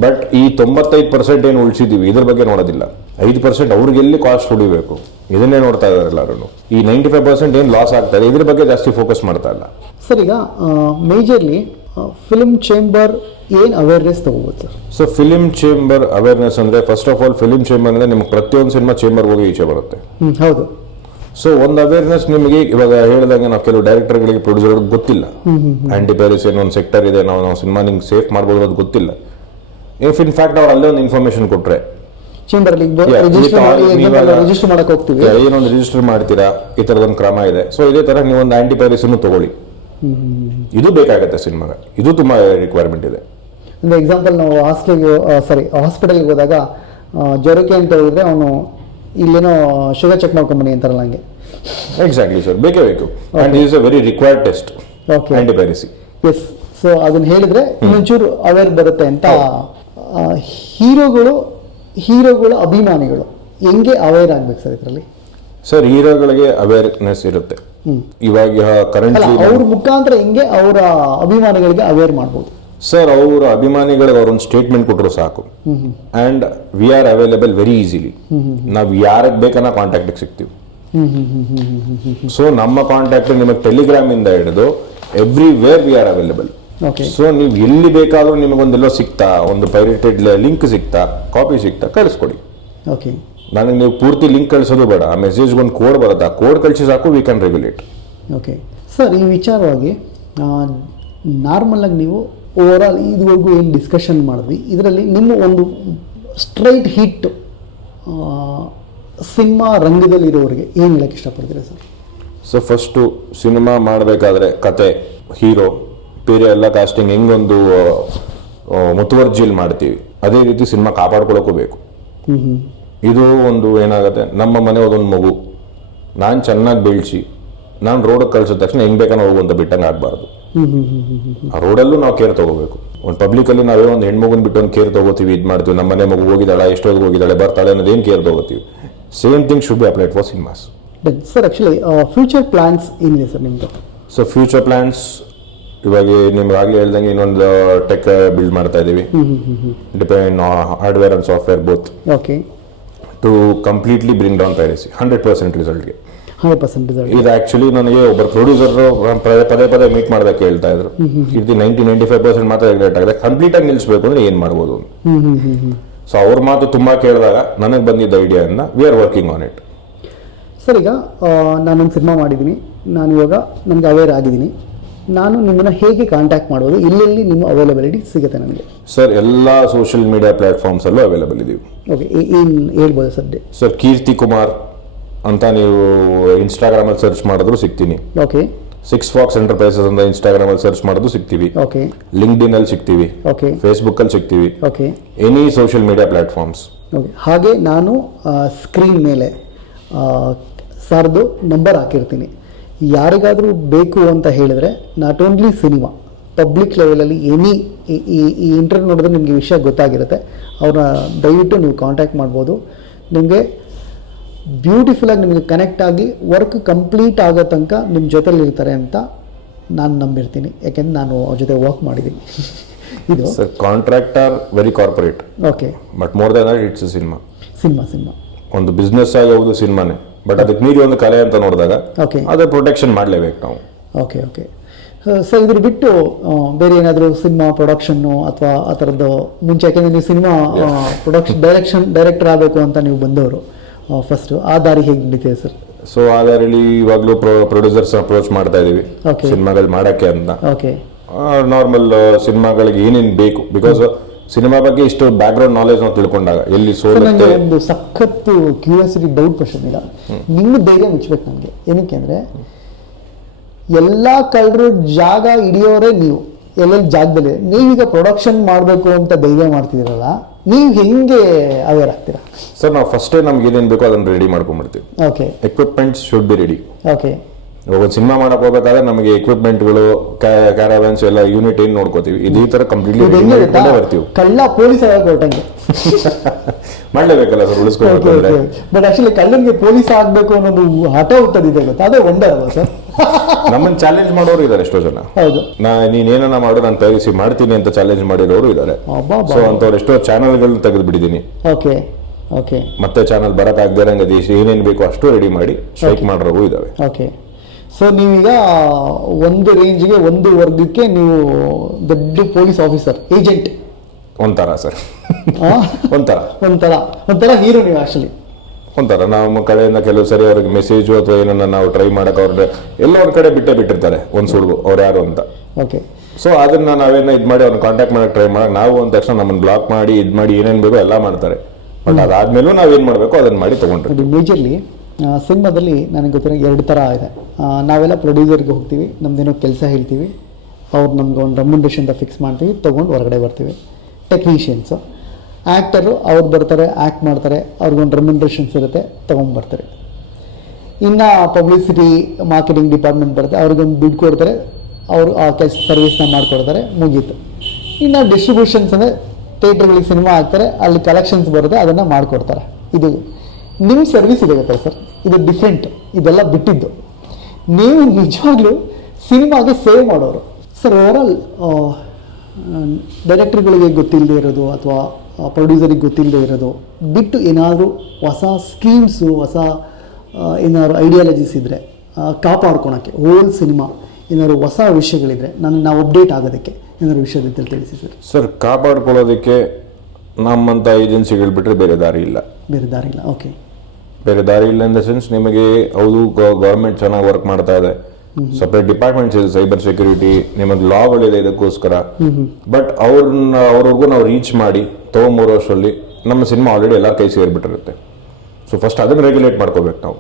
ಬಟ್ ಈ 95% ಏನು ಉಳಿಸಿದೀವಿ ಇದ್ರ ಬಗ್ಗೆ ನೋಡೋದಿಲ್ಲ. 5% ಅವ್ರಿಗೆ ಎಲ್ಲಿ ಕಾಸ್ಟ್ ಹೊಡಿಬೇಕು ಇದನ್ನೇ ನೋಡ್ತಾ ಇದಾರೆ ಎಲ್ಲರೂ. ಈ 95% ಏನು ಲಾಸ್ ಆಗ್ತಾ ಇದೆ ಇದ್ರ ಬಗ್ಗೆ ಜಾಸ್ತಿ ಫೋಕಸ್ ಮಾಡ್ತಾ ಇಲ್ಲ. ಸರ್ ಈಗ ಮೇಜರ್ಲಿ ಫಿಲ್ಮ್ ಚೇಂಬರ್ ಏನು ಅವೇರ್ನೆಸ್ ತಗೋಬೋದು sir? So film chamber awareness ಅಂದ್ರೆ first of all film chamber ಅಂದ್ರೆ ನಿಮ್ಗೆ ಪ್ರತಿಯೊಂದು ಸಿನಿಮಾ ಚೇಂಬರ್ ಹೋಗಿ ಈಚೆ ಬರುತ್ತೆ. ಹೌದು. ಸೊ ಒಂದು ಅವೇರ್ನೆಸ್ ನಿಮಗೆ ಇವಾಗ ಹೇಳಿದಂಗೆ ನಾವು ಕೆಲವು ಡೈರೆಕ್ಟರ್ಗಳಿಗೆ ಪ್ರೊಡ್ಯೂಸರ್ ಗೊತ್ತಿಲ್ಲ, ಆಂಟಿ ಪೈರಸಿ ಏನೋ ಒಂದು ಸೆಕ್ಟರ್ ಇದೆ, ನಾವು ಸಿನಿಮಾ ನಿಂಗೆ ಸೇಫ್ ಮಾಡ್ಬೋದು ಅದು ಗೊತ್ತಿಲ್ಲ. ಇಫ್ ಇನ್ಫ್ಯಾಕ್ಟ್ ಅವ್ರು ಅಲ್ಲೇ ಒಂದು ಇನ್ಫಾರ್ಮೇಶನ್ ಕೊಟ್ರೆ ಚೇಂಬರ್ ರಿಜಿಸ್ಟರ್ ಮಾಡಕ್ಕೆ ಹೋಗ್ತೀವಿ, ಏನೊಂದು ರಿಜಿಸ್ಟರ್ ಮಾಡ್ತೀರಾ ಈ ತರದೊಂದು ಕ್ರಮ ಇದೆ. ಸೊ ಇದೇ ತರ ನೀವು ಒಂದು ಆಂಟಿ ಪೈರಸಿನೂ ತಗೊಳ್ಳಿ, ಇದು ಬೇಕಾಗತ್ತೆ ಸಿನಿಮಾಗೆ, ಇದು ತುಂಬಾ ರಿಕ್ವೈರ್ಮೆಂಟ್ ಇದೆ. ಒಂದು ಎಕ್ಸಾಂಪಲ್ ನಾವು ಹಾಸ್ಪಿಟಲ್ಗೆ ಹೋದಾಗ ಜ್ವರಕ್ಕೆ ಅಂತ ಹೇಳಿದ್ರೆ ಅವನು ಇಲ್ಲೇನೋ ಶುಗರ್ ಚೆಕ್ ಮಾಡ್ಕೊಂಬನಿ ಅಂತಾರಲ್ಲ ಹಂಗೆ. ಎಕ್ಸಾಕ್ಟ್ಲಿ ಸರ್, ಬೇಕೇ ಬೇಕು. And is a very required test anti piracy. Yes. So ಅದನ್ನ ಹೇಳಿದ್ರೆ ಇನ್ನೊಂಚೂರು ಅವೇರ್ ಬರುತ್ತೆ ಅಂತ. ಹೀರೋಗಳು ಅಭಿಮಾನಿಗಳು ಹೆಂಗೆ ಅವೇರ್ ಆಗ್ಬೇಕು ಸರ್ ಇದರಲ್ಲಿ? ಸರ್ ಹೀರೋಗಳಿಗೆ ಅವೇರ್ನೆಸ್ ಇರುತ್ತೆ. ಇವಾಗ ಕರೆಂಟ್ಲಿ ಅವ್ರ ಮುಖಾಂತರ ಹೆಂಗೆ ಅವರ ಅಭಿಮಾನಿಗಳಿಗೆ ಅವೇರ್ ಮಾಡ್ಬೋದು ಸರ್? ಅವರ ಅಭಿಮಾನಿಗಳಿಗೆ ಅವ್ರೊಂದು ಸ್ಟೇಟ್ಮೆಂಟ್ ಕೊಟ್ಟರು ಸಾಕು. And we are available very easily. ನಾವು ಯಾರಿಗೆ ಬೇಕನ್ನ ಕಾಂಟ್ಯಾಕ್ಟ್ ಸಿಗ್ತೀವಿ. ಸೊ ನಮ್ಮ ಕಾಂಟ್ಯಾಕ್ಟ್ ನಿಮಗೆ ಟೆಲಿಗ್ರಾಮ್ ಇಂದ ಹಿಡಿದು everywhere we are available. So ನೀವು ಎಲ್ಲಿ ಬೇಕಾದ್ರೂ ನಿಮಗೊಂದೆಲ್ಲೋ ಸಿಗ್ತಾ, ಒಂದು ಪೈರೇಟೆಡ್ ಲಿಂಕ್ ಸಿಗ್ತಾ, ಕಾಪಿ ಸಿಗ್ತಾ ಕಳಿಸ್ಕೊಡಿ. ನನಗೆ ನೀವು ಪೂರ್ತಿ ಲಿಂಕ್ ಕಳಿಸೋದು ಬೇಡ, ಆ ಮೆಸೇಜ್ ಒಂದು ಕೋಡ್ ಬರುತ್ತೆ, ಆ ಕೋಡ್ ಕಳಿಸಿ ಸಾಕು, we can regulate. Okay sir, ಈ ವಿಚಾರವಾಗಿ ನಾರ್ಮಲ್ ಆಗಿ ನೀವು ಓವರ್ ಆಲ್ ಇದುವರೆಗೂ ಏನು ಡಿಸ್ಕಷನ್ ಮಾಡಿದ್ವಿ, ಇದರಲ್ಲಿ ನಿಮ್ಮ ಒಂದು ಸ್ಟ್ರೈಟ್ ಹಿಟ್ ಸಿನಿಮಾ ರಂಗದಲ್ಲಿರೋರಿಗೆ ಏನು ಹೇಳಕ್ಕೆ ಇಷ್ಟಪಡ್ತೀರಾ ಸರ್? ಸೊ ಫಸ್ಟು ಸಿನಿಮಾ ಮಾಡಬೇಕಾದ್ರೆ ಕತೆ, ಹೀರೋ, ಬೇರೆ ಎಲ್ಲ ಕಾಸ್ಟಿಂಗ್ ಹೆಂಗೊಂದು ಮುತುವರ್ಜಿಯಲ್ಲಿ ಮಾಡ್ತೀವಿ ಅದೇ ರೀತಿ ಸಿನಿಮಾ ಕಾಪಾಡ್ಕೊಳ್ಳೋಕ್ಕೂ ಬೇಕು. ಇದು ಒಂದು ಏನಾಗುತ್ತೆ, ನಮ್ಮ ಮನೆ ಒಂದೊಂದು ಮಗು ನಾನು ಚೆನ್ನಾಗಿ ಬೆಳೆಸಿ ನಾನು ರೋಡಿಗೆ ಕಳ್ಸಿದ ತಕ್ಷಣ ಹೆಂಗ್ ಬೇಕಾನ ಹೋಗುವಂತ ಬಿಟ್ಟಂಗೆ ಆಗಬಾರ್ದು. ಆ ರೋಡಲ್ಲೂ ನಾವು ಕೇರ್ ತಗೋಬೇಕು. ಒಂದು ಪಬ್ಲಿಕಲ್ಲಿ ನಾವೇ ಒಂದು ಹೆಣ್ಮಗುನ್ ಬಿಟ್ಟು ಒಂದು ಕೇರ್ ತಗೋತೀವಿ, ಇದು ಮಾಡ್ತೀವಿ, ನಮ್ಮ ಮನೆ ಮಗು ಹೋಗಿದ್ದಾಳೆ, ಎಷ್ಟೊತ್ತಿಗೆ ಹೋಗಿದ್ದಾಳೆ, ಬರ್ತಾಳೆ ಅನ್ನೋದೇನು ಕೇರ್ ತಗೋತೀವಿ. Same thing should be applied for cinemas. Sir actually future plans ಏನಿದೆ ಸರ್ ನಿಮ್ದು? ಸೊ ಫ್ಯೂಚರ್ ಪ್ಲಾನ್ಸ್ ಇವಾಗ ನಿಮ್ಗೆ ಆಗ್ಲೇ ಹೇಳ್ದಂಗೆ ಇನ್ನೊಂದು ಟೆಕ್ ಬಿಲ್ಡ್ ಮಾಡ್ತಾ ಇದೀವಿ, depend hardware and software both. Okay. To completely bring down piracy 100% ರಿಸಲ್ಟ್ಗೆ. 100% ರಿಸಲ್ಟ್. ಇದು ಆಕ್ಚುಲಿ ನನಗೆ ಒಬ್ಬರು ಪ್ರೊಡ್ಯೂಸರ್ ಪದೇ ಮೀಟ್ ಮಾಡೋದಕ್ಕೆ ಹೇಳ್ತಾ ಇದ್ರು, ಇದು 90-95% ಮಾತ್ರ ರೆಗ್ಯುಲೇಟ್ ಆಗಿದೆ, ಕಂಪ್ಲೀಟ್ ಆಗಿ ನಿಲ್ಲಿಸಬೇಕು ಅಂದ್ರೆ ಏನ್ ಮಾಡ್ಬೋದು. ಸೊ ಅವ್ರ ಮಾತು ತುಂಬಾ ಕೇಳಿದಾಗ ನನಗೆ ಬಂದಿದ್ದ ಐಡಿಯಾನ we are working on it. Sir ಈಗ ನಾನೊಂದು ಸಿನಿಮಾ ಮಾಡಿದ್ದೀನಿ, ನಾನು ಇವಾಗ ನನಗೆ ಅವೇರ್ ಆಗಿದ್ದೀನಿ, ನಾನು ನಿಮ್ಮನ್ನು ಹೇಗೆ ಕಾಂಟ್ಯಾಕ್ಟ್ ಮಾಡ್ಬೋದು, ಎಲ್ಲೆಲ್ಲಿ ನಿಮ್ಮ ಅವೈಲಬಿಲಿಟಿ ಸಿಗುತ್ತೆ ನನಗೆ? ಸರ್ ಎಲ್ಲ ಸೋಷಿಯಲ್ ಮೀಡಿಯಾ ಪ್ಲಾಟ್ಫಾರ್ಮ್ಸಲ್ಲೂ ಅವೈಲೇಬಲ್ ಇದೀವಿ. ಓಕೆ, ಏನು ಹೇಳ್ಬೋದು ಸರ್? ಸರ್ ಕೀರ್ತಿ ಕುಮಾರ್ ಅಂತ ನೀವು ಇನ್ಸ್ಟಾಗ್ರಾಮಲ್ಲಿ ಸರ್ಚ್ ಮಾಡಿದ್ರು ಸಿಗ್ತೀನಿ. ಓಕೆ. 6 Fox ಎಂಟರ್ಪ್ರೈಸಸ್ ಅಂತ ಇನ್ಸ್ಟಾಗ್ರಾಮಲ್ಲಿ ಸರ್ಚ್ ಮಾಡಿದ್ರು ಸಿಗ್ತೀವಿ. ಓಕೆ. ಲಿಂಕ್ಡ್ಇನ್ ಅಲ್ಲಿ ಸಿಗ್ತೀವಿ. ಓಕೆ. ಫೇಸ್ಬುಕ್ಕಲ್ಲಿ ಸಿಗ್ತೀವಿ. Okay. Any social media platforms. Okay. ಹಾಗೆ ನಾನು ಸ್ಕ್ರೀನ್ ಮೇಲೆ ಸರ್ದು ನಂಬರ್ ಹಾಕಿರ್ತೀನಿ. ಯಾರಿಗಾದರೂ ಬೇಕು ಅಂತ ಹೇಳಿದರೆ ನಾಟ್ ಓನ್ಲಿ ಸಿನಿಮಾ, ಪಬ್ಲಿಕ್ ಲೆವೆಲಲ್ಲಿ ಎನಿ ಈ ಇಂಟರ್ವ್ಯೂ ನೋಡಿದ್ರೆ ನಿಮಗೆ ವಿಷಯ ಗೊತ್ತಾಗಿರುತ್ತೆ. ಅವ್ರನ್ನ ದಯವಿಟ್ಟು ನೀವು ಕಾಂಟ್ಯಾಕ್ಟ್ ಮಾಡ್ಬೋದು. ನಿಮಗೆ ಬ್ಯೂಟಿಫುಲ್ಲಾಗಿ ನಿಮಗೆ ಕನೆಕ್ಟ್ ಆಗಿ ವರ್ಕ್ ಕಂಪ್ಲೀಟ್ ಆಗೋ ತನಕ ನಿಮ್ಮ ಜೊತೆಲಿ ಇರ್ತಾರೆ ಅಂತ ನಾನು ನಂಬಿರ್ತೀನಿ. ಯಾಕೆಂದ್ರೆ ನಾನು ಅವ್ರ ಜೊತೆ ವರ್ಕ್ ಮಾಡಿದ್ದೀನಿ. ಇದು sir contractor very corporate. Okay. But more than that it's cinema. Cinema ಒಂದು ಬಿಸ್ನೆಸ್ ಆಗಿ ಹೌದು ಸಿನಿಮಾನೇ, ಬಟ್ ಅದಕ್ಕೆ ಮೀರಿ ಒಂದು ಕಲೆ ಅಂತ ನೋಡಿದಾಗ ಓಕೆ ಅದೇ ಪ್ರೊಟೆಕ್ಷನ್ ಮಾಡಲೇಬೇಕು ನಾವು. ಓಕೆ. ಓಕೆ. ಸೊ ಇದ್ರ ಬಿಟ್ಟು ಬೇರೆ ಏನಾದರೂ ಸಿನಿಮಾ ಪ್ರೊಡಕ್ಷನ್ನು ಅಥವಾ ಆ ಥರದ್ದು ಮುಂಚೆ, ಯಾಕೆಂದರೆ ನೀವು ಸಿನಿಮಾ ಡೈರೆಕ್ಟರ್ ಆಗಬೇಕು ಅಂತ ನೀವು ಬಂದವರು, ಫಸ್ಟು ಆ ದಾರಿ ಹೇಗೆ ನಡೀತಿದೆ ಸರ್? ಸೊ ಆ ದಾರಿಲಿ ಇವಾಗಲೂ ಪ್ರೊಡ್ಯೂಸರ್ಸ್ ಅಪ್ರೋಚ್ ಮಾಡ್ತಾ ಇದೀವಿ ಸಿನಿಮಾಗಳು ಮಾಡಕ್ಕೆ ಅಂತ. ಓಕೆ. ನಾರ್ಮಲ್ ಸಿನಿಮಾಗಳಿಗೆ ಏನೇನು ಬೇಕು, ಬಿಕಾಸ್ ಸಿನಿಮಾ ಬಗ್ಗೆ ಇಷ್ಟು ಬ್ಯಾಕ್ ಗ್ರೌಂಡ್ ನಾಲೆಜ್ ನಾವು ತಿಳ್ಕೊಂಡಾಗ ಎಲ್ಲಿ ನನಗೆ ಒಂದು ಸಖತ್ತು ಕ್ಯೂರಿಯಾಸಿಟಿ, ಡೌಟ್ ಕ್ವಶನ್ ಇಲ್ಲ. ನಿಮ್ಮ ಧೈರ್ಯ ಮುಚ್ಚಬೇಕು ನನಗೆ. ಏನಕ್ಕೆ ಅಂದರೆ ಎಲ್ಲ ಕಳ್ಳರು ಜಾಗ ಹಿಡಿಯೋರೇ ನೀವು, ಎಲ್ಲೆಲ್ಲಿ ಜಾಗದಲ್ಲಿ ನೀವೀಗ ಪ್ರೊಡಕ್ಷನ್ ಮಾಡಬೇಕು ಅಂತ ಧೈರ್ಯ ಮಾಡ್ತಿದ್ದೀರಲ್ಲ, ನೀವು ಹೆಂಗೆ ಅವೇರ್ ಆಗ್ತೀರಾ? ಸರ್ ನಾವು ಫಸ್ಟೇ ನಮ್ಗೆ ಏನೇನು ಬೇಕೋ ಅದನ್ನು ರೆಡಿ ಮಾಡ್ಕೊಂಡ್ಬಿಡ್ತೀವಿ. Okay. Equipments should be ready. Okay. ಇವಾಗ ಸಿನಿಮಾ ಮಾಡಕ್ ಹೋಗ್ಬೇಕಾದ್ರೆ ನಮಗೆ ಎಕ್ವಿಪ್ಮೆಂಟ್ಗಳು, ಕ್ಯಾರವ್ಯಾನ್ಸ್ ಎಲ್ಲ ಯೂನಿಟ್ ಏನು ನೋಡ್ಕೋತೀವಿ, ಇದೇ ತರ ಕಂಪ್ಲೀಟ್ಲಿ ಬರ್ತೀವಿ. ಕಳ್ಳ ಪೊಲೀಸ್ ಹೊರಟಂಗೆ ಮಾಡ್ಲೇಬೇಕಲ್ಲ ಸರ್, ಉಳಿಸ್ಕೋಬೇಕು. ಬಟ್ ಆಕ್ಚುಲಿ ಕಳ್ಳನಿಗೆ ಪೊಲೀಸ್ ಆಗ್ಬೇಕು ಅನ್ನೋದು ಹಠ ಹುಟ್ಟದಿದೆ ಗೊತ್ತಾ, ಅದೇ ವಂಡರ್ ಅಲ್ವಾ ಸರ್? ನಮ್ಮನ್ನ ಚಾಲೆಂಜ್ ಮಾಡೋರು ಇದಾರೆ ಎಷ್ಟೋ ಜನ. ಹೌದು. ನೀನೇನ ಮಾಡು, ನಾನು ತಯಾರಿಸಿ ಮಾಡ್ತೀನಿ ಅಂತ ಚಾಲೆಂಜ್ ಮಾಡಿರೋರು ಇದಾರೆ. ಸೊ ಅಂತವ್ರು ಎಷ್ಟೋ ಚಾನಲ್ಗಳನ್ನ ತೆಗೆದು ಬಿಟ್ಟಿದ್ದೀನಿ. ಓಕೆ. ಓಕೆ. ಮತ್ತೆ ಚಾನಲ್ ಬರಕಾಗ್ದಿರಂಗೆ ಏನೇನು ಬೇಕೋ ಅಷ್ಟು ರೆಡಿ ಮಾಡಿ ಸ್ಟ್ರೈಕ್ ಮಾಡೋರು ಇದಾವೆ. ಓಕೆ. ಸೊ ನೀವೀಗ ಒಂದು ರೇಂಜ್ಗೆ, ಒಂದು ವರ್ಗಕ್ಕೆ ನೀವು ದೊಡ್ಡ ಪೊಲೀಸ್ ಆಫೀಸರ್, ಏಜೆಂಟ್ ಒಂಥರ ಸರ್. ಒಂಥರ ಹೀರೋ ನೀವು ಆಕ್ಚುಲಿ. ಒಂಥರ ನಮ್ಮ ಕಡೆಯಿಂದ ಕೆಲವು ಸರಿ ಅವ್ರಿಗೆ ಮೆಸೇಜು ಅಥವಾ ಏನನ್ನ ನಾವು ಟ್ರೈ ಮಾಡಕ್ಕೆ ಅವ್ರ ಎಲ್ಲ ಅವ್ರ ಕಡೆ ಬಿಟ್ಟಿರ್ತಾರೆ ಒಂದು ಸುಳ್ಳು ಅವ್ರು ಯಾರು ಅಂತ. ಓಕೆ. ಸೊ ಅದನ್ನ ನಾವೇನೋ ಇದು ಮಾಡಿ ಅವ್ರನ್ನ ಕಾಂಟ್ಯಾಕ್ಟ್ ಮಾಡಕ್ಕೆ ಟ್ರೈ ಮಾಡಕ್ಕೆ ನಾವು ಒಂದ್ ತಕ್ಷಣ ನಮ್ಮನ್ನು ಬ್ಲಾಕ್ ಮಾಡಿ ಇದು ಮಾಡಿ ಏನೇನು ಬೇಕೋ ಎಲ್ಲ ಮಾಡ್ತಾರೆ. ಬಟ್ ಅದಾದ್ಮೇಲೂ ನಾವೇನು ಮಾಡಬೇಕು ಅದನ್ನ ಮಾಡಿ ತಗೊಂಡ್ರಿ. ಮೇಜರ್ಲಿ ಸಿನಿಮಾದಲ್ಲಿ ನನಗೆ ಗೊತ್ತಿರೋ 2 ಥರ ಇದೆ. ನಾವೆಲ್ಲ ಪ್ರೊಡ್ಯೂಸರ್ಗೆ ಹೋಗ್ತೀವಿ, ನಮ್ದೇನೋ ಕೆಲಸ ಹೇಳ್ತೀವಿ, ಅವ್ರು ನಮ್ಗೆ ಒಂದು ರೆಮ್ಯುನರೇಷನ್ ಅಂತ ಫಿಕ್ಸ್ ಮಾಡ್ತೀವಿ, ತೊಗೊಂಡು ಹೊರಗಡೆ ಬರ್ತೀವಿ. ಟೆಕ್ನಿಷಿಯನ್ಸು, ಆ್ಯಕ್ಟರು ಅವ್ರು ಬರ್ತಾರೆ, ಆ್ಯಕ್ಟ್ ಮಾಡ್ತಾರೆ, ಅವ್ರಿಗೊಂದು ರೆಮ್ಯುನರೇಷನ್ಸ್ ಇರುತ್ತೆ, ತೊಗೊಂಡ್ಬರ್ತಾರೆ. ಇನ್ನು ಪಬ್ಲಿಸಿಟಿ ಮಾರ್ಕೆಟಿಂಗ್ ಡಿಪಾರ್ಟ್ಮೆಂಟ್ ಬರುತ್ತೆ, ಅವ್ರಿಗೊಂದು ದುಡ್ಡು ಕೊಡ್ತಾರೆ, ಅವರು ಆ ಕೆಲಸ ಸರ್ವಿಸ್ನ ಮಾಡಿಕೊಡ್ತಾರೆ, ಮುಗೀತು. ಇನ್ನು ಡಿಸ್ಟ್ರಿಬ್ಯೂಷನ್ಸ್ ಅಂದರೆ ಥಿಯೇಟ್ರ್ಗಳಿಗೆ ಸಿನಿಮಾ ಹಾಕ್ತಾರೆ, ಅಲ್ಲಿ ಕಲೆಕ್ಷನ್ಸ್ ಬರುತ್ತೆ, ಅದನ್ನು ಮಾಡಿಕೊಡ್ತಾರೆ. ಇದು ನಿಮ್ಮ ಸರ್ವಿಸ್ ಇದೆ ಗೊತ್ತಾ ಸರ್, ಇದು ಡಿಫ್ರೆಂಟ್. ಇದೆಲ್ಲ ಬಿಟ್ಟಿದ್ದು ನೀವು ನಿಜವಾಗ್ಲೂ ಸಿನಿಮಾಗೆ ಸೇವ್ ಮಾಡೋರು ಸರ್. ಓವರಾಲ್ ಡೈರೆಕ್ಟರ್ಗಳಿಗೆ ಗೊತ್ತಿಲ್ಲದೆ ಇರೋದು ಅಥವಾ ಪ್ರೊಡ್ಯೂಸರಿಗೆ ಗೊತ್ತಿಲ್ಲದೆ ಇರೋದು ಬಿಟ್ಟು ಏನಾದರೂ ಹೊಸ ಸ್ಕೀಮ್ಸು, ಹೊಸ ಏನಾದ್ರು ಐಡಿಯಾಲಜೀಸ್ ಇದ್ದರೆ ಕಾಪಾಡ್ಕೊಳಕ್ಕೆ ಹೋಲ್ ಸಿನಿಮಾ ಏನಾದ್ರು ಹೊಸ ವಿಷಯಗಳಿದ್ರೆ ನಾವು ಅಪ್ಡೇಟ್ ಆಗೋದಕ್ಕೆ ಏನಾದ್ರು ವಿಷಯದಲ್ಲಿ ತಿಳಿಸಿ ಸರ್. ಸರ್ ಕಾಪಾಡ್ಕೊಳ್ಳೋದಕ್ಕೆ ನಮ್ಮಂಥ ಏಜೆನ್ಸಿಗಳು ಬಿಟ್ಟರೆ ಬೇರೆ ದಾರಿ ಇಲ್ಲ. ಓಕೆ. ಬೇರೆ ದಾರಿ ಇಲ್ಲ ಇನ್ ದ ಸೆನ್ಸ್, ನಿಮಗೆ ಹೌದು ಗೌರ್ಮೆಂಟ್ ಚೆನ್ನಾಗಿ ವರ್ಕ್ ಮಾಡ್ತಾ ಇದೆ, ಸಪರೇಟ್ ಡಿಪಾರ್ಟ್ಮೆಂಟ್ಸ್ ಇದೆ, ಸೈಬರ್ ಸೆಕ್ಯೂರಿಟಿ, ನಿಮಗೆ ಲಾಗಳಿದೆ ಇದಕ್ಕೋಸ್ಕರ. ಬಟ್ ಅವ್ರಿಗೂ ನಾವು ರೀಚ್ ಮಾಡಿ ತಗೊಂಬರೋ ವರ್ಷದಲ್ಲಿ ನಮ್ಮ ಸಿನಿಮಾ ಆಲ್ರೆಡಿ ಎಲ್ಲರ ಕೈ ಸೇರಿಬಿಟ್ಟಿರುತ್ತೆ. ಸೊ ಫಸ್ಟ್ ಅದನ್ನು ರೆಗ್ಯುಲೇಟ್ ಮಾಡ್ಕೋಬೇಕು ನಾವು.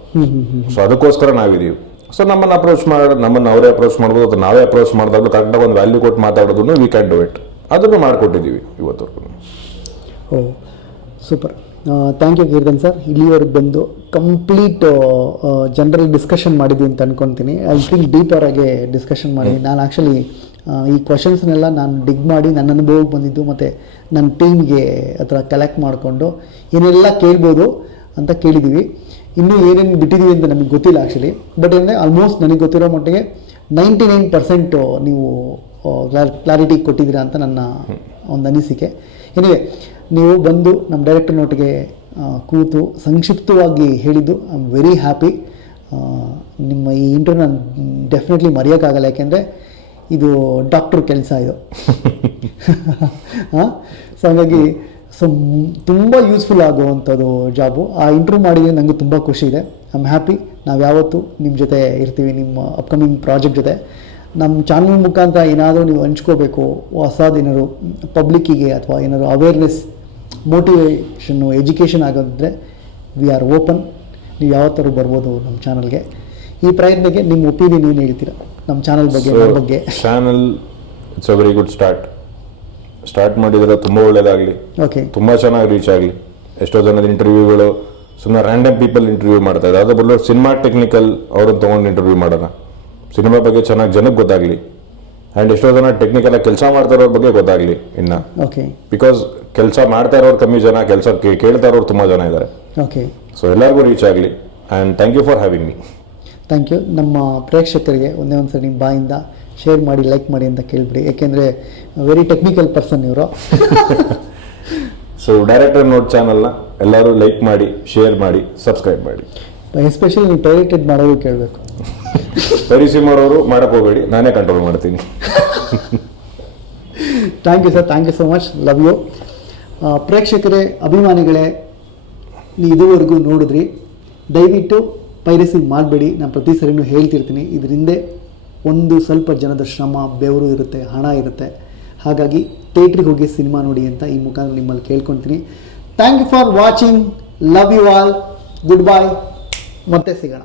ಸೊ ಅದಕ್ಕೋಸ್ಕರ ನಾವಿದೀವಿ. ಸೊ ನಮ್ಮನ್ನು ಅವರೇ ಅಪ್ರೋಚ್ ಮಾಡ್ಬೋದು ಅಥವಾ ನಾವೇ ಅಪ್ರೋಚ್ ಮಾಡಿದಾಗಲೂ ಕರೆಕ್ಟಾಗಿ ಒಂದು ವ್ಯಾಲ್ಯೂ ಕೊಟ್ಟು ಮಾತಾಡೋದನ್ನು ವಿ ಕ್ಯಾನ್ ಡೂ ಇಟ್. ಅದನ್ನು ಮಾಡಿಕೊಟ್ಟಿದ್ದೀವಿ ಇವತ್ತವರೆಗೂ. Oh super, thank you Keerthan sir. ಇಲ್ಲಿವರೆಗೆ ಬಂದು ಕಂಪ್ಲೀಟ್ ಜನರಲ್ ಡಿಸ್ಕಷನ್ ಮಾಡಿದ್ವಿ ಅಂತ ಅನ್ಕೊತೀನಿ. ಐ ಥಿಂಕ್ ಡೀಪರ್ ಆಗಿ ಡಿಸ್ಕಷನ್ ಮಾಡಿದ್ದೀನಿ. ನಾನು ಆ್ಯಕ್ಚುಲಿ ಈ ಕ್ವಶನ್ಸ್ನೆಲ್ಲ ನಾನು ಡಿಗ್ ಮಾಡಿ ನನ್ನ ಅನುಭವಕ್ಕೆ ಬಂದಿದ್ದು ಮತ್ತು ನನ್ನ ಟೀಮ್ಗೆ ಹತ್ರ ಕಲೆಕ್ಟ್ ಮಾಡಿಕೊಂಡು ಏನೆಲ್ಲ ಕೇಳ್ಬೋದು ಅಂತ ಕೇಳಿದ್ದೀವಿ. ಇನ್ನೂ ಏನೇನು ಬಿಟ್ಟಿದ್ದೀವಿ ಅಂತ ನಮಗೆ ಗೊತ್ತಿಲ್ಲ ಆ್ಯಕ್ಚುಲಿ. ಬಟ್ ಏನಂದರೆ ಆಲ್ಮೋಸ್ಟ್ ನನಗೆ ಗೊತ್ತಿರೋ ಮಟ್ಟಿಗೆ 99% ನೀವು ಕ್ಲಾರಿಟಿ ಕೊಟ್ಟಿದ್ದೀರಾ ಅಂತ ನನ್ನ ಒಂದು ಅನಿಸಿಕೆ. ಏನಿವೆ ನೀವು ಬಂದು ನಮ್ಮ ಡೈರೆಕ್ಟರ್ ನೋಟಿಗೆ ಕೂತು ಸಂಕ್ಷಿಪ್ತವಾಗಿ ಹೇಳಿದ್ದು ಐ ಆಮ್ ವೆರಿ ಹ್ಯಾಪಿ. ನಿಮ್ಮ ಈ ಇಂಟರ್ವ್ಯೂ ನಾನು ಡೆಫಿನೆಟ್ಲಿ ಮರೆಯೋಕ್ಕಾಗಲ್ಲ, ಯಾಕೆಂದರೆ ಇದು ಡಾಕ್ಟ್ರ್ ಕೆಲಸ ಇದು. ಸೊ ಹಾಗಾಗಿ ತುಂಬ ಯೂಸ್ಫುಲ್ ಆಗುವಂಥದ್ದು ಜಾಬು. ಆ ಇಂಟರ್ವ್ಯೂ ಮಾಡಿದರೆ ನನಗೆ ತುಂಬ ಖುಷಿ ಇದೆ. I am happy. ನಾವು ಯಾವತ್ತೂ ನಿಮ್ಮ ಜೊತೆ ಇರ್ತೀವಿ, ನಿಮ್ಮ ಅಪ್ಕಮಿಂಗ್ ಪ್ರಾಜೆಕ್ಟ್ ಜೊತೆ. ನಮ್ಮ ಚಾನಲ್ ಮುಖಾಂತರ ಏನಾದರೂ ನೀವು ಹಂಚ್ಕೋಬೇಕು, ಹೊಸದೇನಾದ್ರು ಪಬ್ಲಿಕ್ಕಿಗೆ ಅಥವಾ ಏನಾದ್ರು ಅವೇರ್ನೆಸ್, ಮೋಟಿವೇಶನ್ನು, ಎಜುಕೇಷನ್ ಆಗೋದಿದ್ರೆ ವಿ ಆರ್ ಓಪನ್. ನೀವು ಯಾವತ್ತಾರು ಬರ್ಬೋದು ನಮ್ಮ ಚಾನಲ್ಗೆ. ಈ ಪ್ರಯತ್ನಕ್ಕೆ ನಿಮ್ಮ ಒಪಿನಿಯನ್ ಏನು ಹೇಳ್ತೀರಾ ನಮ್ಮ ಚಾನಲ್ ಬಗ್ಗೆ? ನಮ್ಮ ಬಗ್ಗೆ channel it's a very good start ಮಾಡಿದ್ರೆ ತುಂಬ ಒಳ್ಳೇದಾಗಲಿ, ಓಕೆ, ತುಂಬ ಚೆನ್ನಾಗಿ ರೀಚ್ ಆಗಲಿ. ಎಷ್ಟೋ ಜನದ ಇಂಟರ್ವ್ಯೂಗಳು ಸುಮ್ಮನೆ ರ್ಯಾಂಡಮ್ ಪೀಪಲ್ ಇಂಟರ್ವ್ಯೂ ಮಾಡ್ತಾ ಇದ್ದಾರೆ. ಅದ್ರ ಬದಲು ಸಿನಿಮಾ ಟೆಕ್ನಿಕಲ್ ಅವ್ರನ್ನ ತೊಗೊಂಡು ಇಂಟರ್ವ್ಯೂ ಮಾಡೋಣ. ಸಿನಿಮಾ ಬಗ್ಗೆ ಚೆನ್ನಾಗಿ ಜನಕ್ಕೆ ಗೊತ್ತಾಗಲಿ. ಆ್ಯಂಡ್ ಎಷ್ಟೋ ಜನ ಟೆಕ್ನಿಕಲಾಗಿ ಕೆಲಸ ಮಾಡ್ತಾ ಇರೋರ ಬಗ್ಗೆ ಗೊತ್ತಾಗಲಿ ಇನ್ನು. ಓಕೆ, ಬಿಕಾಸ್ ಕೆಲಸ ಮಾಡ್ತಾ ಇರೋರು ಕಮ್ಮಿ ಜನ, ಕೆಲಸ ಕೇಳ್ತಾ ಇರೋರು ತುಂಬ ಜನ ಇದ್ದಾರೆ. ಓಕೆ, ಸೊ ಎಲ್ಲರಿಗೂ ರೀಚ್ ಆಗಲಿ. And thank you for having me. Thank you. ನಮ್ಮ ಪ್ರೇಕ್ಷಕರಿಗೆ ಒಂದೇ ಒಂದು ಸರಿ ನಿಮ್ಮ ಬಾಯಿಂದ ಶೇರ್ ಮಾಡಿ, ಲೈಕ್ ಮಾಡಿ ಅಂತ ಕೇಳಿಬಿಡಿ. ಯಾಕೆಂದರೆ ವೆರಿ ಟೆಕ್ನಿಕಲ್ ಪರ್ಸನ್ ಇವರು. ಸೊ ಡೈರೆಕ್ಟರ್ ನೋಟ್ ಚಾನಲ್ನ ಎಲ್ಲರೂ ಲೈಕ್ ಮಾಡಿ, ಶೇರ್ ಮಾಡಿ, ಸಬ್ಸ್ಕ್ರೈಬ್ ಮಾಡಿ. ಎಸ್ಪೆಷಲಿ ನೀವು ಪೈರೇಟೆಡ್ ಮಾಡೋದು ಕೇಳಬೇಕು. ಪರಿಸಿಮರವರು ಮಾಡಕ್ಕೆ ಹೋಗಬೇಡಿ, ನಾನೇ ಕಂಟ್ರೋಲ್ ಮಾಡ್ತೀನಿ. Thank you sir, thank you so much, love you. ಪ್ರೇಕ್ಷಕರೇ, ಅಭಿಮಾನಿಗಳೇ, ನೀವು ಇದುವರೆಗೂ ನೋಡಿದ್ರಿ. ದಯವಿಟ್ಟು ಪೈರಸಿ ಮಾಡಬೇಡಿ. ನಾನು ಪ್ರತಿ ಸರಿನೂ ಹೇಳ್ತಿರ್ತೀನಿ, ಇದರಿಂದ ಒಂದು ಸ್ವಲ್ಪ ಜನದ ಶ್ರಮ, ಬೆವರು ಇರುತ್ತೆ, ಹಣ ಇರುತ್ತೆ. ಹಾಗಾಗಿ ಥಿಯೇಟ್ರಿಗೆ ಹೋಗಿ ಸಿನಿಮಾ ನೋಡಿ ಅಂತ ಈ ಮುಖಾಂತರ ನಿಮ್ಮಲ್ಲಿ ಕೇಳ್ಕೊತೀನಿ. Thank you for watching. Love you all. Goodbye. ಮತ್ತೆ ಸಿಗೋಣ.